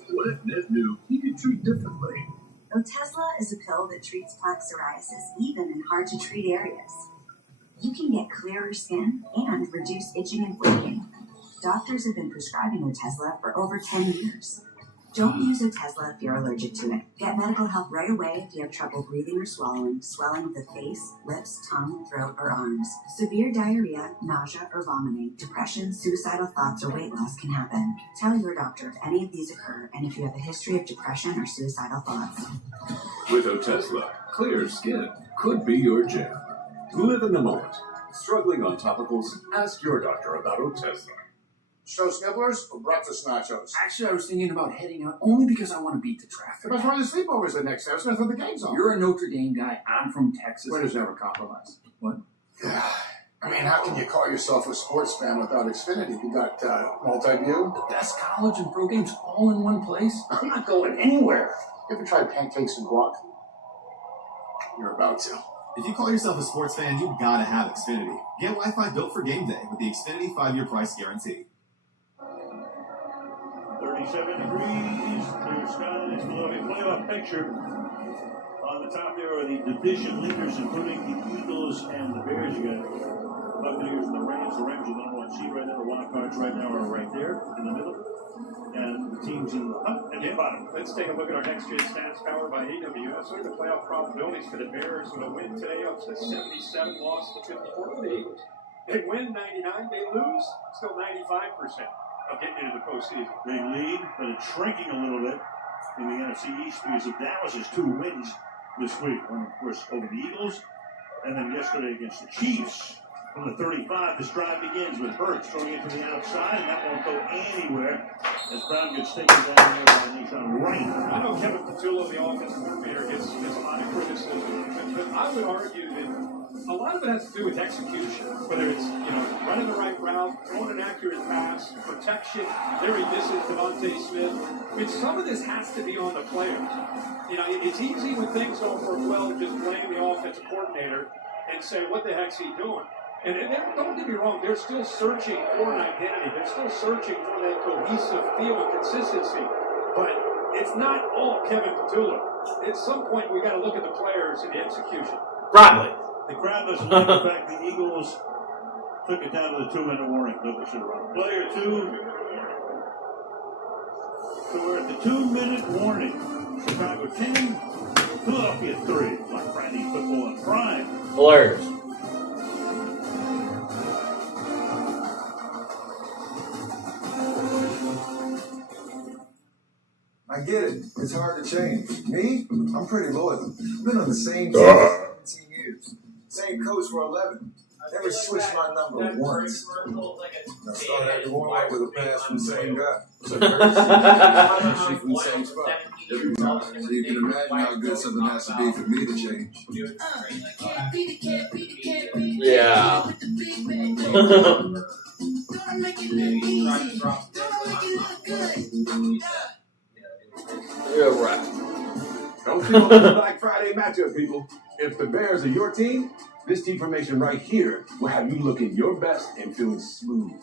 What if Ned knew he could treat differently? Otezla is a pill that treats plaque psoriasis even in hard-to-treat areas. You can get clearer skin and reduce itching and flaking. Doctors have been prescribing Otezla for over 10 years. Don't use Otezla if you're allergic to it. Get medical help right away if you have trouble breathing or swallowing, swelling of the face, lips, tongue, throat, or arms. Severe diarrhea, nausea, or vomiting, depression, suicidal thoughts, or weight loss can happen. Tell your doctor if any of these occur and if you have a history of depression or suicidal thoughts. With Otezla, clear skin could be your jam. Live in the moment. Struggling on topicals? Ask your doctor about Otezla. Show Snibblers or breakfast nachos? Actually, I was thinking about heading out only because I want to beat the traffic. That's why the sleepovers the next day. I was going to throw the games on. You're a Notre Dame guy. I'm from Texas. Winners never compromise. What? Yeah. I mean, how can you call yourself a sports fan without Xfinity? You got multi-view? The best college and pro games all in one place? I'm not going anywhere. You ever tried pancakes and guac? You're about to. If you call yourself a sports fan, you gotta have Xfinity. Get Wi-Fi built for game day with the Xfinity 5-year price guarantee. 37 degrees, clear skies below a playoff picture. On the top there are the division leaders, including the Eagles and the Bears. You got the Buccaneers and the Rams. The Rams are the number one seed right now. The wild cards right now are right there in the middle. And the teams in the hunt at the bottom. Let's take a look at our next gen stats powered by AWS. What are the playoff probabilities for the Bears with a win today up to 77, loss to 54 for the Eagles? They win 99, they lose, still 95% of getting into the postseason. They lead, but it's shrinking a little bit in the NFC East because of Dallas's 2 wins this week. One, of course, over the Eagles, and then yesterday against the Chiefs. From the 35, this drive begins with Hurts throwing it to the outside, and that won't go anywhere as Brown gets taken down there by Nathan Rain. I know Kevin Patullo, the offensive coordinator, gets a lot of criticism, but I would argue that a lot of it has to do with execution, whether it's running the right route, throwing an accurate pass, protection. There he misses Devontae Smith. I mean, some of this has to be on the players. It's easy when things don't work well to just blame the offensive coordinator and say, what the heck's he doing? And don't get me wrong, they're still searching for an identity. They're still searching for that cohesive feel and consistency. But it's not all Kevin Patullo. At some point, we got to look at the players and the execution. Probably. The crowd doesn't like the fact the Eagles took it down to the 2-minute warning. No, they should have run. Player 2. So we're at the 2-minute warning. Chicago 10, Philadelphia 3. Black Friday football on Prime. Hilarious. I get it. It's hard to change. Me? I'm pretty loyal. Been on the same team for 17 years. Same coach for 11. Never switched my number once. I started every warm-up with a pass from the same guy. So shoot from the same spot. Every time. So you can imagine how good something has to be for me to change. Yeah. You're right. Don't sleep on this Black Friday matchup, people. If the Bears are your team, this team formation right here will have you looking your best and feeling smooth.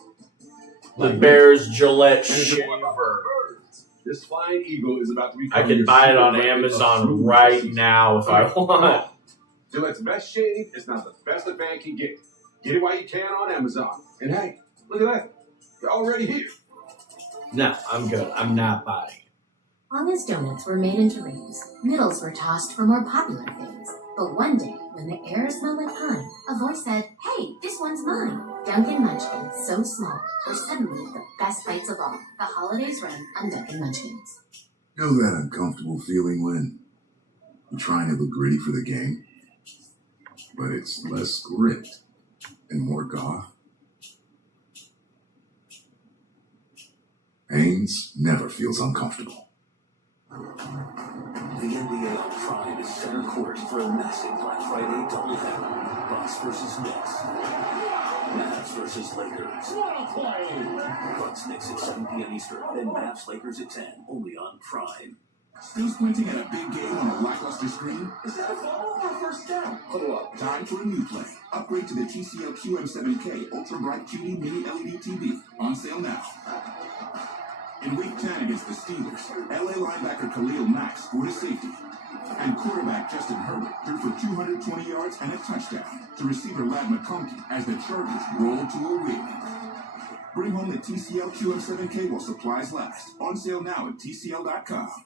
The Bears Gillette shaver. This flying eagle is about to be. I can buy it on Amazon right now if I want. Gillette's best shave is not the best a fan can get. Get it while you can on Amazon. And hey, look at that. You're already here. No, I'm good. I'm not buying. Honest donuts were made into rings. Middles were tossed for more popular things. But one day, when the air smelled like pine, a voice said, "Hey, this one's mine." Dunkin' Munchkins, so small, were suddenly the best bites of all. The holidays run on Dunkin' Munchkins. Know that uncomfortable feeling when you're trying to look gritty for the game, but it's less grit and more goth? Haynes never feels uncomfortable. The NBA on Prime is center court for a massive Black Friday doubleheader. Bucks versus Knicks. Mavs versus Lakers. Bucks Knicks at 7 p.m. Eastern, then Mavs Lakers at 10, only on Prime. Still squinting at a big game on a lackluster screen? Is that a fumble or a first down? Huddle up. Time for a new play. Upgrade to the TCL QM7K Ultra Bright QD Mini LED TV. On sale now. In Week 10 against the Steelers, LA linebacker Khalil Mack scored a safety. And quarterback Justin Herbert threw for 220 yards and a touchdown to receiver Ladd McConkey as the Chargers rolled to a win. Bring home the TCL QM7K while supplies last. On sale now at TCL.com.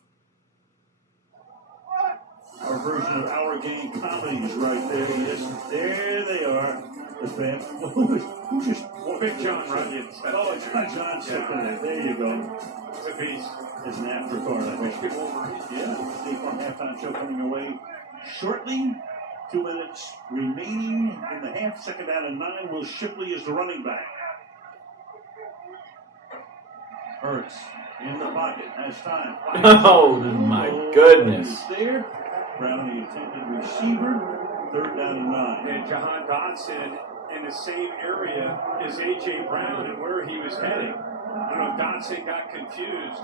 Our version of Our Game comedies right there. Yes, there they are. The fans. Who just? Big John Runyon. Oh, it's John sitting there. There you go. It's a piece. It's an afterthought, I think. Yeah. State Farm halftime show coming your way shortly. 2 minutes remaining in the half. Second down and 9. Will Shipley is the running back. Hurts in the pocket. Has time. Oh my goodness. There. Brown, the intended receiver. Third down and 9. And Jahan Dotson in the same area as A.J. Brown and where he was heading. I don't know if Dotson got confused.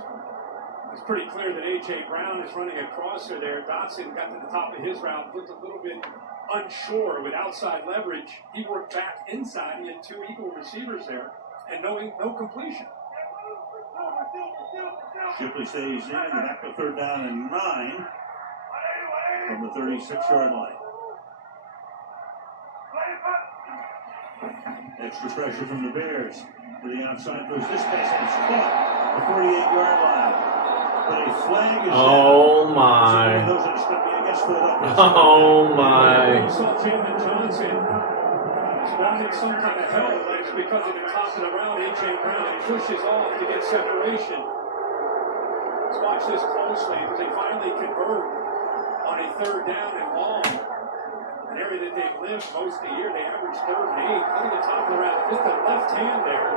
It's pretty clear that A.J. Brown is running a crosser there. Dotson got to the top of his route, looked a little bit unsure with outside leverage. He worked back inside. He had 2 equal receivers there and no completion. Shipley stays in. Back to third down and 9 from the 36-yard line. Extra pressure from the Bears. To the outside goes this pass and it's caught at the 48-yard line. But a flag is Oh down. my. So those are stepping against Philadelphia. Oh my. You saw Jalen Johnson surrounded some kind of help. It's because of the top of the round. A.J. Brown pushes off to get separation. Let's watch this closely because they finally convert on a third down and long. An area that they've lived most of the year. They average 3rd and 8. Look at the top of the round. Just the left hand there.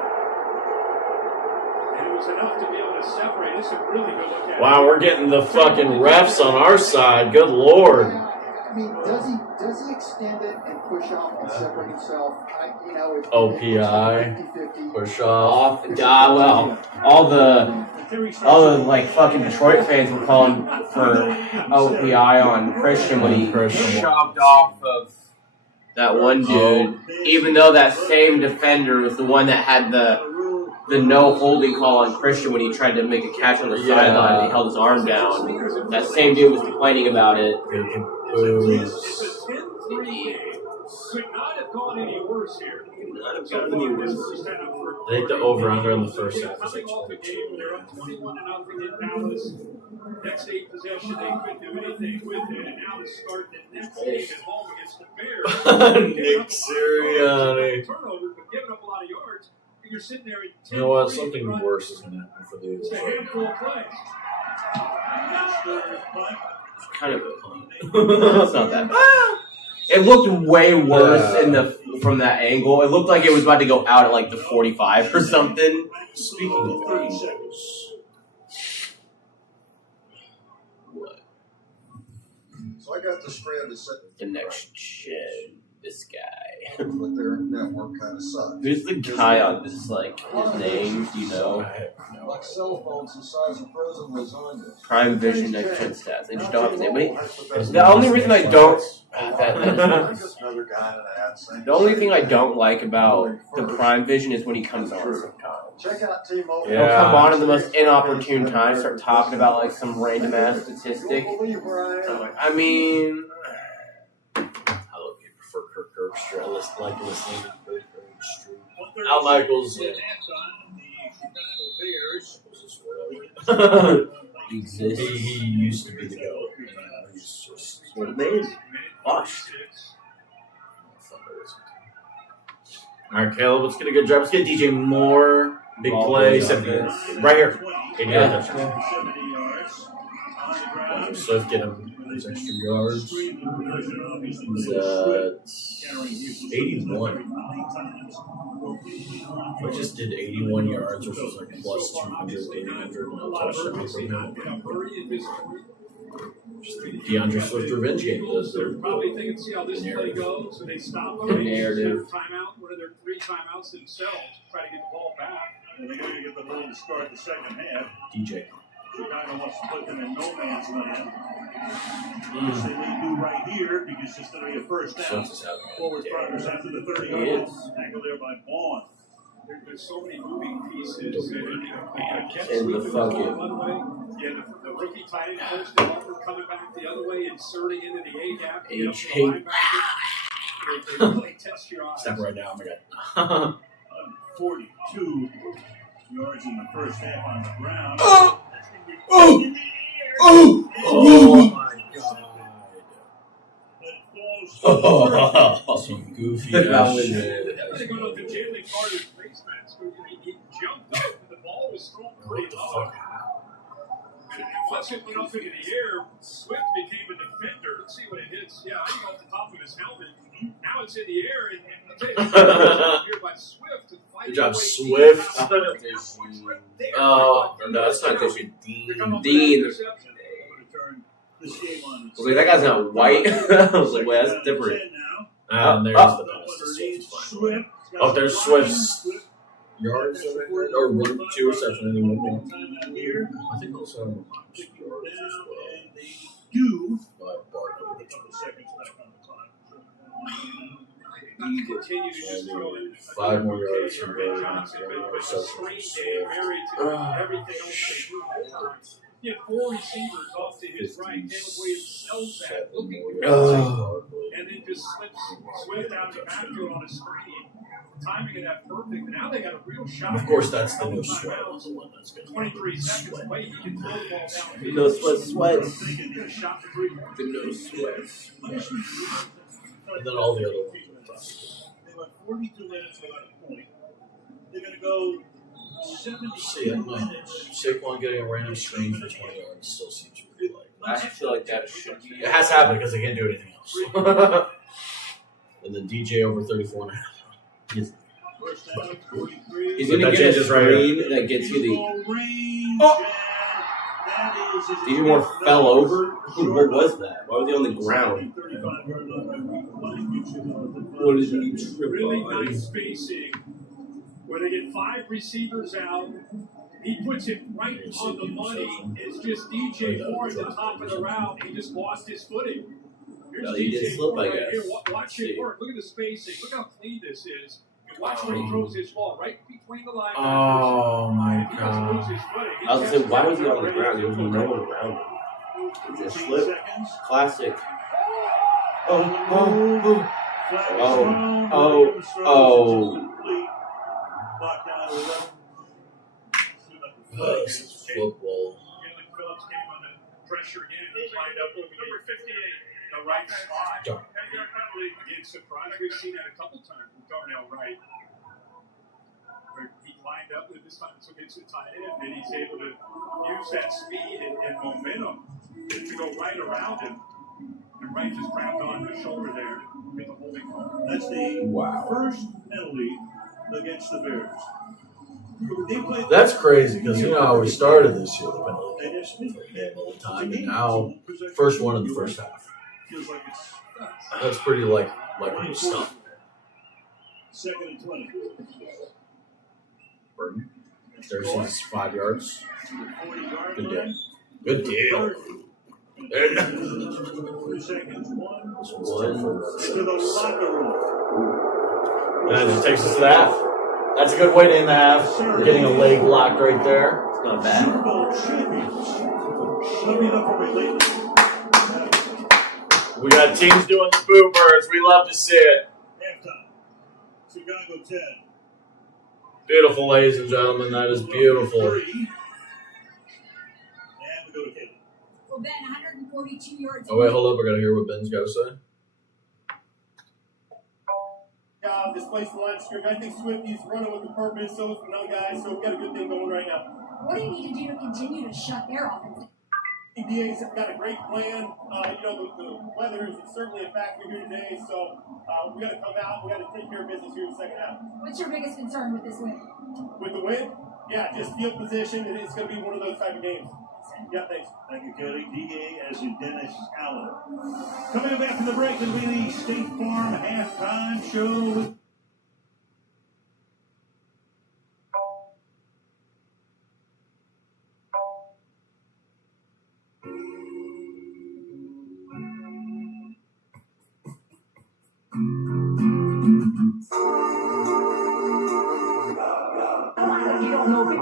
And it was enough to be able to separate. It's a really good look at it. Wow, we're getting the fucking refs on our side. Good lord. I mean, does he extend it and push off and separate himself? If OPI. Push off. Well, all the like fucking Detroit fans were calling for OPI on Christian when he shoved off of that one dude, even though that same defender was the one that had the no holding call on Christian when he tried to make a catch on the sideline and he held his arm down. That same dude was complaining about it. Could not have gone any worse here. They hit the over-under in the first half. Coming off the game, they're up 21-0 in Dallas. Next 8 possession, they couldn't do anything with it, and now to start the next game at home against the Bears. Nick Sirianni. Turnover, but giving up a lot of yards. You're sitting there. You know what? Something worse is going to happen for the It's a handful of plays. Kind of a It's not that bad. It looked way worse from that angle. It looked like it was about to go out at like the 45 or something. Speaking of angles. So I got the spread to set The next gen. This guy. but their network kind of sucked. Who's the guy on this, like, his name? Do you know? Like cell phones the size of frozen lasagna. Prime Vision next gen stats. They just don't have his name. Wait. The only reason I don't. The only thing I don't like about the Prime Vision is when he comes on sometimes. Check out T-Mobile. He'll come on at the most inopportune time, start talking about like some random ass statistic. I mean, For Kirk Herbstreit, I like listening to Kirk Herbstreit. Al Michaels. He exists. He used to be the GOAT. He's just amazing. Gosh. All right, Caleb, let's get a good job. Let's get DJ Moore. Big play. 70 right here. 80 yards. Swift get him those extra yards. He's 81. I just did 81 yards, which was like plus 200, 800, and a touchdown from him. Just the DeAndre Swift revenge game. They're probably thinking, see how this play goes, so they stop them. Narrative. Timeout, one of their 3 timeouts themselves, try to get the ball back. And they're going to get the ball to start the second half. DJ. Chicago wants to put them in no man's land. Yes, they may do right here because it's going to be a first down. Forward progress after the 30-yard line. Tackled there by Vaughn. There's so many moving pieces. And the fucking. Yeah, the rookie tight end posted over, coming back the other way, inserting into the A gap. They really test your eyes. Step right now, my God. 42 yards in the first half on the ground. Oh my God. Some goofy ass shit. They go to the Jalen Carter's face mask. He jumped up and the ball was thrown pretty low. And once it went up into the air, Swift became a defender. Let's see what it hits. Yeah, I think off the top of his helmet. Now it's in the air, and I'll tell you, here by Swift to fight. Good job, Swift. Oh, no, that's not good. Dean. I was like, that guy's not white. I was like, wait, that's different. And there's the pass to Swift. Oh, there's Swift's yards or 1, 2 receptions in one game. I think also He continued to just throw it. 5 more yards from there. Everything else they do. He had 4 receivers off to his right. Caleb Williams sells that, looking for the and then just slips Swift out of the backfield on a screen. Timing of that perfect. Now they got a real shot. Of course, that's the no sweat. 23 seconds away. He can throw the ball down. No sweat. Shot for 3. The no sweat. And then all the other ones. They went 42 minutes without a point. They're going to go 70 See, Saquon getting a random screen for 20 yards still seems pretty like. I feel like that should be. It has to happen because they can't do anything else. And then DJ over 34 and a half. He's going to get a screen that gets you the. Oh! DJ Moore fell over? Where was that? Why was he on the ground? What did he trip Really on? nice spacing where they get 5 receivers out. He puts it right on the money. It's just DJ Moore at the top of the route. He just lost his footing. Here's He did slip, I guess. Here, watch it work. Look at the spacing. Look how clean this is. And watch where he throws his ball right between the linebackers. Oh my He doesn't lose God. his footing. I was going to say, why was he on the ground? There was no one around him. It just slipped. Classic. Oh. Football. Jalen Phillips came on the pressure again. He lined up with number 58, the right spot. Again, surprised. We've seen that a couple times with Darnell Wright. Where he lined up with this time, so gets it tight end, and he's able to use that speed and momentum to go right around him. And Wright just grabbed on his shoulder there with the holding call. That's the first penalty against the Bears. That's crazy because you know how we started this year, the penalty game all the time, and now first one in the first half. Feels like it's That's pretty like when you stop. 2nd and 20. Burton. There's his 5 yards. Good deal. Good deal. 2 seconds. One. To the locker room. And that just takes us to the half. That's a good way to end the half. We're getting a leg lock right there. It's not bad. Super Bowl champions. Let me look for me lately. We got teams doing the boo birds. We love to see it. Halftime. Chicago 10. Beautiful, ladies and gentlemen. That is beautiful. And we go to Caleb. Well, Ben, 142 yards. Oh, wait, hold up. I got to hear what Ben's got to say. Displace the line of scrimmage. I think Swifty's running with the purpose, so is the young guys, so we've got a good thing going right now. What do you need to do to continue to shut their offense? DA's have got a great plan. The weather is certainly a factor here today, so we got to come out. We got to take care of business here in the second half. What's your biggest concern with this win? With the win? Yeah, just field position. It's going to be one of those type of games. Yeah, thanks. Thank you, Cody. DA as in Dennis Allen. Coming back from the break, it'll be the State Farm halftime show. You don't know if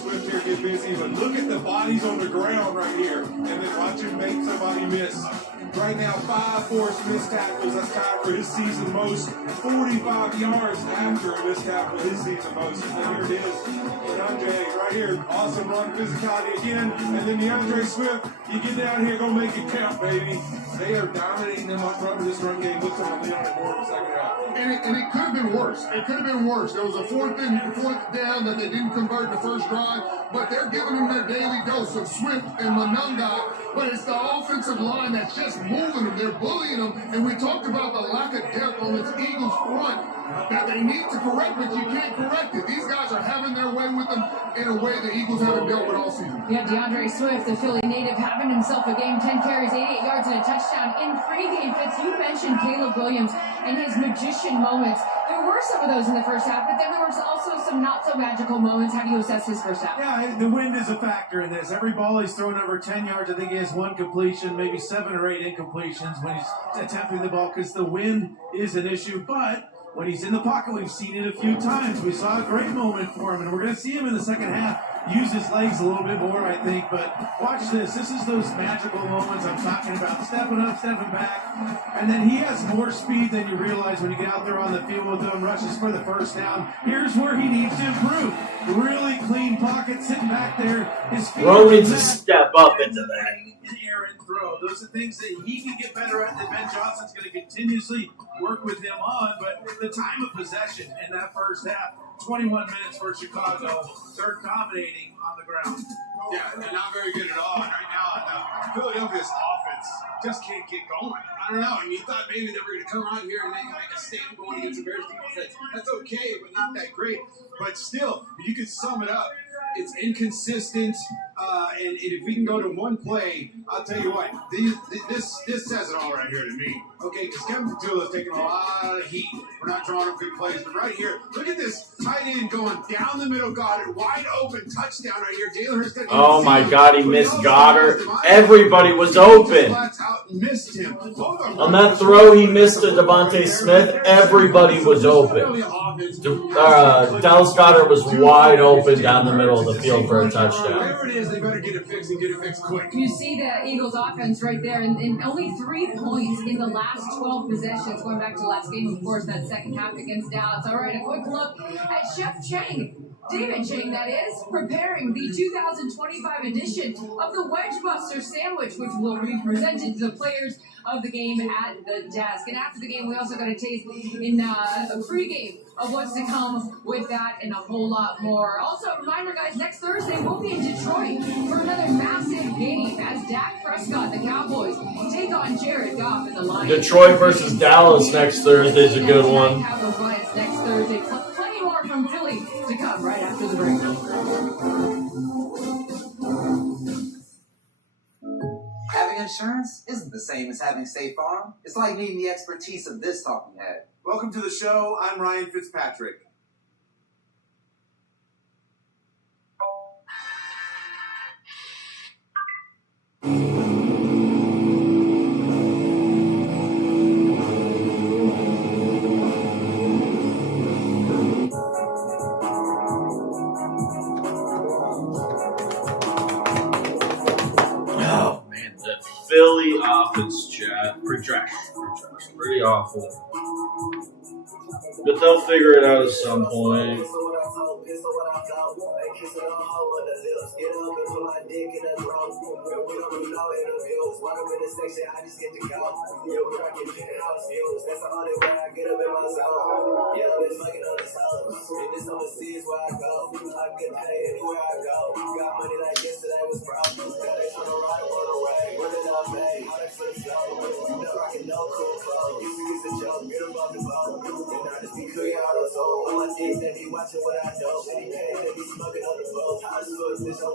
Swift here get busy, but look at the bodies on the ground right here, and then watch him make somebody miss. Right now, 5 forced missed tackles. That's tied for his season most. 45 yards after a missed tackle, his season most. And here it is. DeAndre right here. Awesome run physicality again. And then DeAndre Swift, you get down here, go make it count, baby. They are dominating them up front of this run game. Looks like they'll be on it more in the second half. And it could have been worse. It could have been worse. There was a fourth down that they didn't convert in the first drive, but they're giving them their daily dose of Swift and Monunga. But it's the offensive line that's just moving them. They're bullying them. And we talked about the lack of depth on this Eagles front that they need to correct, but you can't correct it. These guys are having their way with them in a way the Eagles haven't dealt with all season. Yeah, DeAndre Swift, the Philly native, having himself a game. 10 carries, 88 yards, and a touchdown. In pregame, Fitz, you mentioned Caleb Williams and his magician moments. There were some of those in the first half, but then there was also some not-so-magical moments. How do you assess his first half? Yeah, the wind is a factor in this. Every ball he's throwing over 10 yards. I think he has 1 completion, maybe 7 or 8 incompletions when he's attempting the ball because the wind is an issue. But when he's in the pocket, we've seen it a few times. We saw a great moment for him, and we're going to see him in the second half use his legs a little bit more, I think. But watch this. This is those magical moments I'm talking about. Stepping up, stepping back. And then he has more speed than you realize when you get out there on the field with him. Rushes for the first down. Here's where he needs to improve. Really clean pocket, sitting back there. His feet Bro needs to step up into that. An errant throw. Those are things that he can get better at, that Ben Johnson's going to continuously work with him on. But the time of possession in that first half, 21 minutes for Chicago. They're dominating on the ground. Yeah, they're not very good at all. And right now, Philadelphia's offense just can't get going. I don't know. And you thought maybe they were going to come out here and make a stand going against the Bears defense. That's okay, but not that great. But still, you could sum it up. It's inconsistent, and if we can go to one play, I'll tell you what, this says it all right here to me. Okay, because Kevin Patullo's taking a lot of heat. We're not drawing up good plays, but right here, look at this tight end going down the middle, Goddard, wide open touchdown right here. Jalen Hurts. Oh my God, he missed Goddard. Everybody was open. Missed him. On that throw, he missed to Devontae Smith. Everybody was open. Dallas Goddard was wide open down the middle of the field for a touchdown. Whatever it is, they better get it fixed and get it fixed quick. You see the Eagles offense right there, and only 3 points in the last 12 possessions, going back to the last game, of course, that second half against Dallas. All right, a quick look at Chef Chang. David Chang, that is, preparing the 2025 edition of the Wedge Buster sandwich, which will be presented to the players of the game at the desk. And after the game, we also got a taste in a pregame of what's to come with that and a whole lot more. Also, a reminder, guys, next Thursday we'll be in Detroit for another massive game as Dak Prescott, the Cowboys, take on Jared Goff and the Lions. Detroit versus Dallas next Thursday is a good one. Cowboys Lions next Thursday. Plenty more from Philly to come right after the break. Having insurance isn't the same as having State Farm. It's like needing the expertise of this talking head. Welcome to the show. I'm Ryan Fitzpatrick. Oh man, that Philly offense, chat, pretty awful. But they'll figure it out at some point.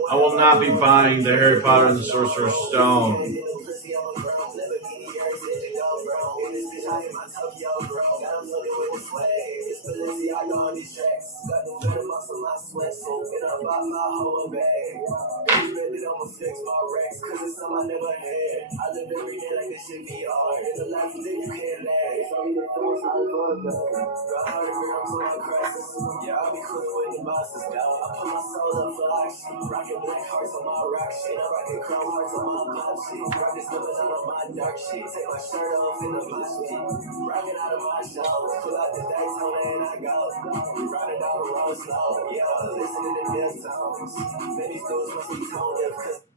I will not be buying the Harry Potter and the Sorcerer's Stone. Yeah, I'll be cool with the bosses, though. I put my soul up for action. Rockin' black hearts on my rock shit. I'm rockin' chrome hearts on my pop shit. Rock this numbers out on my dark shit. Take my shirt off in the mosh pit. Rockin' out of my show. Pull out the Daytona and I go. We riding down the road slow. Yeah, listening to them tones. Many schools must be toned up, cause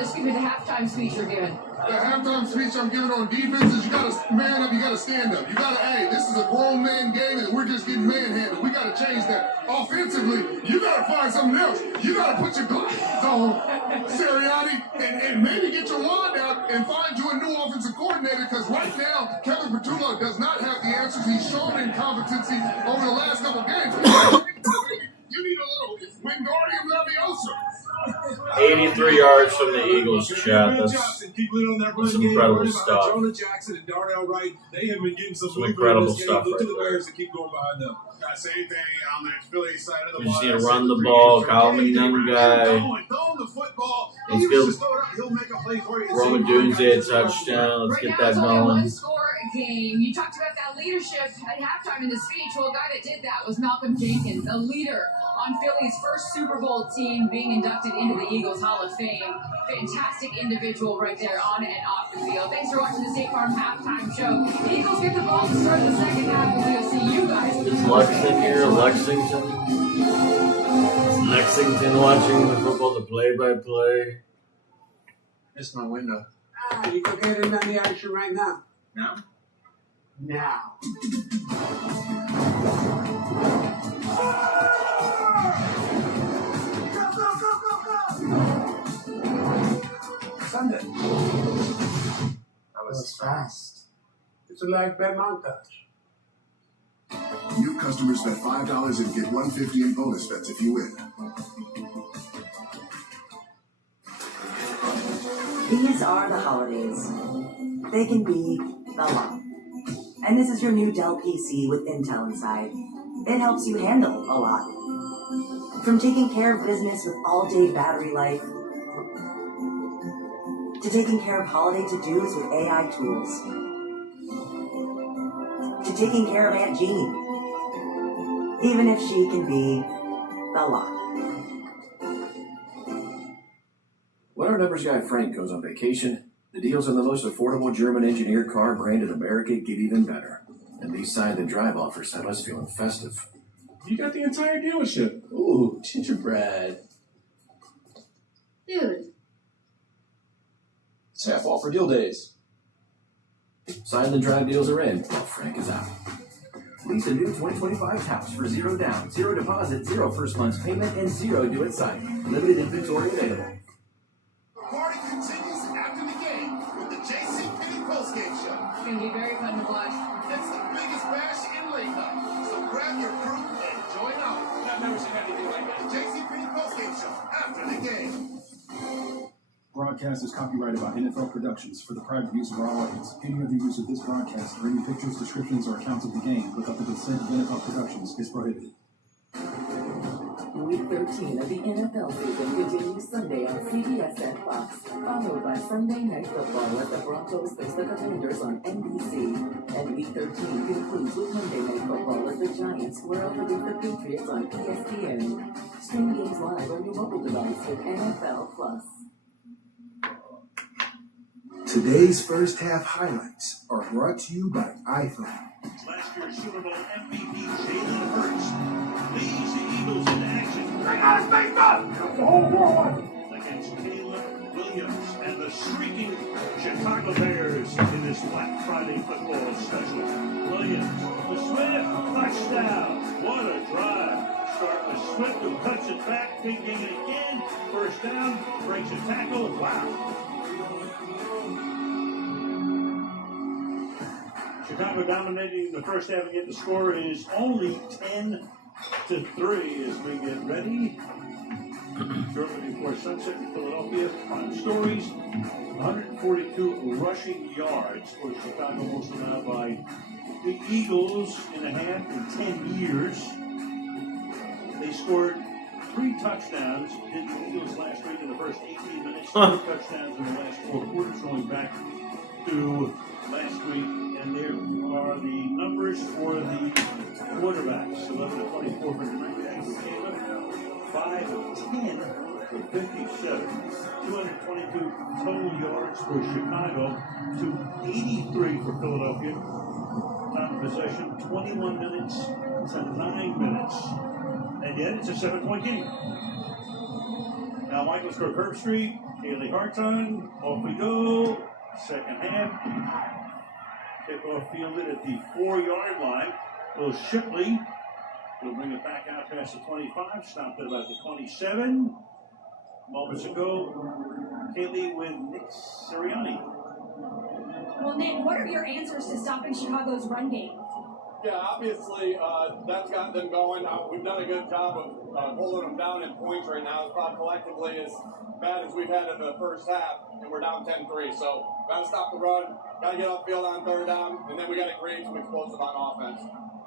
Excuse me, the halftime speech you're giving. The halftime speech I'm giving on defense is you gotta man up, you gotta stand up. You gotta, hey, this is a grown man game and we're just getting manhandled. We gotta change that. Offensively, you gotta find something else. You gotta put your glasses on, Sirianni, and maybe get your wand out and find you a new offensive coordinator, because right now, Kevin Petullo does not have the answers. He's shown incompetency over the last couple games. You need a little Wingardium Leviosa. 83 yards from the Eagles, chat. That's some incredible stuff. Jonah Jackson and Darnell Wright, they have been getting some incredible stuff Look right to the there. Bears to keep going behind them. Same thing on the Philly side of the We ball. just need to run the ball. Kyle McDonough guy. Throw him the football. Let's You get just throw it up, he'll make a play for you. Roman Dunze a touchdown. Let's Right get now, that it's only a going. one-score game. You talked about that leadership at halftime in the speech. Well, a guy that did that was Malcolm Jenkins, a leader on Philly's first Super Bowl team being inducted into the Eagles Hall of Fame. Fantastic individual right there on and off the field. Thanks for watching the State Farm Halftime Show. The Eagles get the ball to start the second half, and we'll see you guys. Is Lexington here? Lexington? Is Lexington watching the football, the play-by-play? Missed my window. Can you go get in on the action right now? Now? Now. Sunday. That was fast. It's a live bet montage. New customers bet $5 and get $150 in bonus bets if you win. These are the holidays. They can be a lot. And this is your new Dell PC with Intel inside. It helps you handle a lot. From taking care of business with all-day battery life, to taking care of holiday to-dos with AI tools, to taking care of Aunt Jean, even if she can be a lot. When our numbers guy Frank goes on vacation, the deals on the most affordable German-engineered car brand in America get even better. And these sign-and-drive offers have us feeling festive. You got the entire dealership. Ooh, gingerbread. Dude. It's half off for deal days. Sign-and-drive deals are in, while Frank is out. Lease a new 2025 Taos for $0 down, 0 deposit, 0 first month's payment, and 0 due at signing. Limited inventory available. Party continues after the game with the JC Penney postgame show. It's going to be very fun to watch. It's the biggest bash in late night, so grab your crew and join out. I've never seen anything like that. JC Penney postgame show after the game. Broadcast is copyrighted by NFL Productions for the private use of our audience. Any other use of this broadcast or any pictures, descriptions, or accounts of the game without the consent of NFL Productions is prohibited. Week 13 of the NFL season continues Sunday on CBS and Fox, followed by Sunday Night Football as the Broncos face the Commanders on NBC. And Week 13 concludes with Monday Night Football as the Giants square off against the Patriots on ESPN. Stream games live on your mobile device with NFL Plus. Today's first half highlights are brought to you by iPhone. Last year's Super Bowl MVP Jalen Hurts leads the Eagles into action. They got his face up! The whole world! Against Caleb Williams and the shrieking Chicago Bears in this Black Friday football special. Williams, the Swift, touchdown. What a drive. Start with Swift who cuts it back, big game again. First down, breaks a tackle. Wow. Chicago dominating the first half, and yet the score is only 10-3 as we get ready. Shortly before sunset in Philadelphia, prime stories. 142 rushing yards for Chicago, most allowed by the Eagles in a half in 10 years. They scored 3 touchdowns. Did the Eagles last week in the first 18 minutes? 3 touchdowns in the last 4 quarters, going back to last week, and there are the numbers for the quarterbacks. 11 of 24 for Caleb, 5 of 10 for 57, 222 total yards for Chicago, 283 for Philadelphia. Time of possession 21 minutes to 9 minutes, and yet it's a 7-point game. Now Michael Stroke Herbstreit, Haley Harton, off we go. Second half. Kickoff fielded at the 4-yard line. Will Shipley will bring it back out past the 25. Stopped at about the 27. Moments ago, Haley with Nick Sirianni. Well, Nick, what are your answers to stopping Chicago's run game? Yeah, obviously, that's got them going. We've done a good job of holding them down in points right now. It's not collectively as bad as we've had in the first half, and we're down 10-3. So, got to stop the run, got to get upfield on third down, and then we got to create some explosive on offense.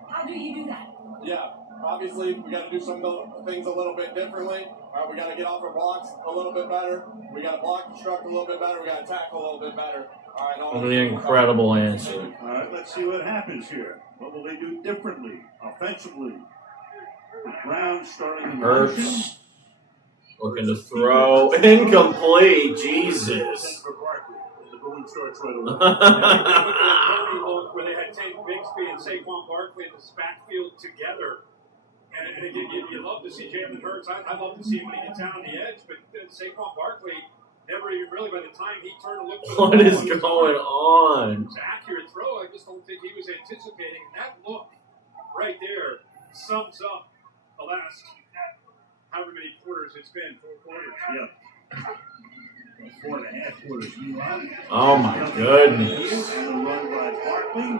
How do you do that? Yeah, obviously, we got to do some things a little bit differently. We got to get off our blocks a little bit better. We got to block and construct a little bit better. We got to tackle a little bit better. All right, What an incredible answer. All right, let's see what happens here. What will they do differently, offensively? The Browns starting in motion. Hurts. Looking to throw. Incomplete. Jesus. The balloon starts right away. Where they had Tank Bigsby and Saquon Barkley in this backfield together. And again, you love to see Jalen Hurts. I love to see him when he gets out on the edge, but Saquon Barkley never even really, by the time he turned to look for What is going on? It's an accurate throw. I just don't think he was anticipating. That look right there sums up the last however many quarters it's been. 4 quarters. Yeah. 4.5 quarters. Oh my goodness. And a run by Barkley.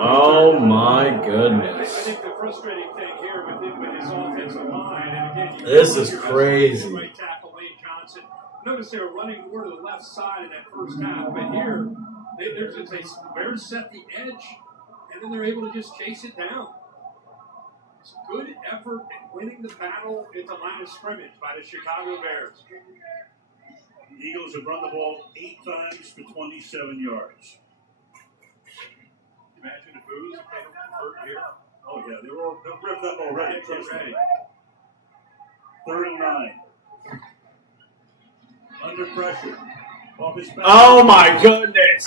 Oh my I goodness. think the frustrating thing here with his offensive line, and again, This is crazy. Right tackle Lane Johnson. Notice they were running more to the left side in that first half, but here the Bears set the edge, and then they're able to just chase it down. It's good effort in winning the battle at the line of scrimmage by the Chicago Bears. The Eagles have run the ball 8 times for 27 yards. Imagine the boos if they don't convert here. Oh, yeah, they're ripped up already. Trust me. 3rd and 9. Under pressure. Off his back. Oh my goodness.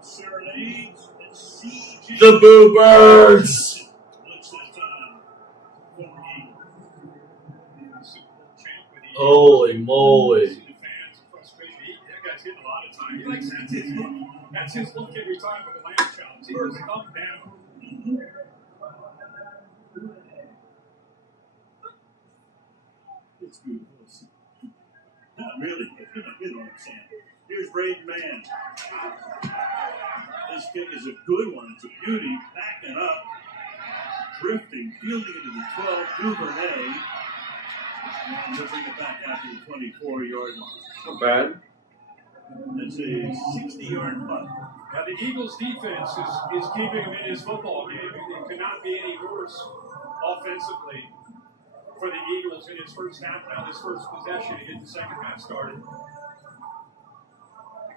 Serenades and CJ. The Boo Birds. Blitz that time. Former Eagle. Holy moly. That guy's hitting a lot of time. He likes that's his look. That's his look every time with the land chops. He goes up down. It's beautiful. Not really. You know what I'm saying. Here's Braden Mann. This kick is a good one. It's a beauty. Backing up. Drifting. Fielding into the 12. Duvernay. And he'll bring it back out to the 24-yard line. Not bad. That's a 60-yard punt. Now the Eagles' defense is keeping him in his football game. It could not be any worse offensively for the Eagles in his first half. Now this first possession to get the second half started.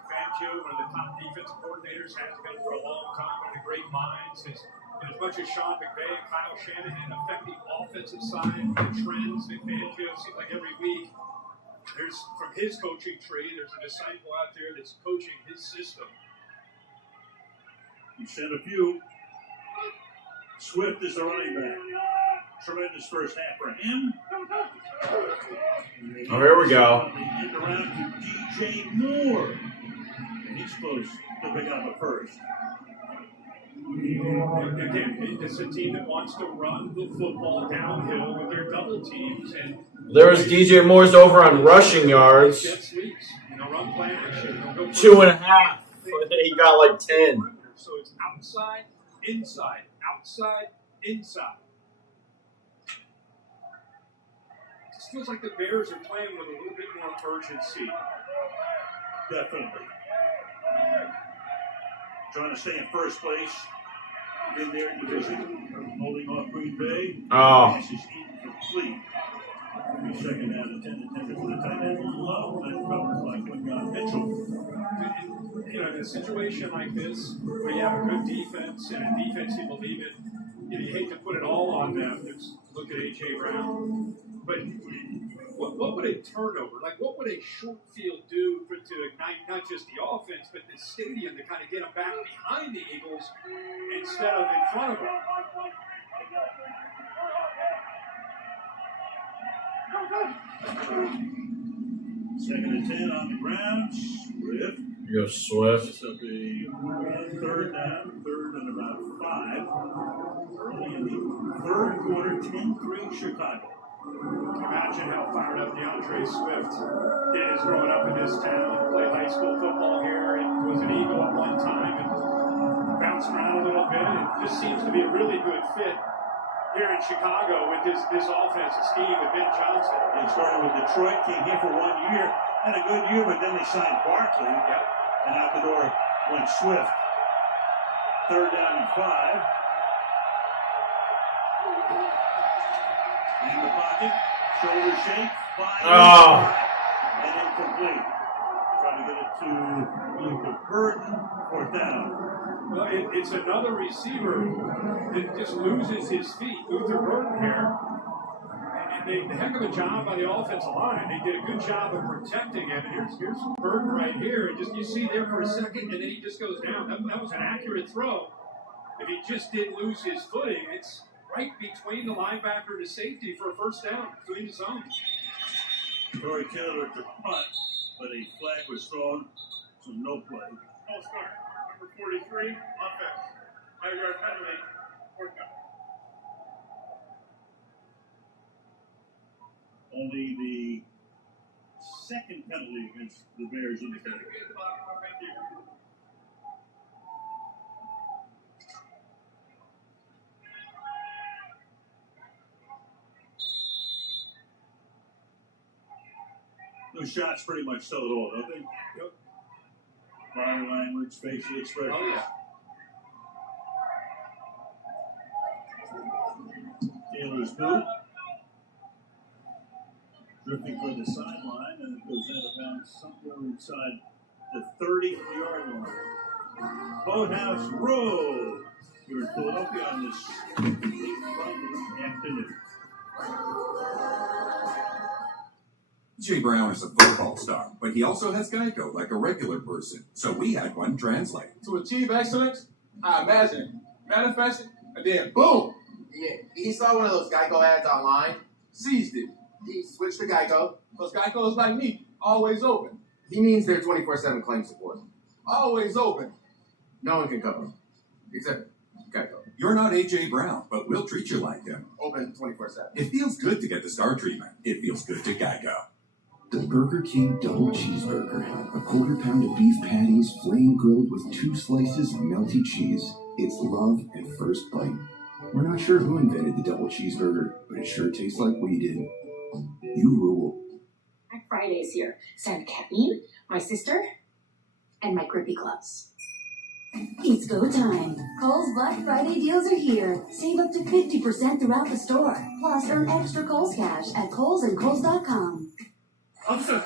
Fangio, one of the top defensive coordinators, has been for a long time. One of the great minds. As much as Sean McVay and Kyle Shanahan affect the offensive side, the trends that Fangio seems like every week. There's from his coaching tree, there's a disciple out there that's coaching his system. You sent a few. Swift is the running back. Tremendous first half for him. Oh, here we go. Get around to DJ Moore. And he's close to pick up a first. Again, it's a team that wants to run the football downhill with their double teams. And There's DJ Moore's over on rushing yards. jet sweeps, run play action. 2.5. He got like 10. So it's outside, inside, outside, inside. It just feels like the Bears are playing with a little bit more urgency. Definitely. Trying to stay in first place in their division. Holding off Green Bay. Oh. This is incomplete. Second down and 10 attempted for the tight end. Low and covered by Quinton Mitchell. you know, in a situation like this, where you have a good defense and a defense you believe in, you hate to put it all on them. Just look at A.J. Brown. But what would a turnover, like what would a short field do to ignite not just the offense, but the stadium to kind of get them back behind the Eagles instead of in front of them? Second and 10 on the ground. Swift. You go Swift. Sets up a third down, third and about 5. Early in the third quarter, 10-3 Chicago. Imagine how fired up DeAndre Swift is growing up in this town, played high school football here, and was an Eagle at one time, and bounced around a little bit, and just seems to be a really good fit here in Chicago with this offensive scheme with Ben Johnson. They started with Detroit, came here for 1 year, had a good year, but then they signed Barkley, and out the door went Swift. Third down and 5. In the pocket, shoulder shake, 5 and incomplete. Trying to get it to Luther Burton, 4th down. Well, it's another receiver that just loses his feet, Luther Burton here. And they did a heck of a job by the offensive line. They did a good job of protecting him. And here's Burton right here. And just you see there for a second, and then he just goes down. That was an accurate throw. If he just didn't lose his footing, it's right between the linebacker and the safety for a first down between the zones. Corey Taylor at the punt, but a flag was thrown, so no play. False start. Number 43, offense. 5-yard penalty, 4th down. Only the second penalty against the Bears in the game. Those shots pretty much tell it all, don't they? Yep. Body language, facial expression. Oh, yeah. Taylor's boot. Drifting for the sideline, and it goes out of bounds somewhere inside the 30-yard line. Boathouse Road. You're in Philadelphia on this Friday afternoon. Jay Brown is a football star, but he also has Geico like a regular person, so we had one translate. To achieve excellence, I imagine, manifested, and then boom! Yeah, he saw one of those Geico ads online, Seized it. he switched to Geico. Because Geico is like me, always open. He means their 24/7 claim support. Always open. No one can cover him, except Geico. You're not A.J. Brown, but we'll treat you like him. Open 24/7. It feels good to get the star treatment. It feels good to Geico. The Burger King Double Cheeseburger. A quarter pound of beef patties, flame grilled with 2 slices of melty cheese. It's love at first bite. We're not sure who invented the double cheeseburger, but it sure tastes like we did. You rule. Black Friday's here. Send Kathleen, my sister, and my grippy gloves. It's go time. Kohl's Black Friday deals are here. Save up to 50% throughout the store. Plus, earn extra Kohl's cash at Kohl's and Kohl's.com. Officer,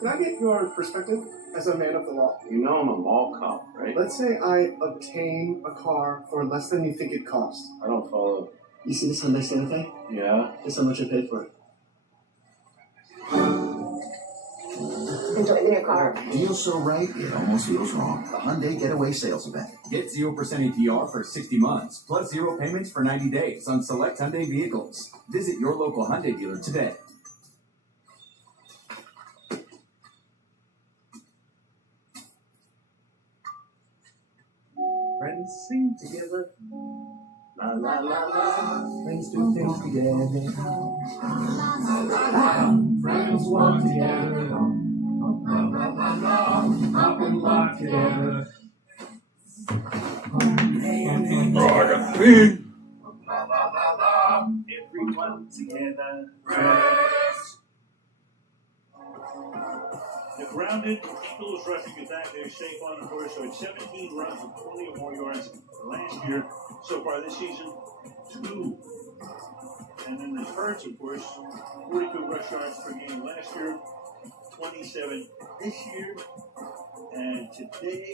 can I get your perspective as a man of the law? You know I'm a mall cop, right? Let's say I obtain a car for less than you think it costs. I don't follow. You see this Hyundai Santa Fe? Yeah? Guess how much I paid for it? Enjoy the new car. Deal so right, it almost feels wrong. The Hyundai Getaway Sales Event. Get 0% APR for 60 months, plus 0 payments for 90 days on select Hyundai vehicles. Visit your local Hyundai dealer today. Friends sing together. La la la la. Friends do things together. Friends walk together. La la la la. Hop and walk together. Oh, I got pee. La la la la. Everyone together. Friends. The grounded Eagles rushing attack. They're safe on the course, so it's 17 runs with 20 or more yards last year. So far this season, 2. And then there's Hurts, of course, 42 rush yards per game last year, 27 this year. And today,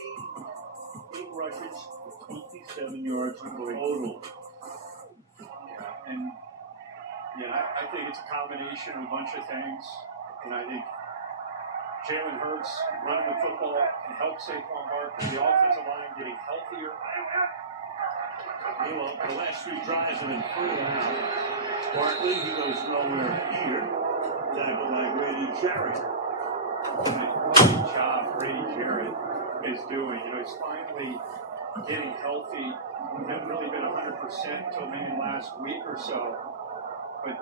8 rushes, 27 yards total. And I think it's a combination of a bunch of things. And I think Jalen Hurts running the football can help Saquon Barkley. The offensive line getting healthier. Meanwhile, the last 3 drives have been further out. Barkley, he goes nowhere here. Tackled by Grady Jarrett. Great job Grady Jarrett is doing. He's finally getting healthy. Hasn't really been 100% until maybe last week or so. But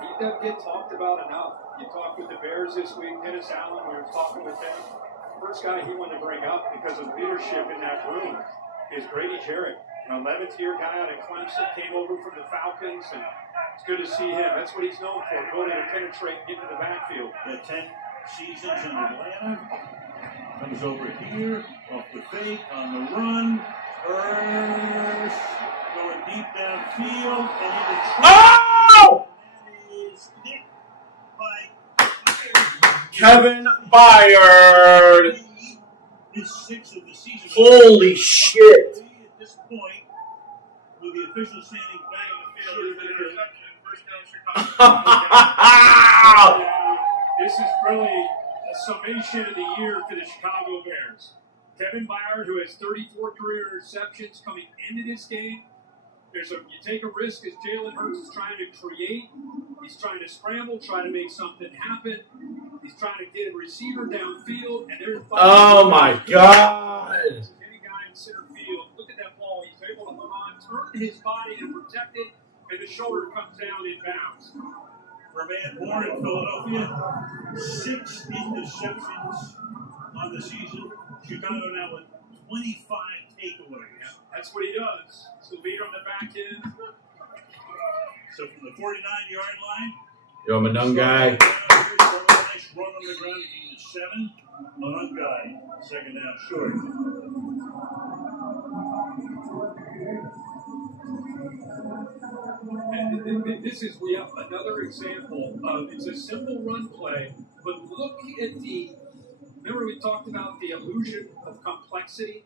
he doesn't get talked about enough. You talked with the Bears this week, Dennis Allen, we were talking with him. First guy he wanted to bring up because of leadership in that room is Grady Jarrett. An 11th year guy out of Clemson, came over from the Falcons, and it's good to see him. That's what he's known for, ability to penetrate and get to the backfield. The 10 seasons in Atlanta. Comes over here, off the fake, on the run. Hurst going deep downfield, and into Oh! That is hit by Kevin Byard. his 6th of the season. Holy shit. At this point, with the official standing back in the field, This is really a summation of the year for the Chicago Bears. Kevin Byard, who has 34 career interceptions coming into this game. You take a risk as Jalen Hurts is trying to create. He's trying to scramble, trying to make something happen. He's trying to get a receiver downfield, and there's Oh my God. Any guy in center field, look at that ball. He's able to hold on, turn his body and protect it, and the shoulder comes down in bounds. for a man born in Philadelphia, 6 interceptions on the season. Chicago now with 25 takeaways. Yeah, that's what he does. So lead on the back end. So from the 49-yard line. Yo, I'm a young guy. Nice run on the ground. He needed 7. Malung guy. Second down short. And this is another example of it's a simple run play, but look at remember we talked about the illusion of complexity?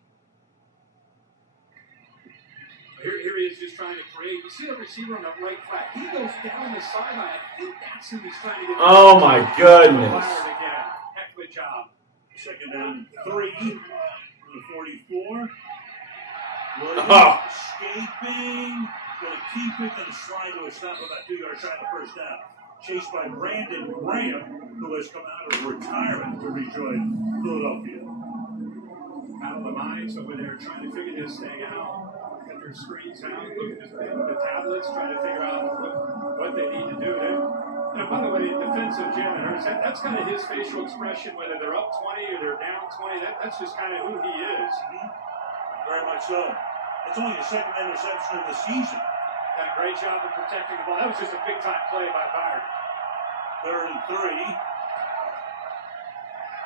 Here he is just trying to create. You see the receiver on the right flat. He goes down the sideline. I think that's who he's trying to get. Oh my goodness. Again. Heck of a job. Second down 3 from the 44. Williams escaping. Going to keep it and slide to a stop about 2 yards shy of the first down. Chased by Brandon Graham, who has come out of retirement to rejoin Philadelphia. Out of the minds over there trying to figure this thing out. Got their screens out, looking at the tablets, trying to figure out what they need to do there. By the way, defensive Jalen Hurts, that's kind of his facial expression, whether they're up 20 or they're down 20. That's just kind of who he is. Very much so. It's only his 2nd interception of the season. Done a great job of protecting the ball. That was just a big-time play by Byard. 3rd and 3.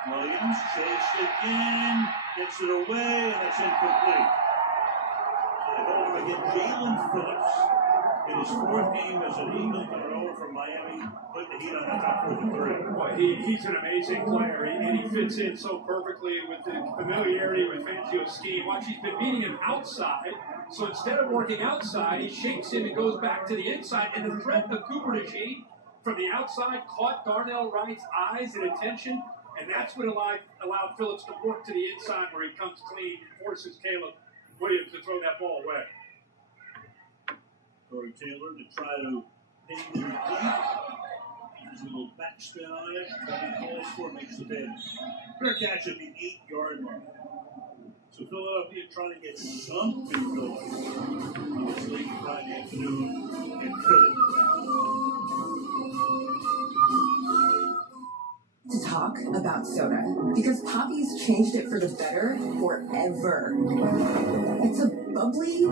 Williams chased again, gets it away, and that's incomplete. So they hold him again. Jalen Phillips, in his 4th game as an Eagle, coming over from Miami, put the heat on that top 4th and 3. Well, he's an amazing player, and he fits in so perfectly with the familiarity with Fangio's scheme. Watch, he's been meeting him outside, so instead of working outside, he shakes him and goes back to the inside, and the threat of Cooper DeJean from the outside caught Darnell Wright's eyes and attention, and that's what allowed Phillips to work to the inside where he comes clean and forces Caleb Williams to throw that ball away. Corey Taylor to try to pin him deep. There's a little backspin on it. That he calls for, makes the bid. Fair catch at the 8-yard line. So Philadelphia trying to get something going. This late Friday afternoon in Philly. To talk about soda, because Poppy's changed it for the better forever. It's a bubbly,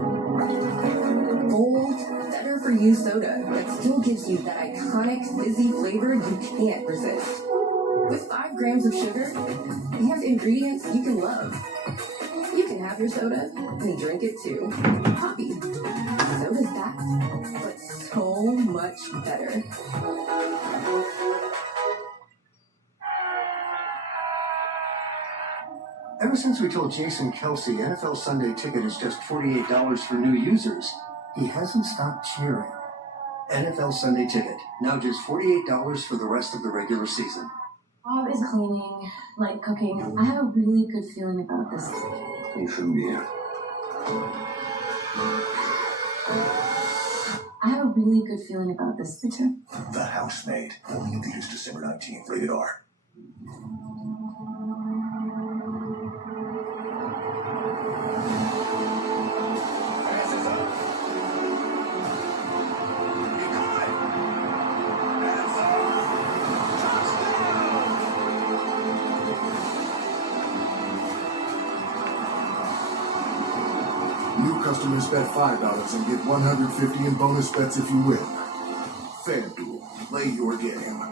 bold, better-for-you soda that still gives you that iconic fizzy flavor you can't resist. With 5 grams of sugar, we have ingredients you can love. You can have your soda and drink it too. Poppy. Soda's that, but so much better. Ever since we told Jason Kelsey NFL Sunday Ticket is just $48 for new users, he hasn't stopped cheering. NFL Sunday Ticket, now just $48 for the rest of the regular season. Bob is cleaning, like cooking. I have a really good feeling about this. I have a really good feeling about this picture. The Housemaid. Only in theaters December 19th. Rated R. New customers bet $5 and get $150 in bonus bets if you win. FanDuel, play your game.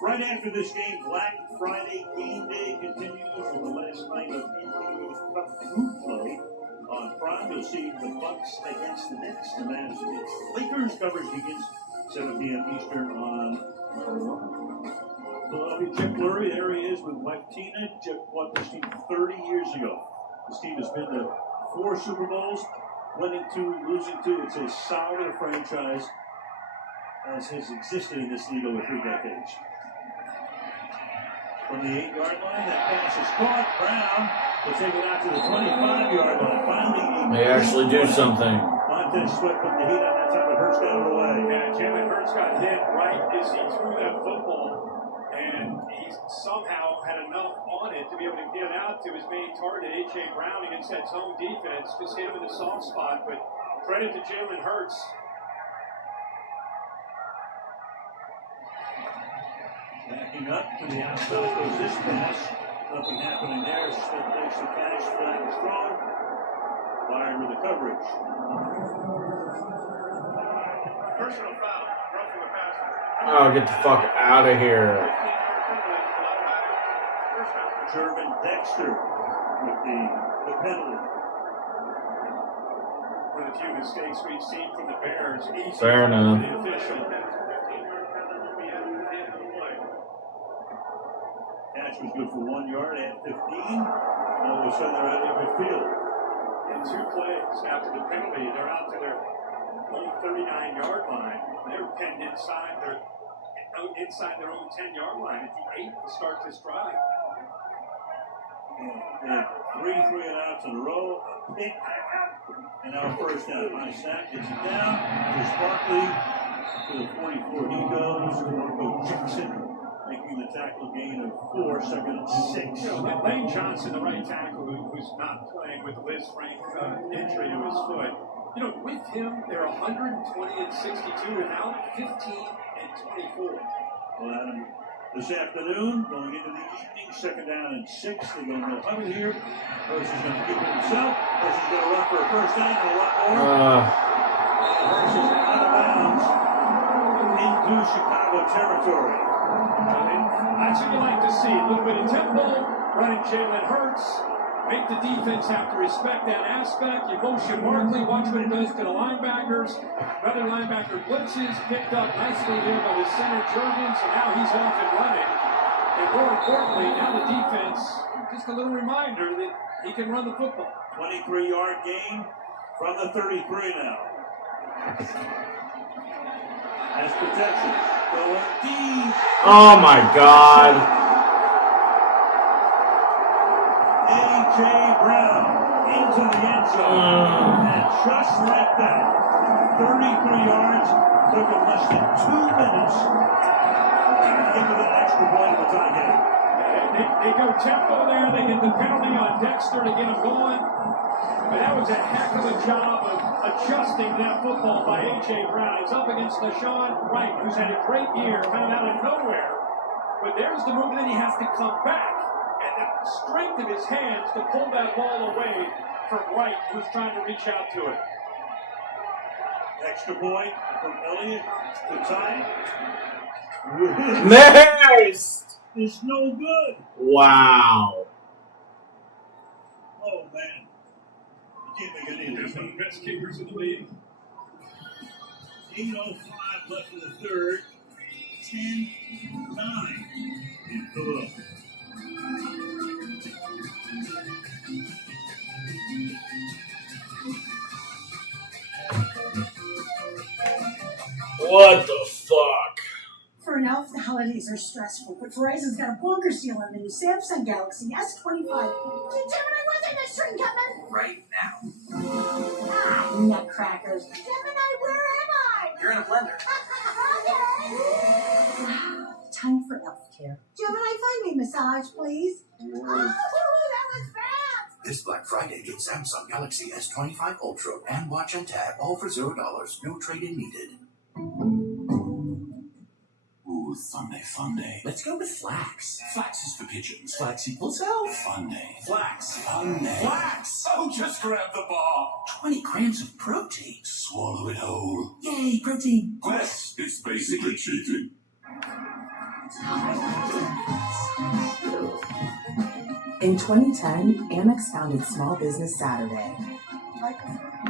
Right after this game, Black Friday game day continues with the last night of NBA Cup group play. On Prime, you'll see the Bucks against the Knicks, the Mavs against the Lakers. Coverage begins 7 p.m. Eastern on Philadelphia. Jeff Lurie, there he is with wife Tina. Jeff bought this team 30 years ago. This team has been to 4 Super Bowls, winning 2, losing 2. It's as solid a franchise as has existed in this league over 3 decades. From the 8-yard line, that pass is caught. Brown will take it out to the 25-yard line. Finally, They actually do something. Montez Sweat put the heat on that time, but Hurts got it away. Yeah, Jalen Hurts got hit right as he threw that football, and he somehow had enough on it to be able to get out to his main target, A.J. Brown, against that zone defense. Just hit him in the soft spot, but credit to Jalen Hurts. Backing up to the outside goes this pass. Nothing happening there. Smith takes the catch. Flag is thrown. Byron with the coverage. Personal foul. Roughing the passer. Oh, get the fuck out of here. Jervin Dexter with the penalty. One of the few mistakes we've seen from the Bears. Easy Fair enough. for the official. Catch was good for 1 yard at 15. All of a sudden they're out of midfield. In 2 plays after the penalty, they're out to their own 39-yard line. They're pinned inside their own 10-yard line at the 8 to start this drive. They had 3 3-and-outs in a row. A pick. And now a first down. High snap gets it down. There's Barkley to the 44. He goes. Marco Jackson making the tackle gain of 4, second and 6. You know, Lane Johnson, the right tackle, who's not playing with the Liz Frank injury to his foot. You know, with him, they're 120 and 62. Without 15 and 24. Well, Adam, this afternoon, going into the evening, second down and 6. They go no huddle here. Hurts is going to keep it himself. Hurts is going to run for a first down and a lot more. Hurts is out of bounds into Chicago territory. That's what you like to see. A little bit of tempo, running Jalen Hurts. Make the defense have to respect that aspect. You motion Barkley, watch what it does to the linebackers. Another linebacker blitzes, picked up nicely there by the center, Jurgens, and now he's off and running. And more importantly, now the defense, just a little reminder that he can run the football. 23-yard gain from the 33 now. Has protection. Going deep. Oh my God. A.J. Brown into the end zone. And just like that, 33 yards. Took him less than 2 minutes to get to that extra point of the tie game. They go tempo there. They get the penalty on Dexter to get him going. But that was a heck of a job of adjusting that football by A.J. Brown. He's up against LaShawn Wright, who's had a great year, kind of out of nowhere. But there's the move, and then he has to come back. And the strength of his hands to pull that ball away from Wright, who's trying to reach out to it. Extra point from Elliott to tie. Nice! It's no good. Wow. Oh, man. You can't make any of He's this. one of the best kickers in the league. 8:05 left in the third. 10-9 in Philadelphia. What the fuck? For an elf, the holidays are stressful, but Verizon's got a bonkers deal on the new Samsung Galaxy S25. Gemini, what's in this string coming? Right now. Ah, nutcrackers. Gemini, where am I? You're in a blender. Time for elf care. Gemini, find me a massage, please. Oh, that was fast! This Black Friday, get Samsung Galaxy S25 Ultra and watch and tag all for $0. No trade-in needed. Ooh, fun day. Let's go with flax. Flax is for pigeons. Flax equals health. Fun day. Flax. Fun day. Flax! Oh, just grab the bar. 20 grams of protein. Swallow it whole. Yay, protein. Quest is basically cheating. In 2010, Amex founded Small Business Saturday,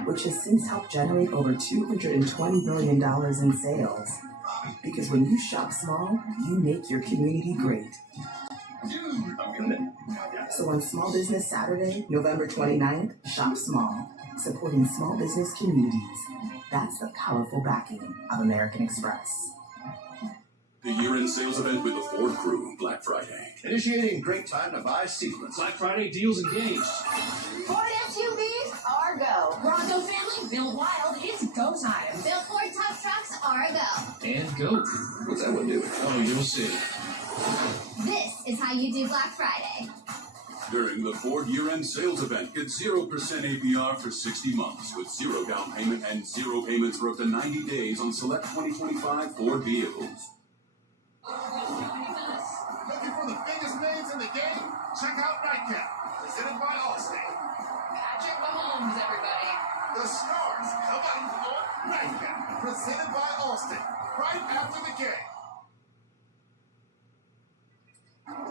which has since helped generate over $220 billion in sales. Because when you shop small, you make your community great. So on Small Business Saturday, November 29th, shop small, supporting small business communities. That's the powerful backing of American Express. The year-end sales event with the Ford Crew, Black Friday. Initiating great time to buy sequence. Black Friday deals engaged. Ford SUVs are go. Bronco family, build wild, it's go time. Build Ford tough trucks are go. And go. What's that one do? Oh, you'll see. This is how you do Black Friday. During the Ford year-end sales event, get 0% APR for 60 months with 0 down payment and 0 payments for up to 90 days on select 2025 Ford vehicles. Looking for the biggest names in the game? Check out Nightcap, presented by Allstate. Patrick Mahomes, everybody. The stars come out on Nightcap, presented by Allstate, right after the game.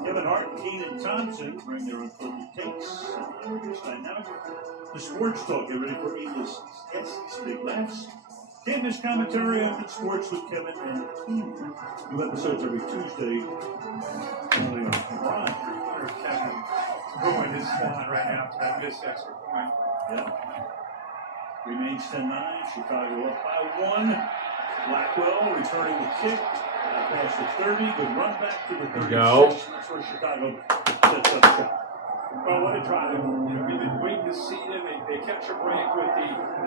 Kevin Hart and Keenan Thompson bring their unfiltered takes. The sports talk. Get ready for Eagles tests, big laughs. Can't miss commentary on good sports with Kevin and Keenan. New episodes every Tuesday. Only on Prime. Kevin going his spawn right after that missed extra point. Yeah. Remains 10-9. Chicago up by 1. Blackwell returning the kick. Past the 30. Good run back to the 36. Go. That's where Chicago sets up shop. Well, what a drive. We've been waiting to see them. They catch a break with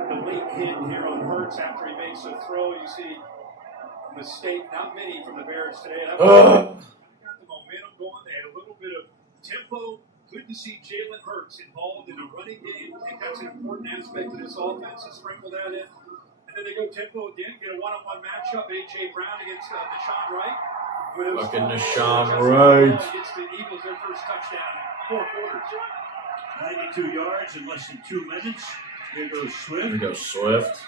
the late hit here on Hurts after he makes a throw. You see a mistake, not many from the Bears today. That got the momentum going. They had a little bit of tempo. Good to see Jalen Hurts involved in the running game. I think that's an important aspect of this offense to sprinkle that in. And then they go tempo again, get a one-on-one matchup. A.J. Brown against Deshaun Wright. Fucking Deshaun Wright. Against the Eagles, their first touchdown in 4 quarters. 92 yards in less than 2 minutes. Here goes Swift. Here goes Swift.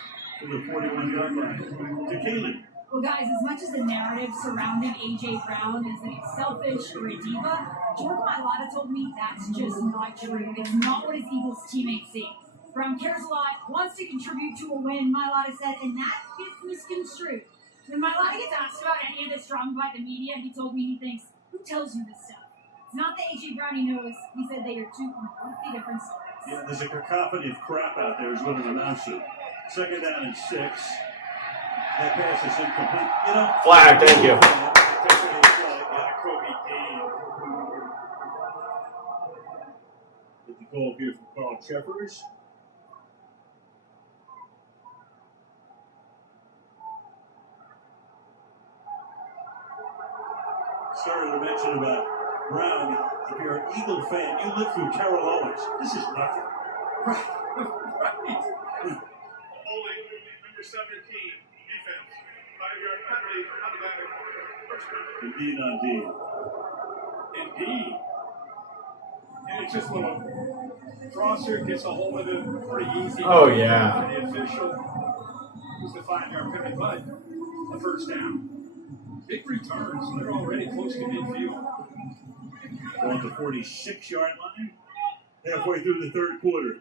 To the 41-yard line. To Kaylee. Well, guys, as much as the narrative surrounding A.J. Brown is that he's selfish or a diva, Jordan Mailata told me that's just not true. It's not what his Eagles teammates think. Brown cares a lot, wants to contribute to a win, Mailata said, and that gets misconstrued. When Mailata gets asked about any of this wrong by the media, he told me he thinks, who tells you this stuff? It's not the A.J. Brown he knows. He said they are two completely different stories. Yeah, there's a cacophony of crap out there, is what it amounts to. 2nd down and 6. That pass is incomplete. You know, Flag, thank you. Get the call here from Carl Cheffers. Started to mention about Brown. If you're an Eagle fan, you lived through Terrell Owens. This is nothing. Right. Holding number 17, defense. 5-yard penalty, out of bounds. Indeed, indeed. Indeed. And it's just a little crosser gets a hold of it pretty easy. Oh, yeah. The official was the 5-yard penalty, but a first down. Big returns. They're already close to midfield. On the 46-yard line, halfway through the third quarter.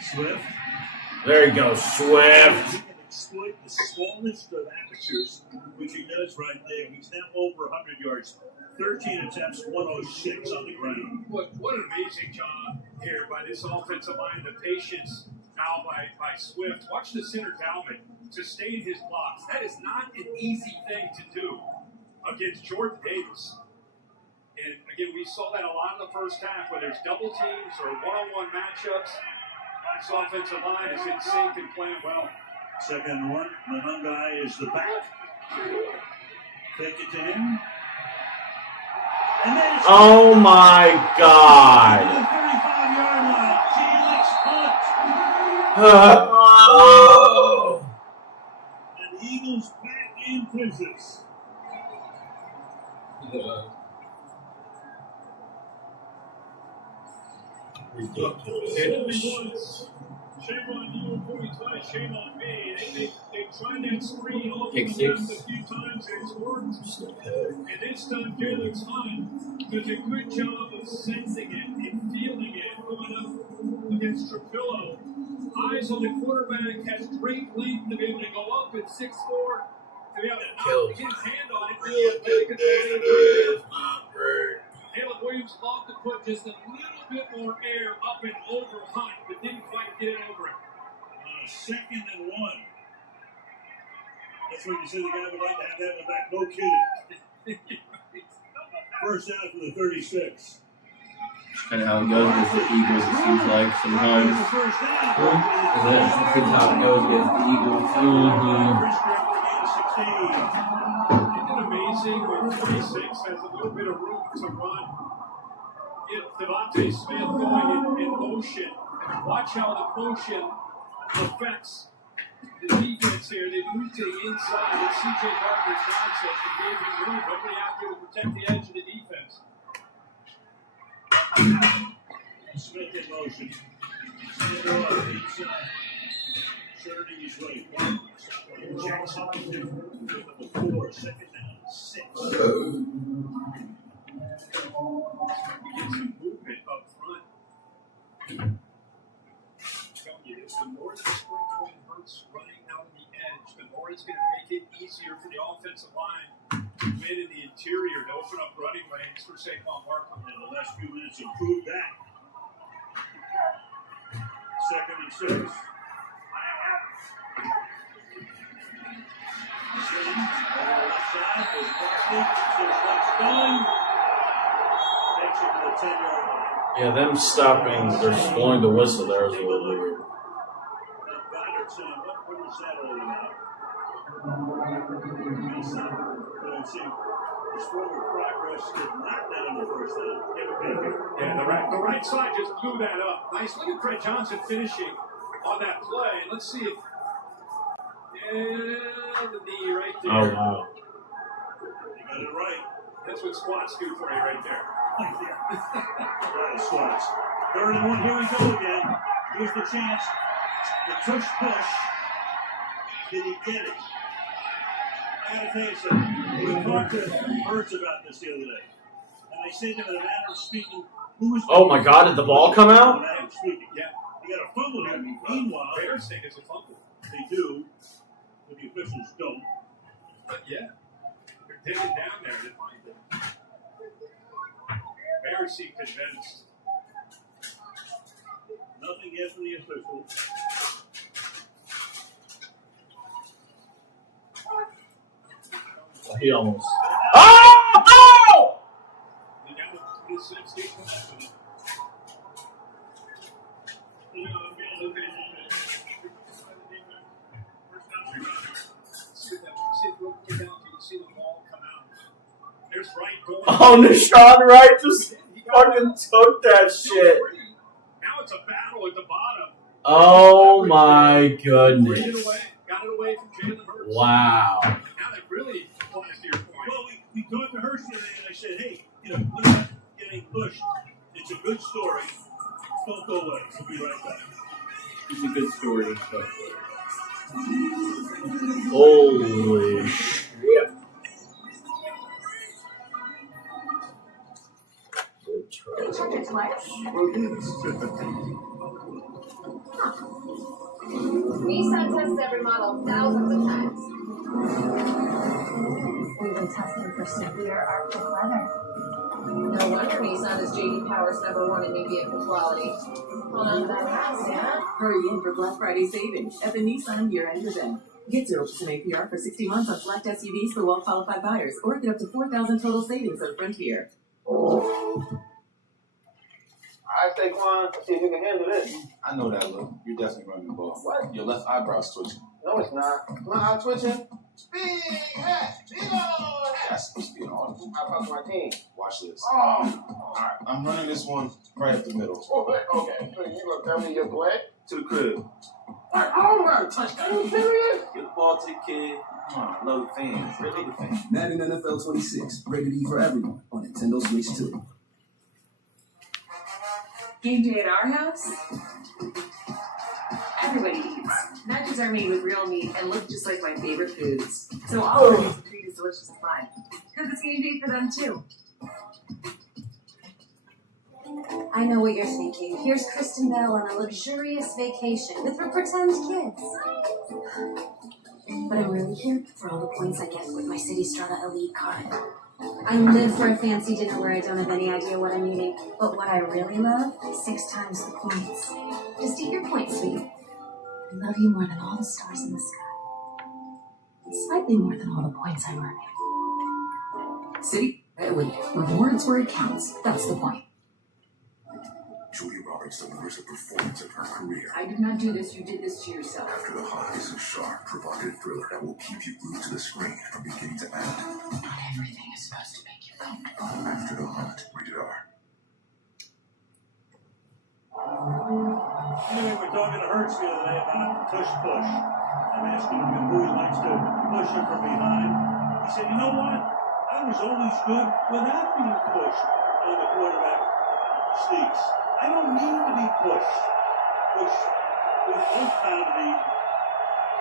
Swift. There you go, Swift. He can exploit the smallest of apertures, which he does right there. He's now over 100 yards. 13 attempts, 106 on the ground. What an amazing job here by this offensive line. The patience now by Swift. Watch the center Dalvin sustain his blocks. That is not an easy thing to do against Jordan Davis. And again, we saw that a lot in the first half, where there's double teams or one-on-one matchups. This offensive line is in sync and playing well. 2nd and 1. Monungai is the back. Take it to him. And then it's Oh my God. the 35-yard line. Felix Hunt. Oh. And the Eagles back in business. Shame on you, 2020, shame on me. They tried that screen off Kick the six. left a few times and it's worked. And this time, Felix Hunt does a good job of sensing it and feeling it going up against Trapillo. Eyes on the quarterback, has great length to be able to go up at 6'4", to be able to get his hand on it. Really Caleb Williams thought to put just a little bit more air up and over Hunt, but didn't quite get it over him. 2nd and 1. That's when you say the guy would like to have that in the back. No kidding. First down for the 36. Kind of how it goes with the Eagles, it seems like sometimes. First down. That's how it goes against the Eagles. Isn't it amazing when 26 has a little bit of room to run? Devontae Smith going in motion. Watch how the motion affects the defense here. They moved to the inside with C.J. Gardner-Johnson and gave him room. Nobody out there to protect the edge of the defense. Smith in motion. Sander up inside. Starting his way. Jackson with the 4. 2nd down. 6. Get some movement up front. I'm telling you, the more the spring game hurts running out on the edge, the more it's going to make it easier for the offensive line to win in the interior, to open up running lanes for Saquon Barkley. And the last few minutes improved that. 2nd and 6. Sling over the left side. There's Barkley. There's what's going. Takes it to the 10-yard line. Yeah, them stopping, they're blowing the whistle there is a little weird. Goddard saying, what was that all about? He's not see his forward progress did not that in the first half. Yeah, the right side just blew that up. Nice. Look at Fred Johnson finishing on that play. Let's see if. Yeah, the knee right there. Oh, wow. You got it right. That's what squats do for you right there. Right, squats. 3rd and 1, here we go again. Here's the chance. The tush push. Did he get it? Adaptation. We talked to Hurts about this the other day. And they said to him in a manner of speaking, who is Oh my God, did the ball come out? In a manner of speaking. Yeah. You got a fumble here. Meanwhile, Bears think it's a fumble. They do, but the officials don't. But yeah, they're digging down there to find it. Bears seem convinced. Nothing yet from the officials. He almost. Oh! Oh, Nashawn Wright just fucking took that shit. Now it's a battle at the bottom. Oh my Bring goodness. it away. Got it away from Jalen Hurts. Wow. Now that really applies to your point. Well, we talked to Hurst today, and I said, hey, look at getting pushed. It's a good story. Don't go away. We'll be right back. It's a good story. Holy shit. Check it twice. Nissan tests every model thousands of times. We've been testing for severe Arctic weather. No wonder Nissan is JD Power's #1 in new vehicle quality. Hold on to that house, yeah? Hurry in for Black Friday savings at the Nissan year-end event. Get 0% APR for 60 months on select SUVs for well-qualified buyers, or get up to $4,000 total savings on Frontier. Alright, Saquon, let's see if we can handle this. I know that look. You're definitely running the ball. What? Your left eyebrow's twitching. No, it's not. My eye twitching. Big hat! Big old hat! That's supposed to be an audible. How about my team? Watch this. Oh! Alright, I'm running this one right up the middle. Okay. So you gonna tell me your play? To the crib. Oh my touchdown! Are you serious? Get the ball to the kid. Come on, I love the fans. Really the fans. Madden NFL 26, rated E for everyone on Nintendo Switch 2. Game day at our house? Everybody eats. Nachos are made with real meat and look just like my favorite foods. So all of these treat is delicious and fun. Because it's game day for them too. I know what you're thinking. Here's Kristen Bell on a luxurious vacation with her pretend kids. But I'm really here for all the points I get with my City Strata Elite card. I live for a fancy dinner where I don't have any idea what I'm eating. But what I really love, 6 times the points. Just eat your points, sweetie. I love you more than all the stars in the sky. Slightly more than all the points I'm earning. See? Rewards where it counts. That's the point. Julia Roberts delivers a performance of her career. I did not do this. You did this to yourself. After the Hunt is a sharp, provocative thriller that will keep you glued to the screen from beginning to end. Not everything is supposed to make you comfortable. After the Hunt, rated R. Anyway, we're talking to Hurts the other day about push. I'm asking him who he likes to push him from behind. He said, you know what? I was always good without being pushed on the quarterback sneaks. I don't need to be pushed, which we both found to be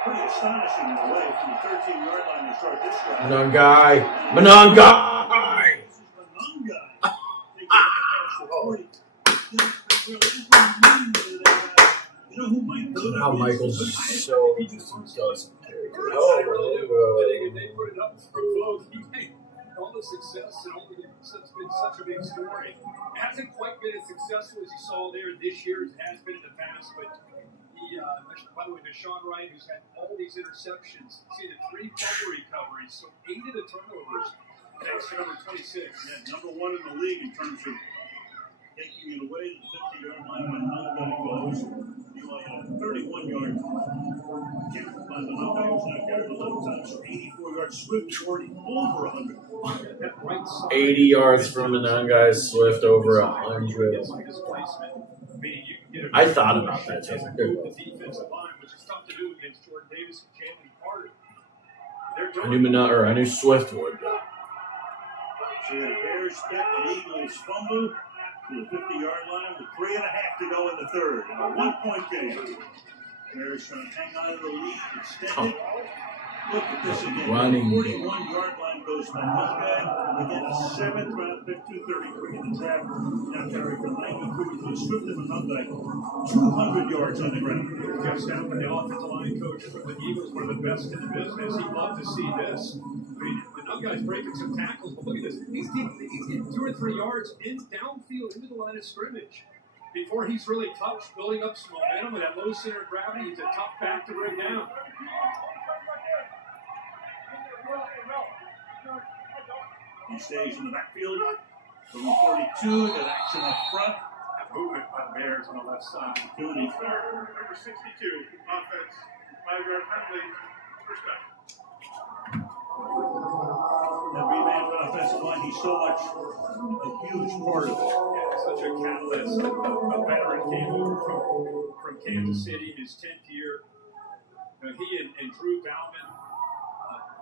pretty astonishing in a way from the 13-yard line to start this drive. Monongai. How Michael's so does. They put it up for folks. All the success and all the it's been such a big story. It hasn't quite been as successful as you saw there this year as it has been in the past, but by the way, Deshaun Wright, who's had all these interceptions, see the 3 fumble recoveries, so 8 of the turnovers, thanks to number 26. Yeah, number 1 in the league in terms of taking it away to the 50-yard line when Nunga goes. Eli had a 31-yard kick by the Nunga, who's now carried 11 times for 84 yards. Swift is already over 100. 80 yards from Monongai, Swift over 100. I thought about that too. The defensive line, which is tough to do against Jordan Davis and Jalen Carter. I knew Swift would. So the Bears spec the Eagles fumble to the 50-yard line with 3.5 to go in the third. In a 1-point game. Bears trying to hang on to the lead, extend it. Look at this again. Running. 41-yard line goes by one guy. Again, a 7th-round pick, 233 in the draft. Now carried for 93 to Swift and Monday. 200 yards on the ground. Jeff Stafford, the offensive line coach for the Eagles, one of the best in the business. He'd love to see this. I mean, the guy's breaking some tackles, but look at this. He's getting 2 or 3 yards in downfield into the line of scrimmage. Before he's really touched, building up some momentum with that low center of gravity, he's a tough back to bring down. He stays in the backfield. From the 42, got action up front. That movement by the Bears on the left side. Opportunity. Number 62, offense, 5-yard penalty, first down. That rebound offensive line, he's so much a huge part of it. Yeah, such a catalyst. A veteran came over from Kansas City, his 10th year. He and Drew Bauman,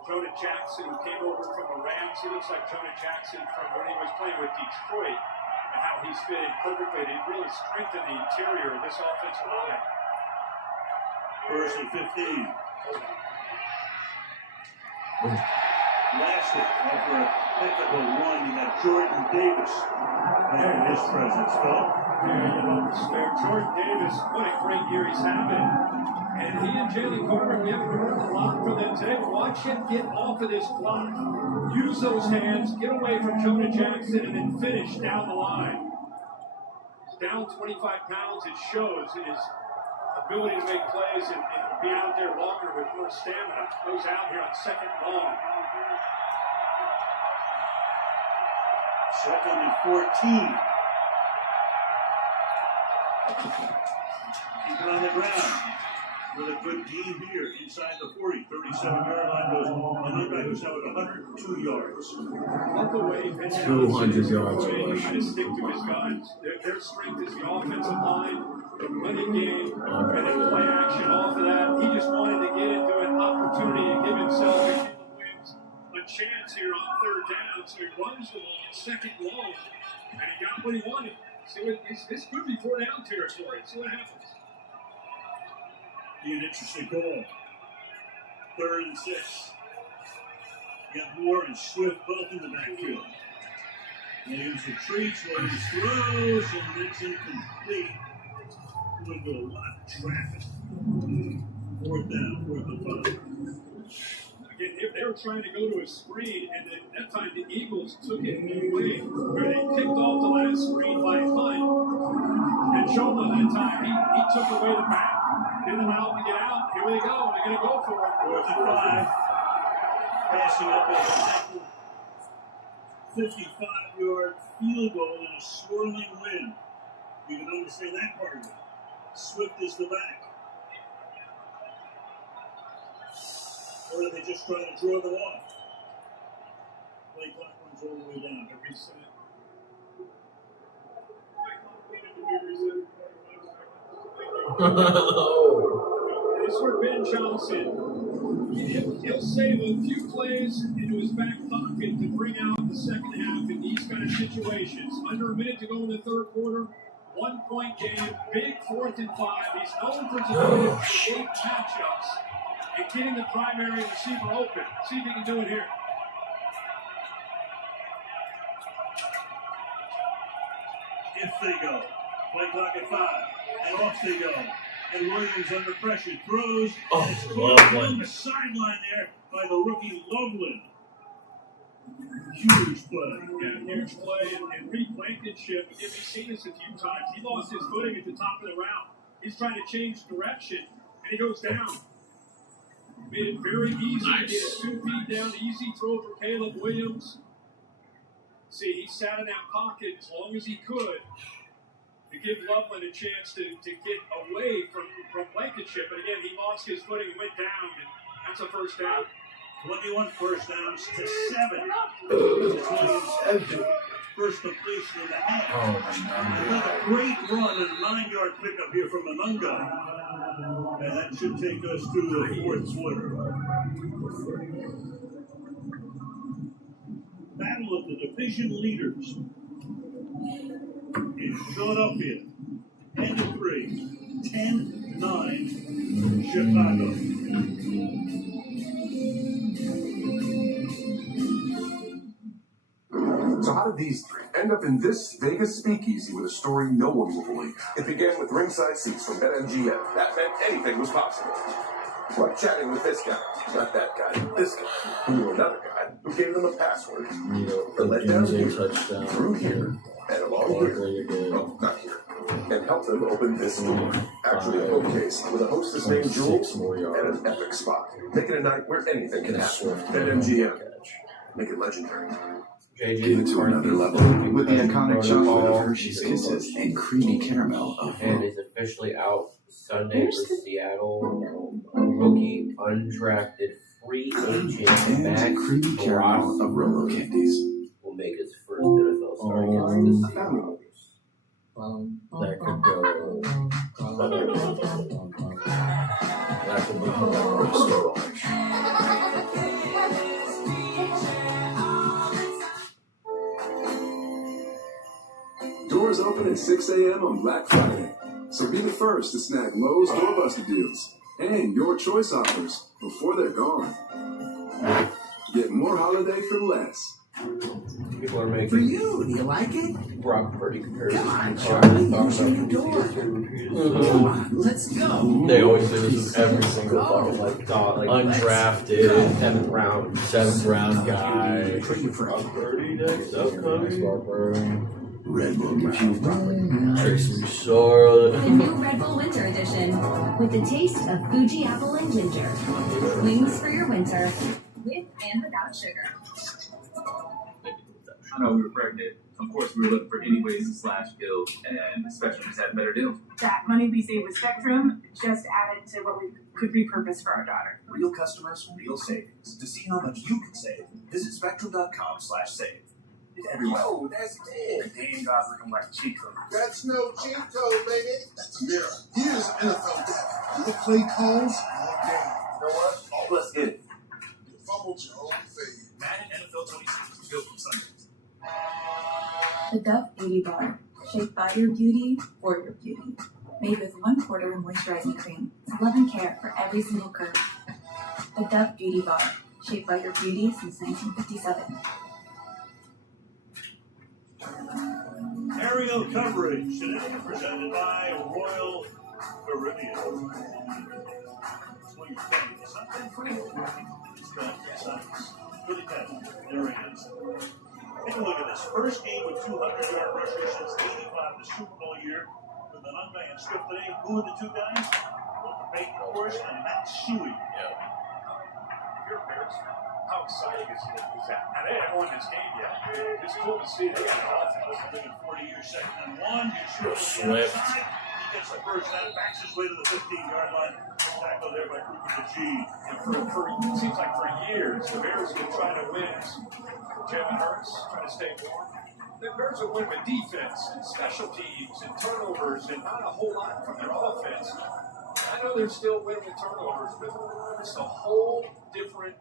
Jonah Jackson, who came over from the Rams. He looks like Jonah Jackson from when he was playing with Detroit, and how he's fitted perfectly. He really strengthened the interior of this offensive line. First and 15. Lasted after a pickup of one. You got Jordan Davis in his presence, Phil. Yeah, you know, Jordan Davis, what a great year he's having. And he and Jalen Carter, we haven't heard a lot from them today. Watch him get off of this block. Use those hands, get away from Jonah Jackson, and then finish down the line. He's down 25 pounds. It shows in his ability to make plays and be out there longer with more stamina. Goes out here on second and long. Second and 14. Keep it on the ground. With a good gain here inside the 40, 37-yard line goes. And the guy who's now at 102 yards. Love the way 200 yards. He try to stick to his guns. Their strength is the offensive line, the running game, and then play action off of that. He just wanted to get into an opportunity to give himself and Caleb Williams a chance here on third down. So he runs the ball second long, and he got what he wanted. See what this could be 4 down territory. See what happens. Be an interesting goal. Third and 6. You got Moore and Swift both in the backfield. Williams retreats, Williams throws, and it's incomplete. Going to a lot of traffic. Fourth down, 4th and 5. Again, they were trying to go to a screen, and then that time the Eagles took it away, where they picked off the last screen by Hunt. And Shoma that time, he took away the back, didn't allow him to get out. Here they go, they're going to go for it. 4th and 5. Passing up a 55-yard field goal in a swirling wind. You can understand that part of it. Swift is the back. Or are they just trying to draw them off? Play clock runs all the way down. To reset. This for Ben Johnson. He'll save a few plays into his back pocket to bring out the second half in these kind of situations. Under a minute to go in the third quarter. 1-point game, big 4th and 5. He's known for his ability to create matchups and getting the primary receiver open. See if he can do it here. If they go. Play clock at 5. And off they go. And Williams under pressure throws. Oh, it's caught Loveland. on the sideline there by the rookie Loveland. Huge play. Yeah, huge play and Blankenship. Again, we've seen this a few times. He lost his footing at the top of the route. He's trying to change direction, and he goes down. Made it very easy to get a 2 feet down. Easy throw for Caleb Williams. See, he sat in that pocket as long as he could to give Loveland a chance to get away from Blankenship. But again, he lost his footing and went down, and that's a first down. 21 first downs to 7. First completion in the half. Another great run and a 9-yard pickup here from Anunga. And that should take us through the fourth quarter. Battle of the division leaders in Philadelphia. End of 3. 10-9 Chicago. So how did these three end up in this Vegas speakeasy with a story no one will believe? It began with ringside seats from BetMGM. That meant anything was possible. Like chatting with this guy, not that guy, this guy, who knew another guy, who gave them a password. But let down here, through here, and along here. Oh, not here. And help them open this door. Actually, a bookcase with a hostess named Jules and an epic spot. Make it a night where anything can happen. BetMGM. Make it legendary. Take it to another level with the iconic chocolate of Hershey's Kisses and creamy caramel of and is officially out Sunday for Seattle. Rookie, undrafted, free agent and Max creamy caramel of Rolo candies. will make his That could go. That could be Doors open at 6 a.m. on Black Friday. So be the first to snag Lowe's Doorbuster deals and your choice offers before they're gone. Get more holiday for less. People are making. For you, do you like it? Brock Purdy comparisons. Come on, Charlie, use your door. Come on, let's go. They always do this with every single fucking Like dog, like undrafted, 7th round, 7th round guy. Brock Purdy next upcoming. Red Bull gives you Tracy McSorley. The new Red Bull Winter Edition with the taste of Fuji apple and ginger. Wings for your winter, with and without sugar. I know we were pregnant. Of course, we were looking for any ways to slash bills, and Spectrum just had better deals. That money we saved with Spectrum just added to what we could repurpose for our daughter. Real customers, real savings. To see how much you can save, visit spectrum.com/save. If everyone. Yo, that's it. The game guys looking like cheat code. That's no cheat code, baby. That's a mirror. Here's NFL data. Your play calls all game. You know what? Let's get it. You fumbled your own fade. Madden NFL 26 was built from Sundays. The Dove Beauty Bar, shaped by your beauty for your beauty. Made with 1/4 moisturizing cream. It's love and care for every single curve. The Dove Beauty Bar, shaped by your beauty since 1957. Aerial coverage today presented by Royal Caribbean. Swing fade, something free. It's got size. Really good. There he is. Take a look at this. First game with 200-yard rushers since '85, the Super Bowl year. With Manunga and Swift today. Who are the two guys? Walter Payton, of course, and Matt Shuey. Your Bears, how exciting is that? Now, they haven't won this game yet. It's cool to see they got an offense. I think in 40 years, 2nd and 1. Here's Swift on the Swift. outside. He gets the first down, backs his way to the 15-yard line. Tackle there by Cooper DeGee. And it seems like for years, the Bears have been trying to win. Jalen Hurts trying to stay warm. The Bears are winning with defense and special teams and turnovers and not a whole lot from their offense. I know they're still winning with turnovers, but it's a whole different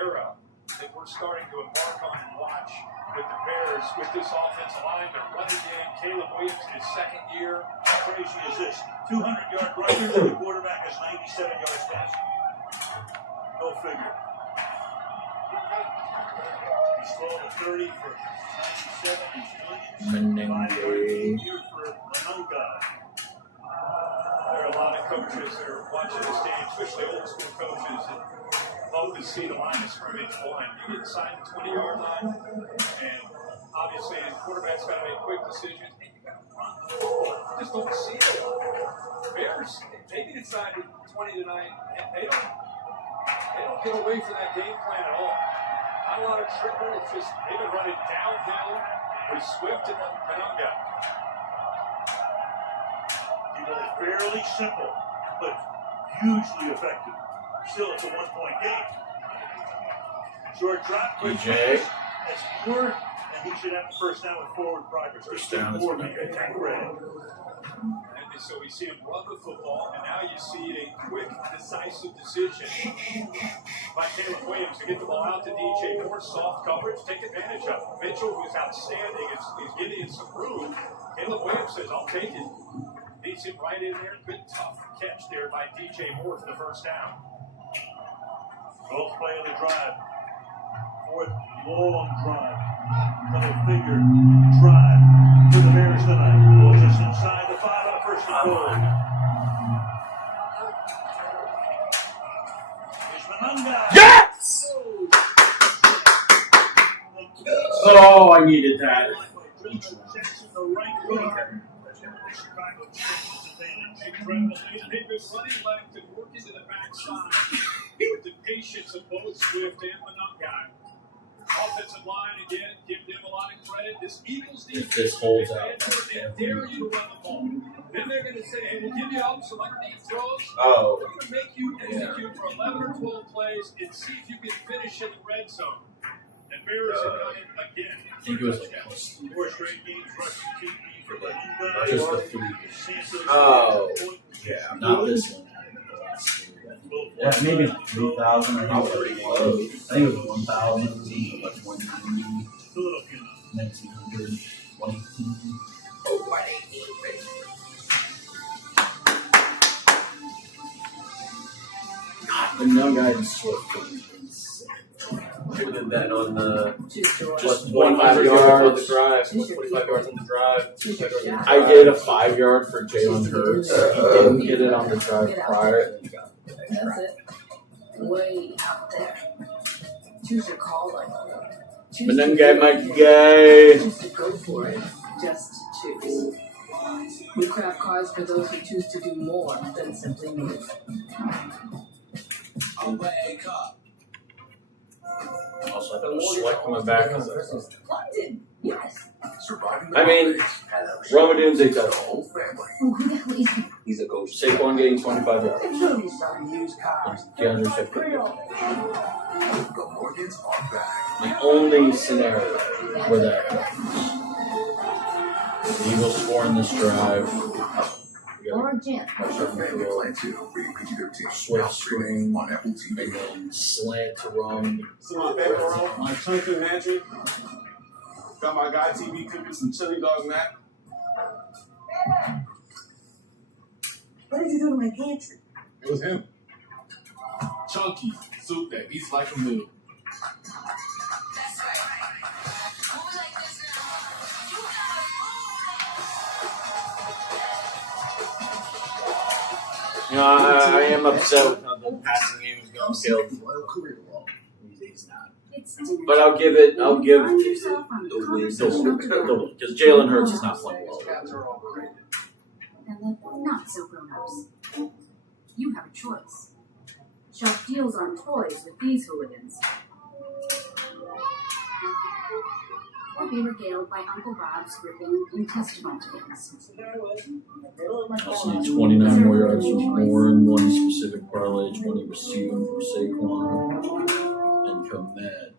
era that we're starting to embark on and watch with the Bears, with this offensive line, their running game. Caleb Williams in his second year. How crazy is this? 200-yard rushers and the quarterback has 97 yards passing. Go figure. He's 12 to 30 for 97. He's Williams. 5 here for Manunga. There are a lot of coaches that are watching this game, especially old school coaches, that love to see the line of scrimmage one. You get inside the 20-yard line, and obviously the quarterback's got to make quick decisions, and you got to run the ball. You just don't see it. Bears, they get inside the 20 tonight, and they don't get away from that game plan at all. Not a lot of trickery. It's just they've been running downhill with Swift and Manunga. Fairly simple, but hugely effective. Still, it's a 1-point game. Short drop, quick DJ. pass. That's Moore, and he should have the first down with forward progress. First down is Moore make a tackle red. And so we see him run the football, and now you see a quick, decisive decision by Caleb Williams to get the ball out to DJ Moore. Soft coverage, take advantage of it. Mitchell, who's outstanding, is getting some room. Caleb Williams says, I'll take it. Beats him right in there. Good, tough catch there by DJ Moore for the first down. 12th play of the drive. 4th long drive. Double figure drive for the Bears tonight. Just inside the 5 on a first and goal. Here's Manunga. Yes! Oh, I needed that. Jackson, the right guard. Chicago Champions advantage. Incredible. They've been running left and working to the backside with the patience of both Swift and Manunga. Offensive line again, give them a lot of credit. This Eagles defense, If this holds out. they dare you to run the ball. Then they're going to say, hey, we'll give you up some underneath throws. Oh. We're going to make you execute for 11 or 12 plays and see if you can finish in the red zone. And Bears have done it again. I think it was like Four straight games rushing TD for the just the 3. Oh, yeah. Not this one. Yeah, maybe 3,000. I think it was pretty close. I think it was 1,000. Like 190, 1,900, 118. Oh, 118. God, the no guidance Swift. Should have been on the Just 25 yards on the drive. 25 yards on the drive. 25 yards on the drive. I did a 5 yard for Jalen Hurts. He didn't get it on the drive prior. That's it. Way out there. Choose your calling. Choose But then to guy do Mike it. Gay. Choose to go for it. Just choose. We craft cars for those who choose to do more than simply move. Wake up. Also, I thought Sweat coming back. London, yes. I mean, Ramadoon's a touchdown. Who the hell is he? He's a coach. Saquon getting 25 yards. I'm sure he's selling used cars. DeAndre Swift. The Morgans are back. The only scenario where that happens. The Eagles score in this drive. Or Jim. Swift screen on Apple TV. And then slant to run. Some of my favorite roll, my chunky magic. Got my guy TV cooking some chili dog mac. What did you do to my pantry? It was him. Chunky soup that beats like a mule. You know, I am upset with how the passing game is going killed. He's not. But I'll give the win because Jalen Hurts is not playing well. And the not so grown-ups. You have a choice. Shop deals on toys with these hooligans. Or be regaled by Uncle Rob's gripping intestinal tales. Also need 29 more yards from Warren, one specific parlay, 20 receiving for Saquon, and Komet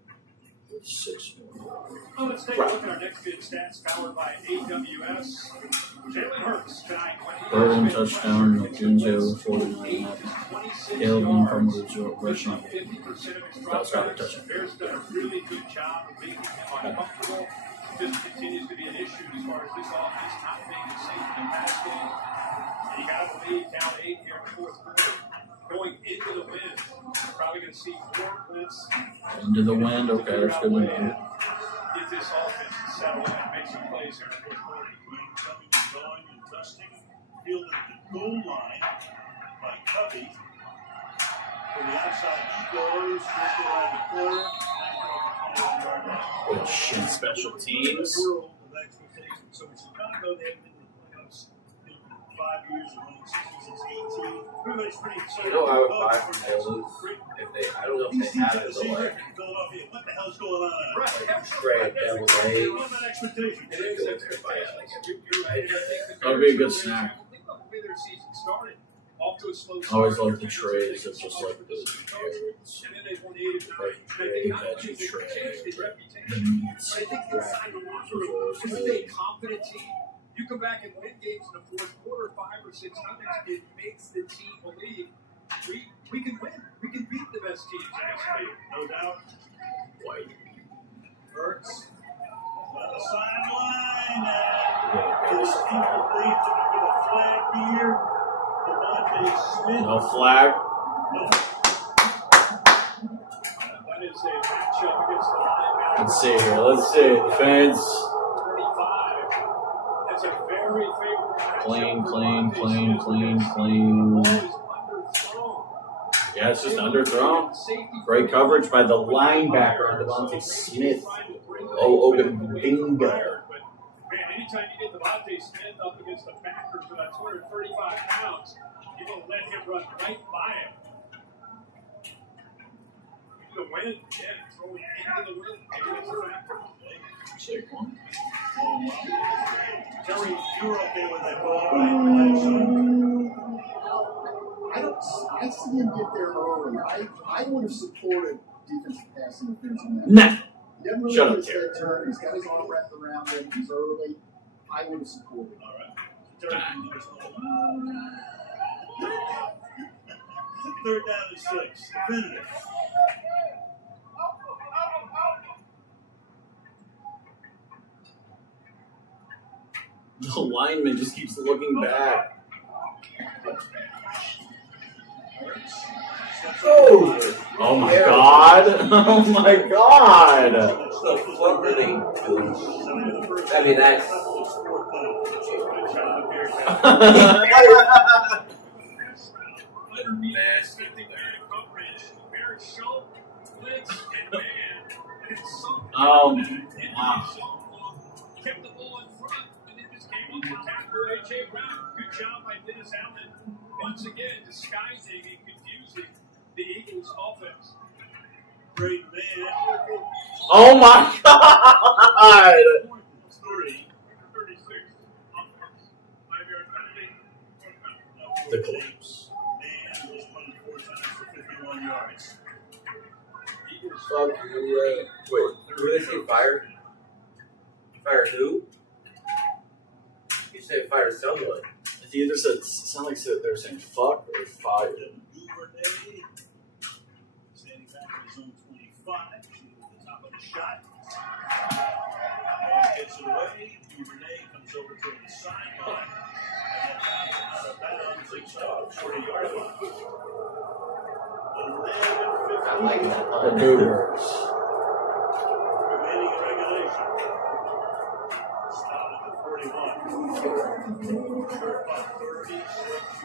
with 6 more. Well, let's take a look at our next bit stats powered by AWS. Jalen Hurts tonight. Burden touchdown, Junzo 49. Calvin from the rushing. That's got a touchdown. Bears done a really good job of making him uncomfortable. This continues to be an issue as far as this offense not being safe in the pass game. And you got to believe down 8 here in the fourth quarter. Going into the wind, you're probably going to see more blitz. Into the wind, okay, that's good to know. Get this offense to settle in and make some plays here in the fourth quarter. Coming and going and dusting. Fielded at the goal line by Covey. To the outside he goes. Just around the corner. Good shit, special teams. So with Chicago, they haven't been in the playoffs in 5 years and winning 60 since 18. Everybody's pretty excited. You know, I would buy from Taylor if they, I don't know if they have it, but like, Philadelphia, what the hell's going on? straight double A. What about expectations? It is expectations. You're right. And I think That would be a good snack. Think about the way their season started. Off to a slow I start. always like the trays of just like the carrots. And then they won 8 of 9. Tray, veggie tray, the meats, But I think inside the locker room, this is a confident team. You come back and win games in the fourth quarter, 5 or 6 times, it makes the team believe we can win. We can beat the best teams in this league, no doubt. White. Hurts on the sideline. Is incomplete. Looking for the flag here. Devontae Smith. No flag. That is a matchup against the linebacker. Let's see here. Let's see. Defense. 35. That's a very favorable matchup. Clean. Yeah, it's just underthrown. Great coverage by the linebacker, Devontae Smith. Oh, open bingo. Man, anytime you get Devontae Smith up against the backers of that 235 pounds, you're going to let him run right by him. The wind, yeah, throwing into the wind. Maybe that's the backer. Saquon. Terry, you're okay with that ball, right? I see him get there early. I would have supported defensive pass interference on that. Nah. Never really Shut up, gets Terry. that turn. He's got his arm wrapped around him. He's early. I would have supported him. All right. Third down and 6. Definitive. The lineman just keeps looking back. Oh my god! Oh my god! What were they doing? I mean, that's. Wow. Kept the ball in front and then just came on the attack for A.J. Brown. Good job by Dennis Allen. Once again, disguising and confusing the Eagles' offense. Great man. Oh my god! 36. The collapse. Man was running 4 times for 51 yards. Fuck you, wait, who did they say fire? Fire who? You say fire someone. It either said sound like they're saying fuck or fire. Duvernay standing back in his own 25, shooting at the top of the shot. And gets it away. Duvernay comes over to the sideline. And then bounces out of bounds. It's 40-yard line. I like that. The Goobers. Remaining in regulation. Stop at the 41. Short by 36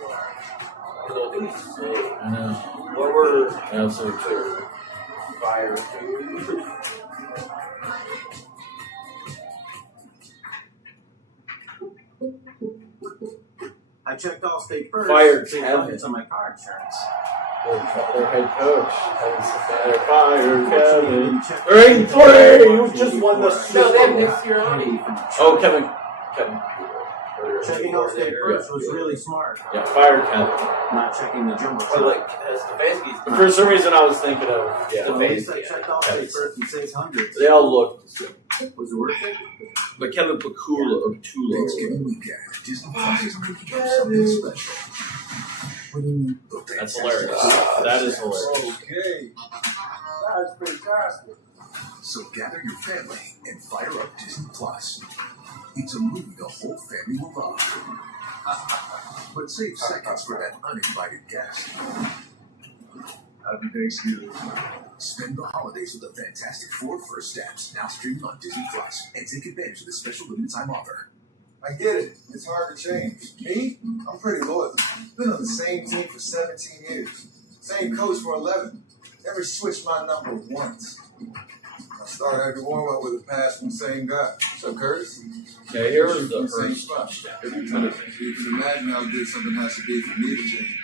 yards. I don't think it's safe. I know. What were Absolutely true. fire? I checked Allstate first. Fired See Kevin. it's on my car insurance. Their head coach. They're fired, Kevin. They're 8-3. You just won the Super No, they have Bowl. Nick Sirianni. Oh, Kevin. Checking Allstate first was really smart. Yeah, fired Kevin. Not checking the jumbo. But like, Stefanski's. For some reason, I was thinking of At least I Stefanski. checked Allstate first and saved hundreds. They all looked the same. Was it worth it? But Kevin Pakula. Thanksgiving weekend. Disney Plus is making up something special. What do you mean? That's hilarious. That is hilarious. Okay. That's fantastic. So gather your family and fire up Disney Plus. It's a movie the whole family will love. But save seconds for that uninvited guest. Happy Thanksgiving. Spend the holidays with the Fantastic Four First Steps, now streaming on Disney Plus, and take advantage of the special limited time offer. I get it. It's hard to change. Me? I'm pretty loyal. Been on the same team for 17 years. Same coach for 11. Never switched my number once. I started every warm-up with a pass from the same guy. What's up, Curtis? Yeah, here was the Same first spot. touchdown. Every time. So you can imagine how good something has to be for me to change.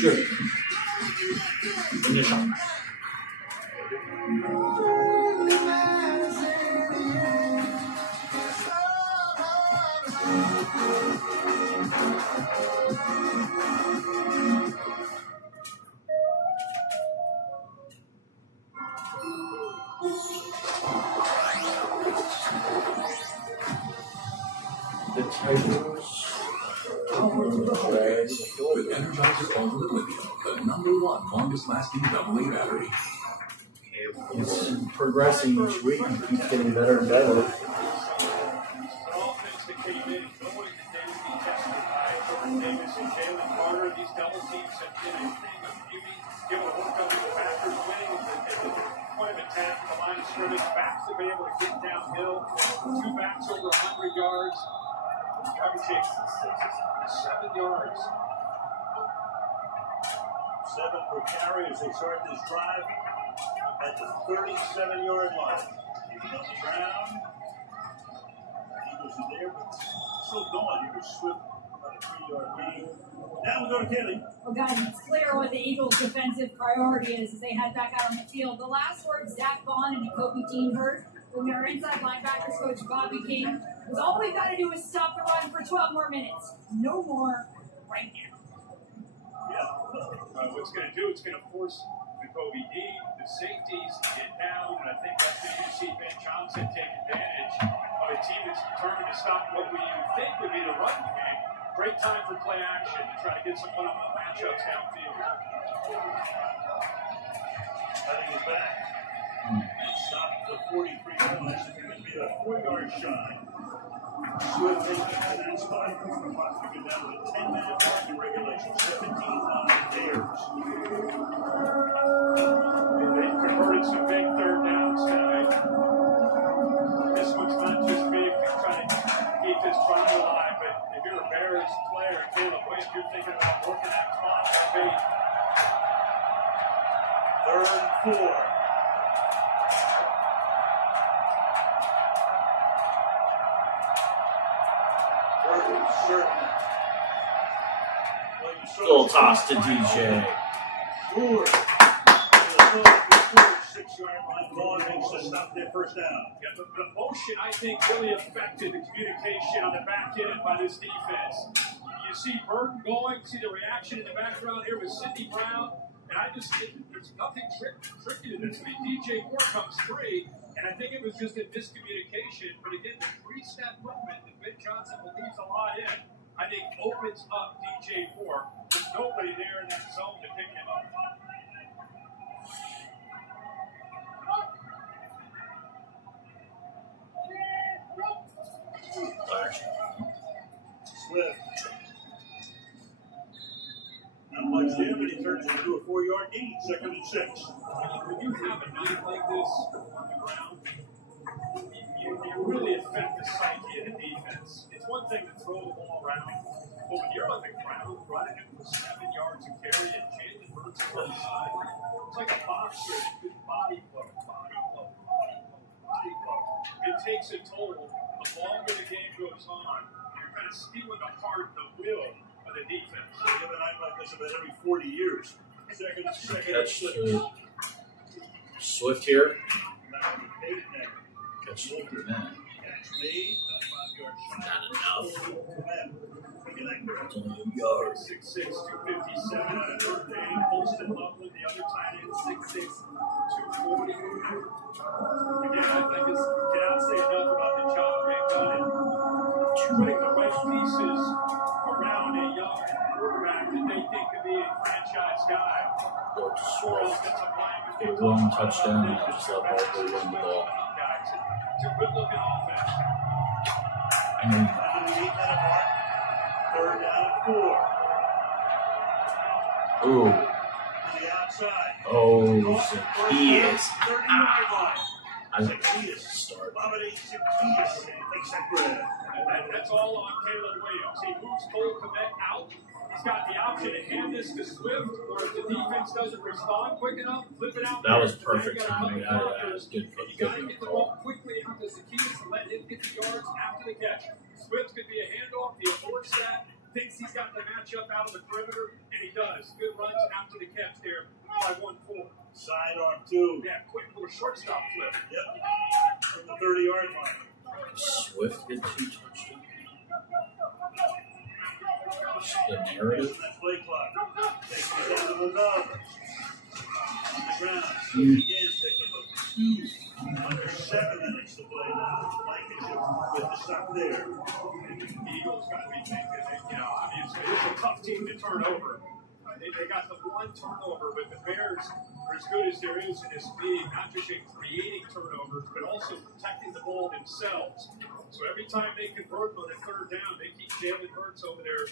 Sure. Finish on. The Tigers. With Energizer Ultimate Lithium, the #1 longest lasting AA battery. It's progressing each week and keeps getting better and better. An offense that came in knowing that they would be tested by Jordan Davis and Jalen Carter. These double teams have been a thing of beauty. Able to work over the Packers, winning at the point of attack, the line of scrimmage, backs to be able to get downhill. 2 backs over 100 yards. Averaging 7 yards. 7 per carry as they start this drive at the 37-yard line. Keeping on the ground. Eagles are there, but still going. Here's Swift about a 3-yard gain. Now we go to Kelly. Well, guys, it's clear what the Eagles' defensive priority is as they head back out on the field. The last words Zach Vaughn and Kobe Dean heard from their inside linebackers coach Bobby King was all we've got to do is stop the run for 12 more minutes. No more right now. Yeah, What's going to do? It's going to force Jacoby Dean, the safeties, to get down, and I think that's when you see Ben Johnson take advantage of a team that's determined to stop what we think would be the run game. Great time for play action to try to get some one-on-one matchups downfield. Cutting is back. And stopped the 43 yards. It's going to be a 4-yard shot. Swift taking that spot. The clock to go down to a 10-minute mark in regulation. 17-9 Bears. They've converted some big third downs tonight. This one's not just big to try to keep this drive alive, but if you're a Bears player, Caleb Williams, you're thinking about working that clock. Third and 4. Little toss to DJ. Ford. 6-yard line. Vaughn makes the stop there, first down. Yeah, the motion, I think, really affected the communication on the back end by this defense. You see Burton going, see the reaction in the background here with Sidney Brown, and I just think there's nothing tricky to this. I mean, DJ Moore comes free, and I think it was just a miscommunication. But again, the 3-step movement that Ben Johnson believes a lot in, I think opens up DJ Moore. There's nobody there in that zone to pick him up. Swift. Not much there, but he turns it into a 4-yard gain. 2nd and 6. When you have a night like this on the ground, you really affect the psyche of the defense. It's one thing to throw the ball around, but when you're on the ground running it for 7 yards of carry and Jalen Hurts on the side, it's like a boxer that could body blow. It takes a toll. The longer the game goes on, you're kind of stealing the heart, the will of the defense. So you have a night like this about every 40 years. Second and Catch 6. Swift here. Catch Swift Catch again. made. 5-yard shot. Not enough. It's only a yard. 6'6", 257 out of Notre Dame. Colston Loveland, the other tight end, 6'6", 240. Again, I think it's cannot say enough about the job they've done in putting the right pieces around a young quarterback that they think could be a franchise guy. Get one touchdown and just let Barkley win the ball. It's a good looking offense. Third down and 4. Ooh. To the outside. Oh, Zacchaeus. 30-yard line. I like to start. Zacchaeus makes that grab. That's all on Caleb Williams. He moves Cole Kmet out. He's got the option to hand this to Swift, or if the defense doesn't respond quick enough, flip it out. That was perfect timing. That was good. You got to get the ball quickly out to Zacchaeus and let him get the yards after the catch. Swift could be a handoff. He aborts that. Thinks he's got the matchup out of the perimeter, and he does. Good runs after the catch there by 1-4. Sidearm 2. Yeah, quick little shortstop flip. Yep. From the 30-yard line. Swift gets 2 touchdowns. The narrative. That play clock. Takes it down to the dog. On the ground. Again, taking about 2 under 7 minutes to play now. Blankenship with the stop there. The Eagles got to be thinking, obviously, it's a tough team to turn over. They got the one turnover, but the Bears are as good as there is in this league, not just in creating turnovers, but also protecting the ball themselves. So every time they convert on a third down, they keep Jalen Hurts over there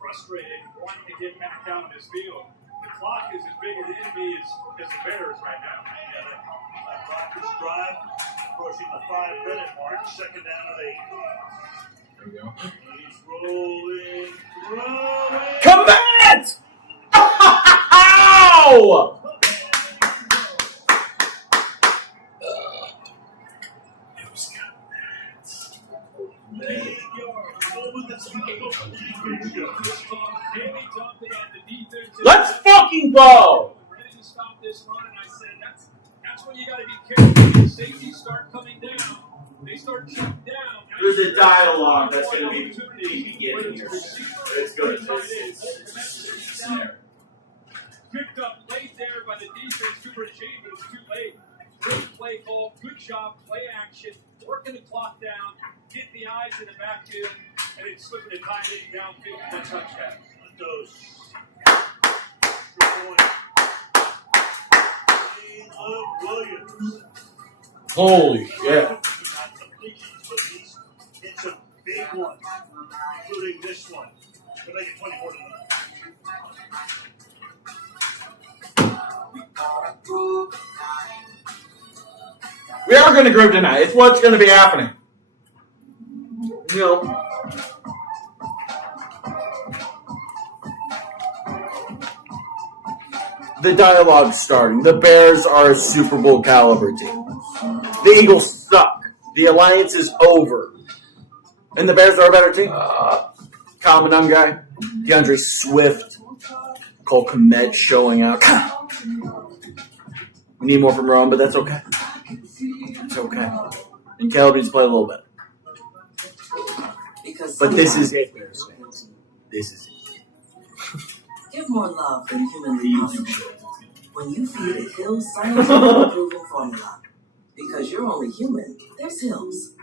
frustrated, wanting to get back out of his field. The clock is as big an enemy as the Bears right now. Yeah, that clock is drive, approaching the 5-minute mark, 2nd down and 8. There we go. He's rolling, throwing. Commit! Ow! Let's fucking go! Ready to stop this run, and I said that's when you got to be careful. The safeties start coming down. They start checking down. There's a dialogue that's going to be getting here. It's good. achieved, but it's too late. Great play call, good job, play action, working the clock down, getting the eyes in the backfield, and it's slipping the tight end downfield for that touchdown. Those. Williams. Holy shit. It's a big one, including this one. To make it 24 to 9. We are going to group tonight. It's what's going to be happening. You know. The dialogue's starting. The Bears are a Super Bowl caliber team. The Eagles suck. The alliance is over. And the Bears are a better team. Kyle Madung guy. DeAndre Swift. Cole Kmet showing up. We need more from Rome, but that's okay. It's okay. And Caleb needs to play a little bit. But this is it, Bears fans. This is it. Give more love than humanly possible. When you feed a Hills scientifically proven formula. Because you're only human, there's Hills.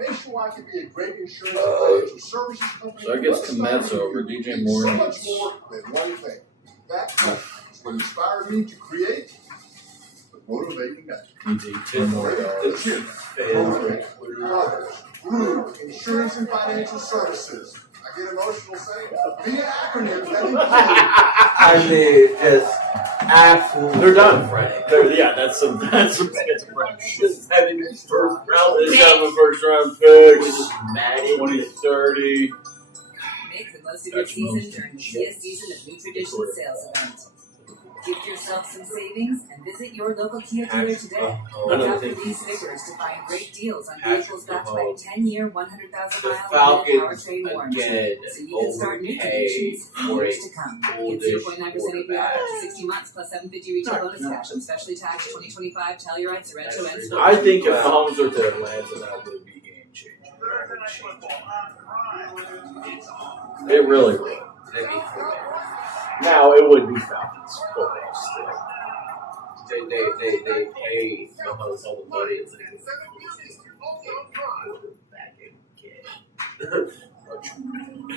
Nationwide can be a great insurance and financial services company. So I guess Komet's over. DJ Moore. So much more than one thing. That is what inspired me to create the Motivating Night. Insurance and financial services. I get emotional saying the acronym that I mean, just absolutely. They're done. That's some schizophrenic shit. Having first round, it's having first round picks. 20 to 30. Make the most of your season during the CS season of New Tradition sales event. Gift yourself some savings and visit your local Kia dealer today. Look out for these stickers to find great deals on vehicles backed by a 10-year, 100,000-mile powertrain warranty. So you can start new traditions for years to come. Get 0.9% APR up to 60 months plus $750 retail bonus cash on specially taxed 2025 Telluride, Sorrento, and Sport. I think if Mahomes were to Atlanta, that would be game changing. It really would. Now it would be Falcons football still. They pay Mahomes all the money. It's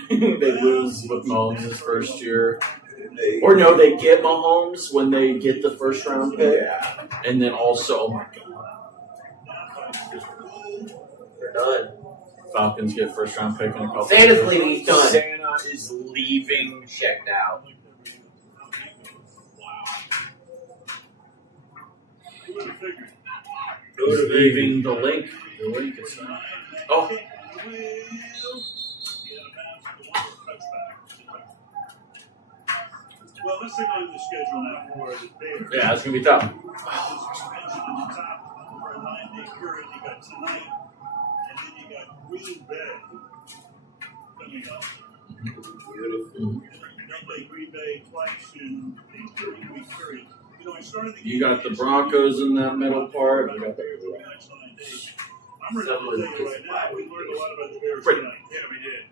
They lose with Mahomes his first year. Or no, they get Mahomes when they get the first round pick. And then also, oh my God. They're done. Falcons get first round pick in a couple Santa's years. leaving. He's done. Santa is leaving. Checked out. Leaving the link. The link is oh. Well, let's take a look at the schedule now for the Bears. Yeah, it's gonna be tough. For a 9-day period, you got tonight, and then you got Green Bay coming up. Beautiful. They'll play Green Bay twice in a 30-week period. I started the You got the Broncos in that middle part. You got the I'm ready to tell you right now, we learned a lot about the Bears Pretty. tonight. Yeah, we did.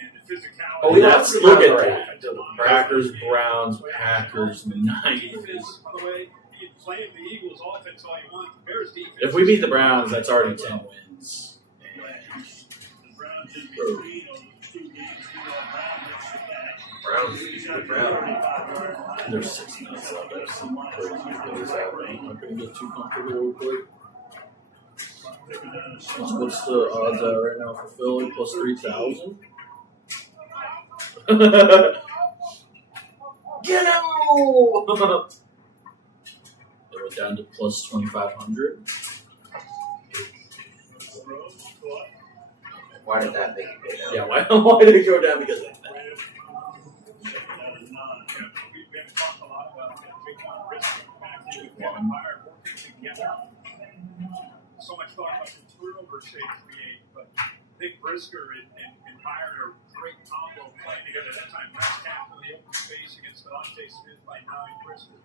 And the physicality. Oh, let's look at that. Packers, Browns, Packers, Niners. Defense, by the way, you play the Eagles offense all you want. The Bears defense. If we beat the Browns, that's already 10 wins. Browns. There's 6 minutes left. There's some crazy things happening. I'm not going to get too comfortable real quick. What's the odds at right now for Philly? Plus 3,000? Get out! They went down to plus 2,500. Why did that make it go down? Yeah, why did it go down? Because of that. So much thought about the turnovers they create, but Nick Brisker and Byron are great combo playing together. That time, West Cap in the open space against Devontae Smith by 9 Brisker.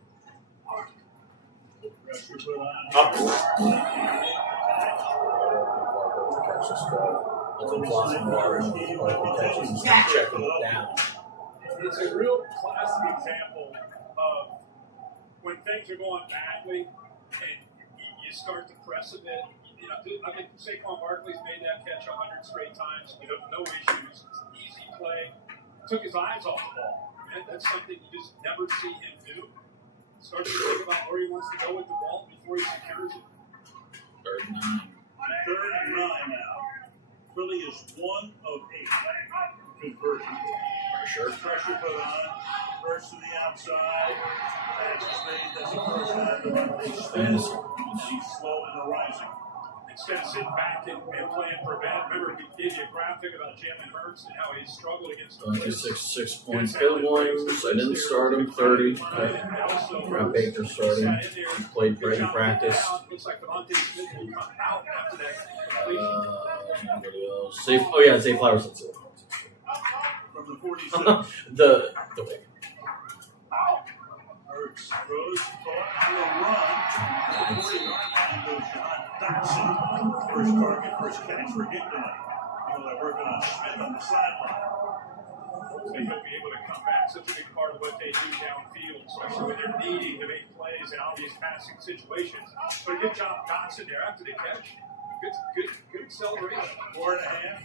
It's a real classic example of when things are going badly and you start to press a bit, you know, I mean, Saquon Barkley's made that catch 100 straight times with no issues. It's an easy play. Took his eyes off the ball. And that's something you just never see him do. Started to think about where he wants to go with the ball before he secures it. Third and 9. Third and 9 now. Philly is 1 of 8 conversion. Pressure put on. First to the outside. Pass is made. That's the first time the run they spin. He's slow in the rising. Instead of sitting back and playing prevent, remember we gave you a graphic about Jalen Hurts and how he struggled against the 6 points. Caleb Williams, I didn't start him. 30. Rob Baker starting. He played great in practice. Looks like Devontae Smith will come out after that. Anybody else? Zay Flowers. That's it. From the 46. the Hurts throws, caught for a run. 40-yard line goes John Dotson. First target, first catch for him tonight. They're working on Smith on the sideline. So he'll be able to come back. Such a big part of what they do downfield, especially when they're needing to make plays in obvious passing situations. But a good job, Dotson there after the catch. Good acceleration. 4.5.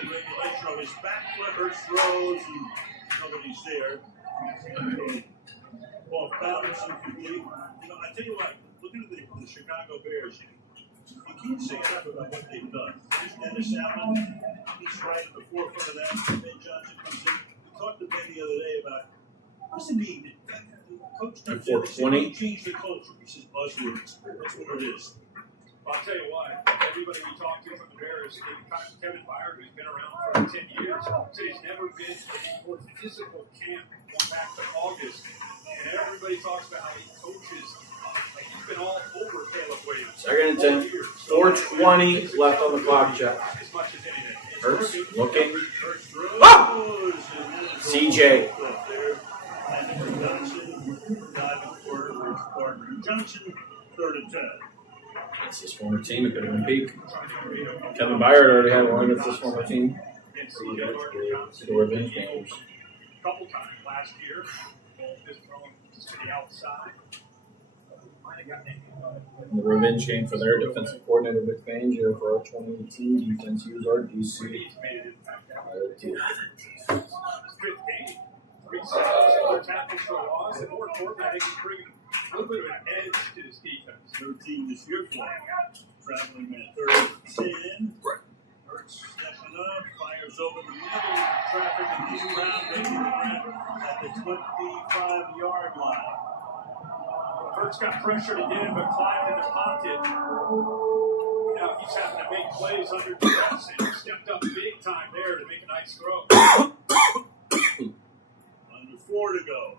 The regulation of his back foot, Hurts throws, and nobody's there. Ball balance and complete. You know, I tell you what, looking at the Chicago Bears, you can't say enough about what they've done. There's Dennis Allen, he's right at the forefront of that. Ben Johnson comes in. We talked to Ben the other day about what's the need? Coach changed the culture. He says buzzwords. That's what it is. Well, I'll tell you what, everybody we talked to from the Bears, Kevin Byard, who's been around for 10 years, said he's never been in a more physical camp going back to August. And everybody talks about how he coaches, like he's been all over Caleb Williams. Second and 10. 4:20 left on the clock, Jeff. As much as anything. Hurts looking. Ah! CJ. Johnson, 3rd and 10. It's his former team. It could have been peak. Kevin Byard already had one against this former team. The revenge games. A couple times last year, just throwing to the outside. The revenge game for their defensive coordinator, Vic Fangio, for our 2018 defense. He was our DC. Good game. 3 sacks, 4 tackles for a loss, and more importantly, they can bring a little bit of an edge to this defense. 13 this year for him. Traveling at 3rd and 10. Hurts stepping up, fires over the middle of traffic, and he's Brown making the grab at the 25-yard line. Hurts got pressured again, but climbed in the pocket. Now he's having to make plays under duress, and he stepped up big time there to make a nice throw. Under 4 to go.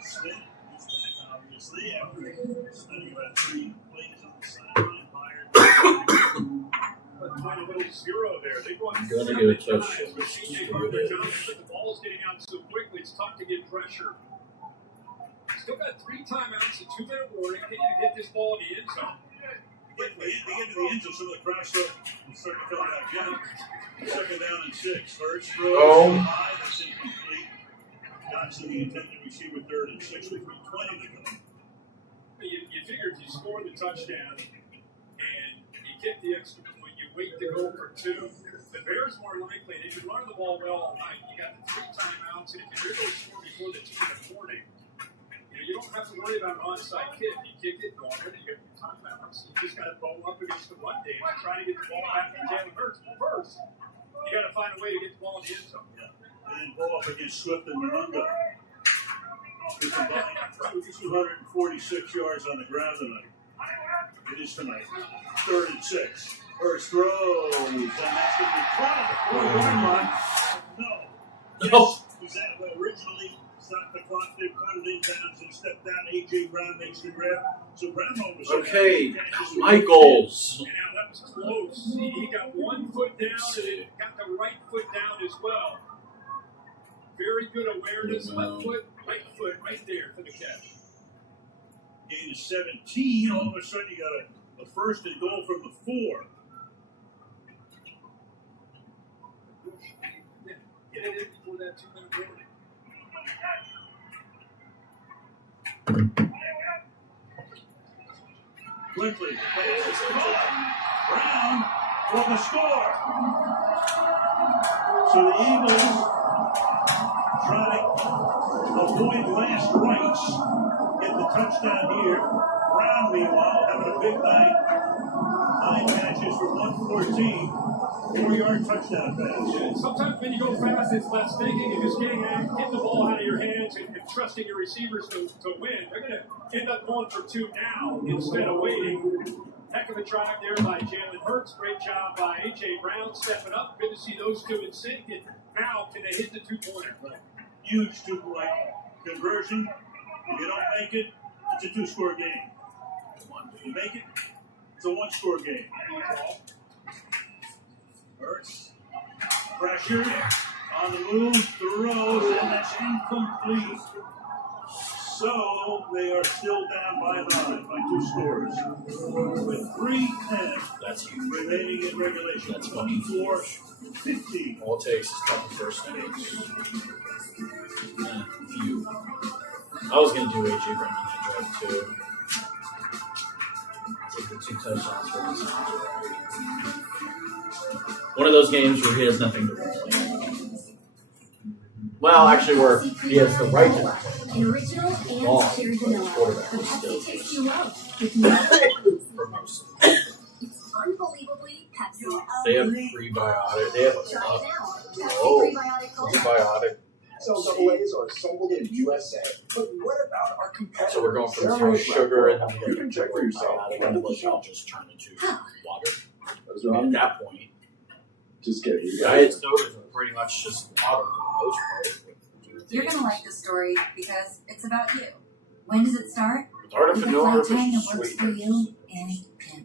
Smith is back, obviously, after spending about 3 plays on the sideline. Find a little zero there. They won Gonna get a touch. CJ Gardner-Johnson, but the ball's getting out so quickly, it's tough to get pressure. Still got 3 timeouts, a 2-minute warning. Can you get this ball in the end zone? They get to the end zone, some of the crowd start to fill out again. 2nd down and 6. Hurts throws high, that's incomplete. Johnson, the intended receiver, 3rd and 6 with 3:20 to go. You figured you score the touchdown and you get the extra point, you wait to go for 2. The Bears more likely, they could run the ball well all night. You got the 3 timeouts, and if you're going to score before the team in the morning, you don't have to worry about an onside kick. You kick it normal, you get your timeouts. You just got to bowl up against the run game and try to get the ball back to Jalen Hurts. First, you got to find a way to get the ball in the end zone. Yeah. And ball up against Swift and Marunga. Who combined 246 yards on the ground tonight. It is tonight. 3rd and 6. Hurts throws, and that's going to be caught at the 4-yard line. No. Was that originally stopped the clock? They put it in bounds and stepped down. A.J. Brown makes the grab. So Brown was okay. Michaels. And now that was close. He got 1 foot down and got the right foot down as well. Very good awareness. Left foot, right foot, right there for the catch. Gain is 17. All of a sudden, you got a 1st and goal from the 4. Get it with that 2-minute warning. Quickly, Brown for the score. So the Eagles try to avoid last rites, get the touchdown here. Brown, meanwhile, having a big night. 9 catches for 114. 4-yard touchdown pass. Yeah, sometimes when you go fast, it's less thinking and just getting the ball out of your hands and trusting your receivers to win. They're going to end up going for 2 now instead of waiting. Heck of a drive there by Jalen Hurts. Great job by A.J. Brown stepping up. Good to see those two in sync. And now, can they hit the 2-pointer? Huge 2-point conversion. If you don't make it, it's a 2-score game. If you make it, it's a 1-score game. Hurts. Pressure. On the move. Throws. And that's incomplete. So they are still down by 9 by 2 scores. With 3:10 remaining in regulation. That's 24-15. All it takes is a couple first downs. Few. I was going to do A.J. Brown on that drive too. Take the 2 touchdowns for this. One of those games where he has nothing to play. Well, actually, where he has the right to play. An original and cherry vanilla. The Pepsi tastes you love. With It's unbelievably Pepsi. They have prebiotic. They have prebiotic. Cell double A's are assembled in USA. But what about our competitors? So we're going from zero sugar and then you can check for yourself. And the shell just turn into water. Those are At that point, just kidding. diet sodas are pretty much just water for the most part. You're gonna like this story because it's about you. When does it start? It's artificial, With a flight time that artificial works for sweeteners. you and him.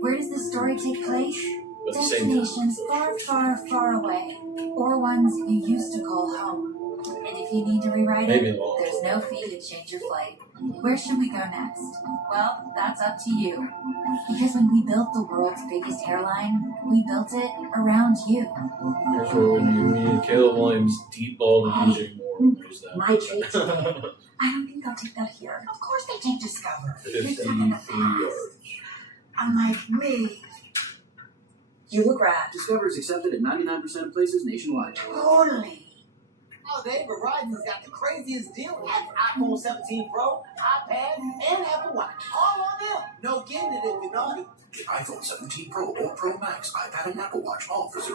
Where does this story take place? But the same Destinations far, far, far away, or ones you used to call home. And if you need to rewrite Maybe it, long. there's no fee to change your flight. Where should we go next? Well, that's up to you. Because when we built the world's biggest airline, we built it around you. Here's where we need Caleb Williams deep ball to DJ Moore. There's that. My treat today. I don't think they'll take that here. Of course they take Discover. 53 yards. Unlike me. You look rad. Discover is accepted at 99% of places nationwide. Totally. Oh, Dave, Verizon's got the craziest deal. That's iPhone 17 Pro, iPad, and Apple Watch. All on them. No kidding it, we know. Get iPhone 17 Pro or Pro Max, iPad, and Apple Watch all for $0.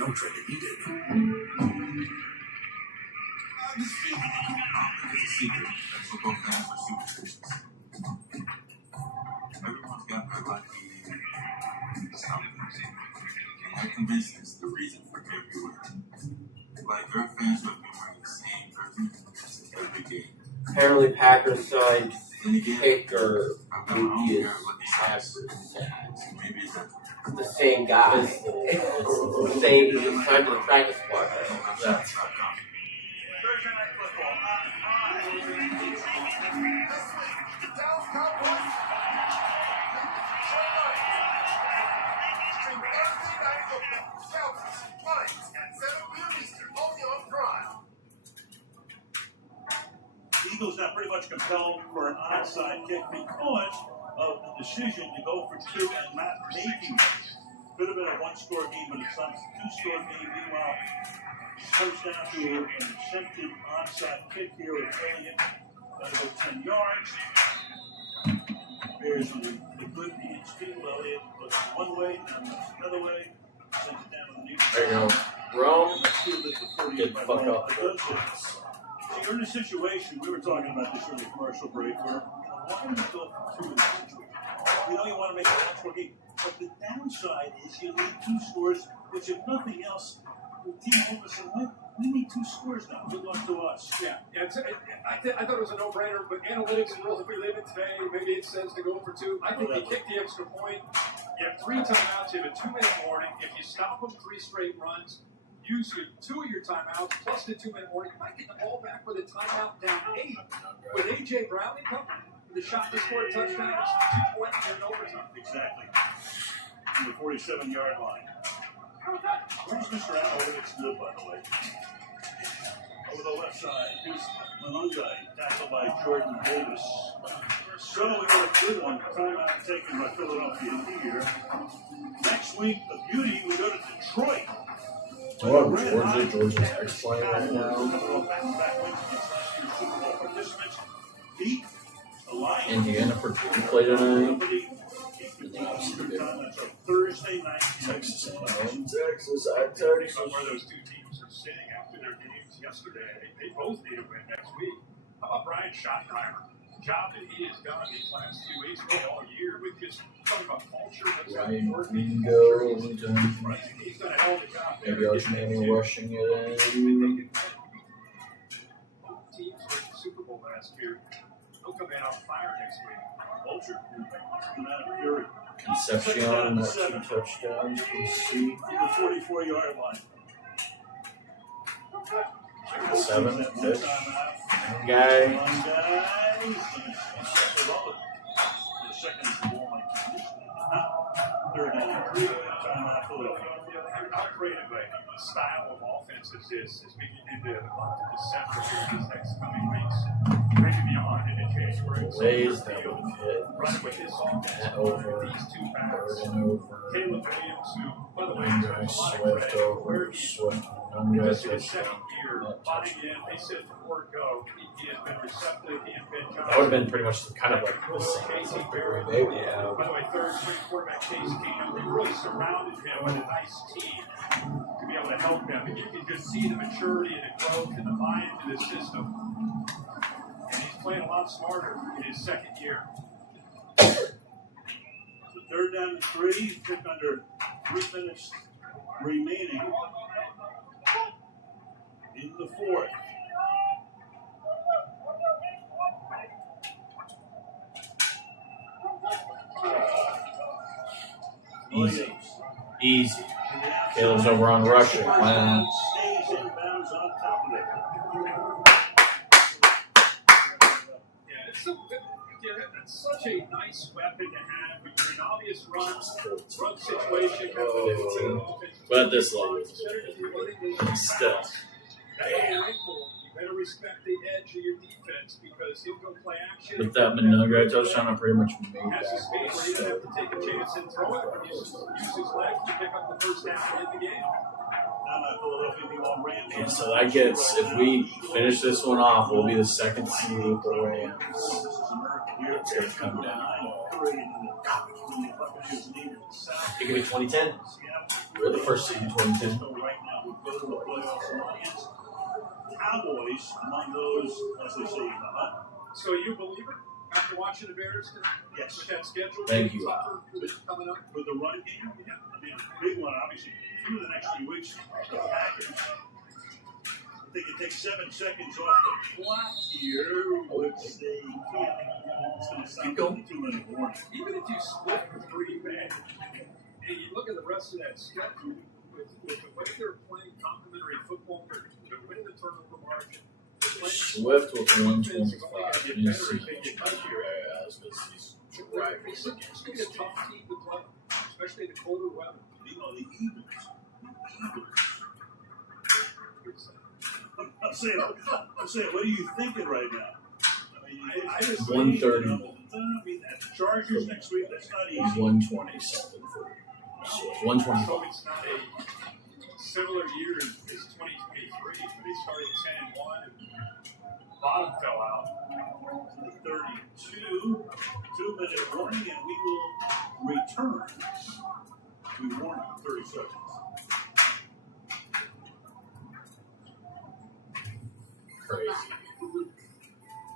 No trade-in needed. It's a secret that football fans are superstitious. Everyone's got their lucky something. And my convinced is the reason for everywhere. Like their fans who have been wearing the same jersey every game. Apparently, Packers side kicker is the same guy. It's the same. He's signed to the practice squad. Thursday Night Football on Prime. Dallas Cowboys. Stream Thursday Night Football. Cowboys, Lions at 7 p.m. Eastern, only on Prime. The Eagles got pretty much compelled for an onside kick because of the decision to go for 2 and not making it. Could have been a 1-score game, but it's not a 2-score game. Meanwhile, comes down to an attempted onside kick here with Elliott. Gotta go 10 yards. Bears with a good PhD. Elliott looks one way, now looks another way. Sends it down to the near There you go. Rome, Fielded the 40 get the by fuck Brown. up. It does this. See, you're in a situation, we were talking about this early commercial break, where why do you go for 2 in this situation? You know you want to make a 1-score game, but the downside is you need 2 scores, which if nothing else, the team over said, we need 2 scores now. Good luck to us. Yeah, I thought it was a no-brainer, but analytics and rules, if we live it today, maybe it says to go for 2. I think you kick the extra point. You have 3 timeouts. You have a 2-minute warning. If you stop them 3 straight runs, use 2 of your timeouts plus the 2-minute warning, you might get the ball back with a timeout down 8. With A.J. Brown coming, the shot to score a touchdown, it's 2 points in overtime. Exactly. From the 47-yard line. Where's Mr. Analytics good, by the way? over the left side. Here's Malungai, tackled by Jordan Davis. So we got a good one. Timeout taken by Philadelphia here. Next week, the Beauty, we go to Detroit. Oh, Georgia's ex-playing right now. Indiana Purdue play tonight. Thursday night. Texas A&M. Texas. Where those two teams are sitting after their games yesterday. They both need a win next week. How about Brian Schottenheimer? The job that he has done these last 2 weeks, really all year, with just talking about culture. Ryan Mingo. He's done a hell of a job. Maybe Archie rushing it in. Both teams were in the Super Bowl last year. They'll come in on fire next week. Culture. Concepcion, that 2 touchdowns. PC. The 44-yard line. 7 fish. Guy. Third and 3. Timeout Philadelphia. How creative a style of offense is this as we get into the month of December here these next coming weeks? Maybe beyond into January. Plays that would hit. Running with this offense Over. these two backs. Burden over. Caleb Williams, who, by the way, Wingers, Swift over. Swift. just in his second year, buying in, they said from word go, he has been receptive, he and Ben Johnson. That would have been pretty much kind of like the same Casey Barry they would By have. the way, third string quarterback Case Keenum, they really surrounded him with a nice team to be able to help him. And you can just see the maturity and the growth and the buy-in to this system. And he's playing a lot smarter in his second year. So third down and 3, pick under 3 minutes remaining in the fourth. Easy. Easy. Caleb's over on rushing. Wow. Stays inbounds on top of it. That's such a nice weapon to have when you're in obvious run situation. But at this level, still. You better respect the edge of your defense because he'll go play action. With that Monogray touchdown, I pretty much made Has that. a speed where you don't have to take a chance and throw it. Use his legs to pick up the first down and win the game. And so that gets, if we finish this one off, we'll be the second seed with the Rams. It's going to come down. It could be 2010. We're the first seed in 2010. Cowboys among those, as they say, in the hunt. So you a believer after watching the Bears tonight? Yes. With that schedule? Thank you. Tougher coming up? With the run game, yeah. I mean, big one, obviously. Through the next few weeks, the Packers. If they can take 7 seconds off the clock here, which they can't, it's going to stop the 2-minute warning. Even if you split with Green Bay, and you look at the rest of that schedule, with the way they're playing complementary football, they're winning the turnover margin. Swift with 125. You need to see here as he's driving. It's going to be a tough team to play, especially in the colder weather. You know, the Eagles. I'm saying, what are you thinking right now? I mean, I just 130. I mean, that Chargers next week, that's not easy. 120 something for Swift. 125. So it's not a similar year as 2023, but they started 10-1 and bottom fell out. 32, 2-minute warning, and we will return. We warn you 30 seconds. Crazy.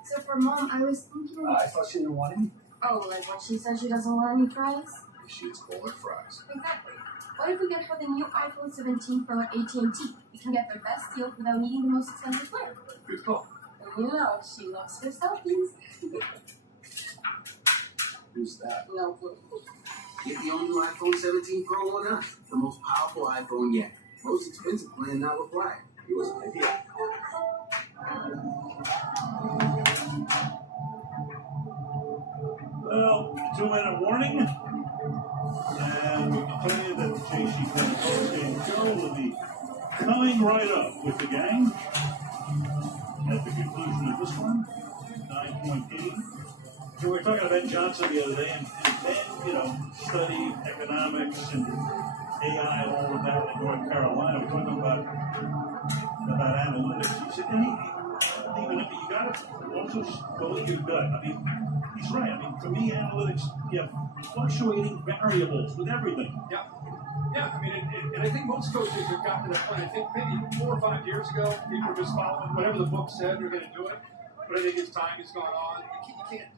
So for Mom, I was thinking. I thought she didn't want any. Oh, like when she said she doesn't want any fries? She eats bowl and fries. Exactly. What if we get her the new iPhone 17 Pro at AT&T? We can get the best deal without needing the most expensive plan. Good call. And you know, she loves her selfies. Who's that? No clue. Get the all-new iPhone 17 Pro on us. The most powerful iPhone yet. Most expensive plan not applied. It was an idea. Well, 2-minute warning. And we can tell you that the JC Penn postgame show will be coming right up with the gang. At the conclusion of this one, 9-point game. So we were talking about Johnson the other day, and Ben, studied economics and AI and all of that in North Carolina. We're talking about analytics. He said, even if you got to also go with your gut. I mean, he's right. I mean, for me, analytics, you have fluctuating variables with everything. Yeah. Yeah, I mean, and I think most coaches have gotten to that point. I think maybe 4 or 5 years ago, people were just following whatever the book said they're going to do it. But I think as time has gone on, you can't.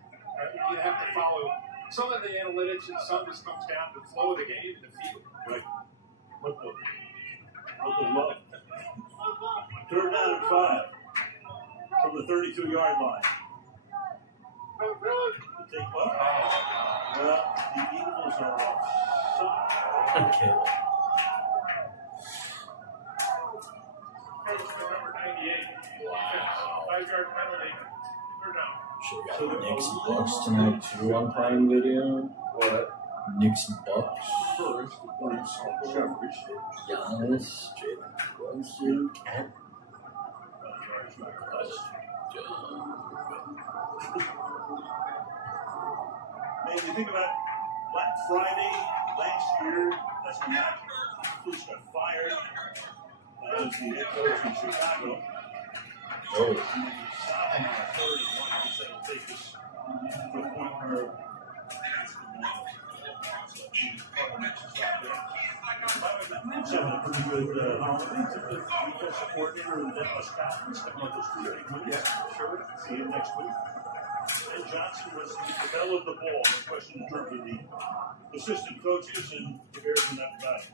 You have to follow some of the analytics, and some just comes down to the flow of the game and the field. Right. What the love? 3rd down and 5 from the 32-yard line. You take what? Well, the Eagles are offside. Okay. Number 98. Wow. 5-yard penalty. Third down. Should we got Knicks and Bucks tonight too on Prime Video? What? Knicks and Bucks. First, Shepard. Giannis, Jalen Brunson, Cat. Man, you think about Black Friday last year, that's when Matt Flus got fired as the head coach in Chicago. Oh. And then you stop him on 3rd and 1. He said, "I'll take this to a point where Matt's having a pretty good holiday. Took the defensive coordinator and Dallas Cowboys. Stepping up those 2 big wins. Yeah, sure. See him next week. And Johnson was the bell of the ball. The question in terms of the assistant coaches and the Bears in that battle.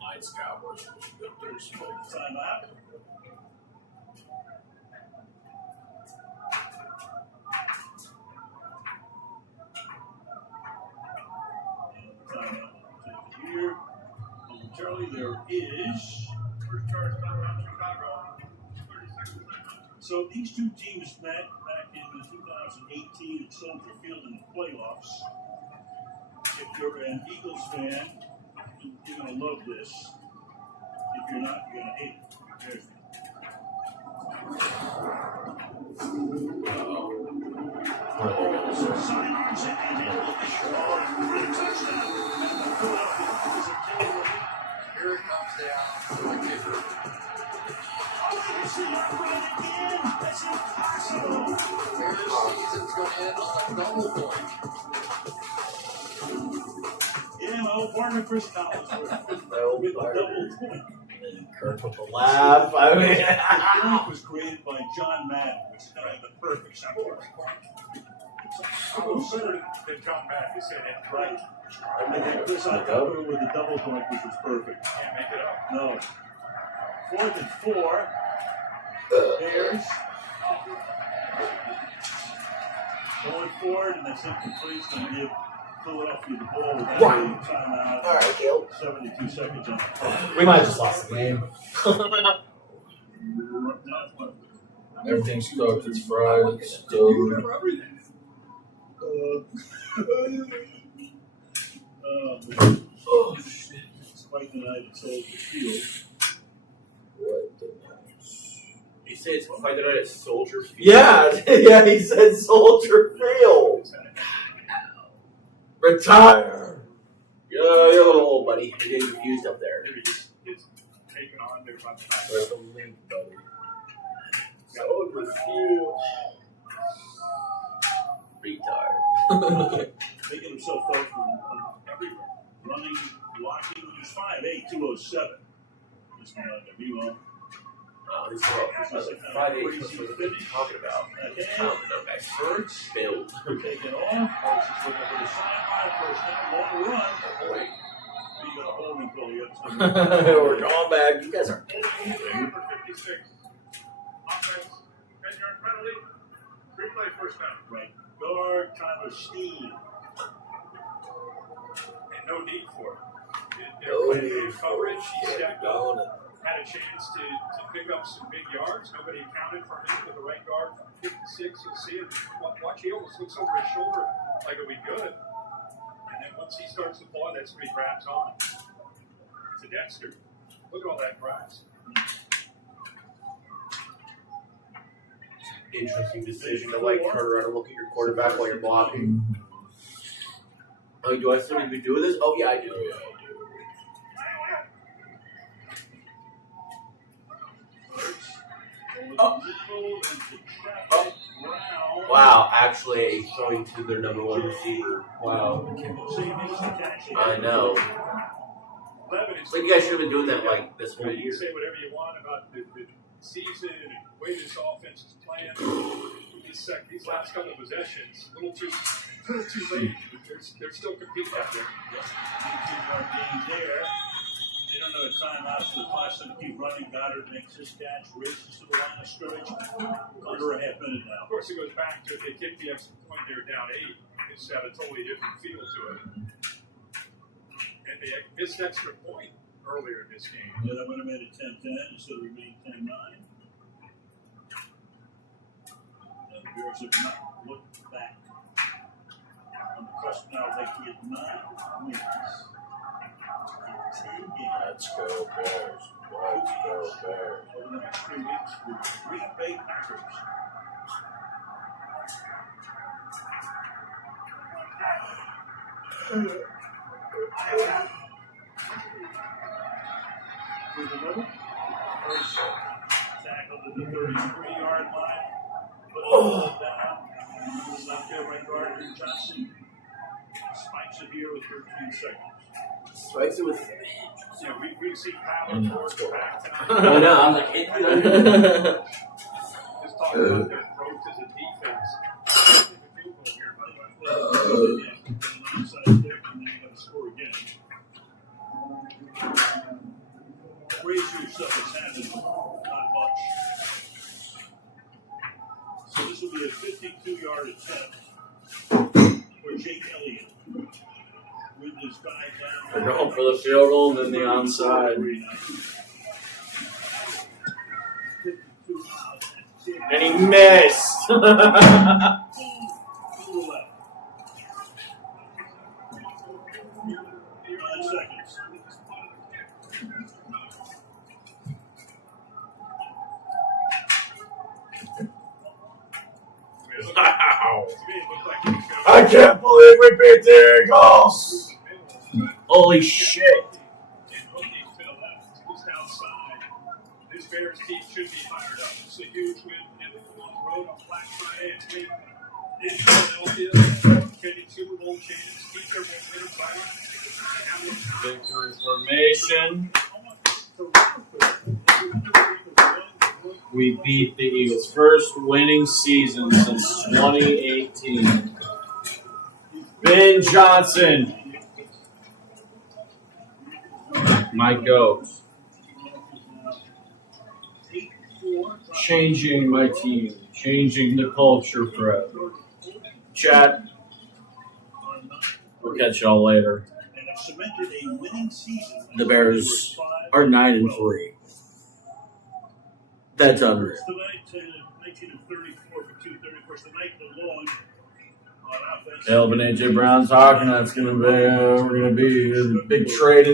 Lions Cowboys was good Thursday. Time out. Here, momentarily, there is. So these two teams met back in 2018 at Soldier Field in the playoffs. If you're an Eagles fan, you're going to love this. If you're not, you're going to hate it. There's sidelines and touchdown. Here it comes down to a kicker. It's not right again. That's impossible. Their season's going to end on a double point. Yeah, my old partner Chris Collins with a double point. Kirk with the laugh. I mean, the point was created by John Madden, which is kind of the perfect sound. I was better than John Madden. He said it right. And then Chris October with the double point, which was perfect. Can't make it up. No. 4th and 4. Bears. Going forward, and that's incomplete. It's going to give Philadelphia the ball with that timeout. All right, Gil. 72 seconds on the clock. We might have just lost the game. Everything's cooked. It's fried. It's stoked. Oh, shit. It's quite the night at Soldier Field. You say it's quite the night at Soldier Field? Yeah, yeah, he said Soldier Field. Retire. You're a little old, buddy. You're getting confused up there. Maybe he's taking on their front back. There's a link, buddy. Soldier Field. Retard. Making himself felt everywhere. Running, blocking. He's 5'8", 207. Just not like a Milo. Oh, this is 5'8", what are you talking about? No, guys. Birds. Build. Taking off. Birds is looking for the sideline. First down, long run. Oh, boy. You got a holding call. You have We're going back. You guys are. Number 56. Offense. 10-yard penalty. Replay first down. Right guard, Tyler Steen. And no need for it. They're playing coverage. He stacked up. Had a chance to pick up some big yards. Nobody accounted for him with the right guard from 56. You'll see it. Watch, he almost looks over his shoulder like it'll be good. And then once he starts to fly, that's when he grabs on to Dexter. Look at all that grass. interesting decision to like turn around and look at your quarterback while you're blocking. Oh, do I still need to be doing this? Oh yeah, I do. Oh. Oh. Wow, actually throwing to their number one receiver. Wow. I know. But you guys should have been doing that like this whole You year. can say whatever you want about the season and the way this offense is playing. These last couple of possessions, a little too late. They're still competing out there. Being there. They don't know a timeout, so the clock's going to keep running. Goddard makes his catch, races to the line of scrimmage. Under a half minute now. Of course, it goes back to if they kick the extra point, they're down 8. It's got a totally different feel to it. And they missed an extra point earlier in this game. Yeah, that would have made it 10-10 instead of remaining 10-9. And the Bears have not looked back. On the cusp now, they can get 9 wins. Let's go Bears. Let's go Bears. Over the next 3 weeks with Green Bay Packers. Through the middle. First tackle to the 33-yard line. But down. It's not there right guard. Johnson spikes it here with 13 seconds. Spikes it with. Yeah, we've seen power towards the back. I know, I'm like, hey, Just talking about their growth as a defense. Score again. Raise yourself as having not much. So this will be a 52-yard attempt for Jake Elliott. With his guy down. They're going for the field goal and then the onside. And he missed. Wow. I can't believe we beat the Eagles. Holy shit. Just outside. This Bears team should be fired up. It's a huge win on the road on Black Friday and win in Philadelphia. Getting Super Bowl champions. Keep their momentum fighting. Victory formation. We beat the Eagles' first winning season since 2018. Ben Johnson. My goat. Changing my team. Changing the culture forever. Chat. We'll catch y'all later. The Bears are 9-3. That's unreal. Elvin AJ Brown talking. That's gonna be we're gonna be a big trade.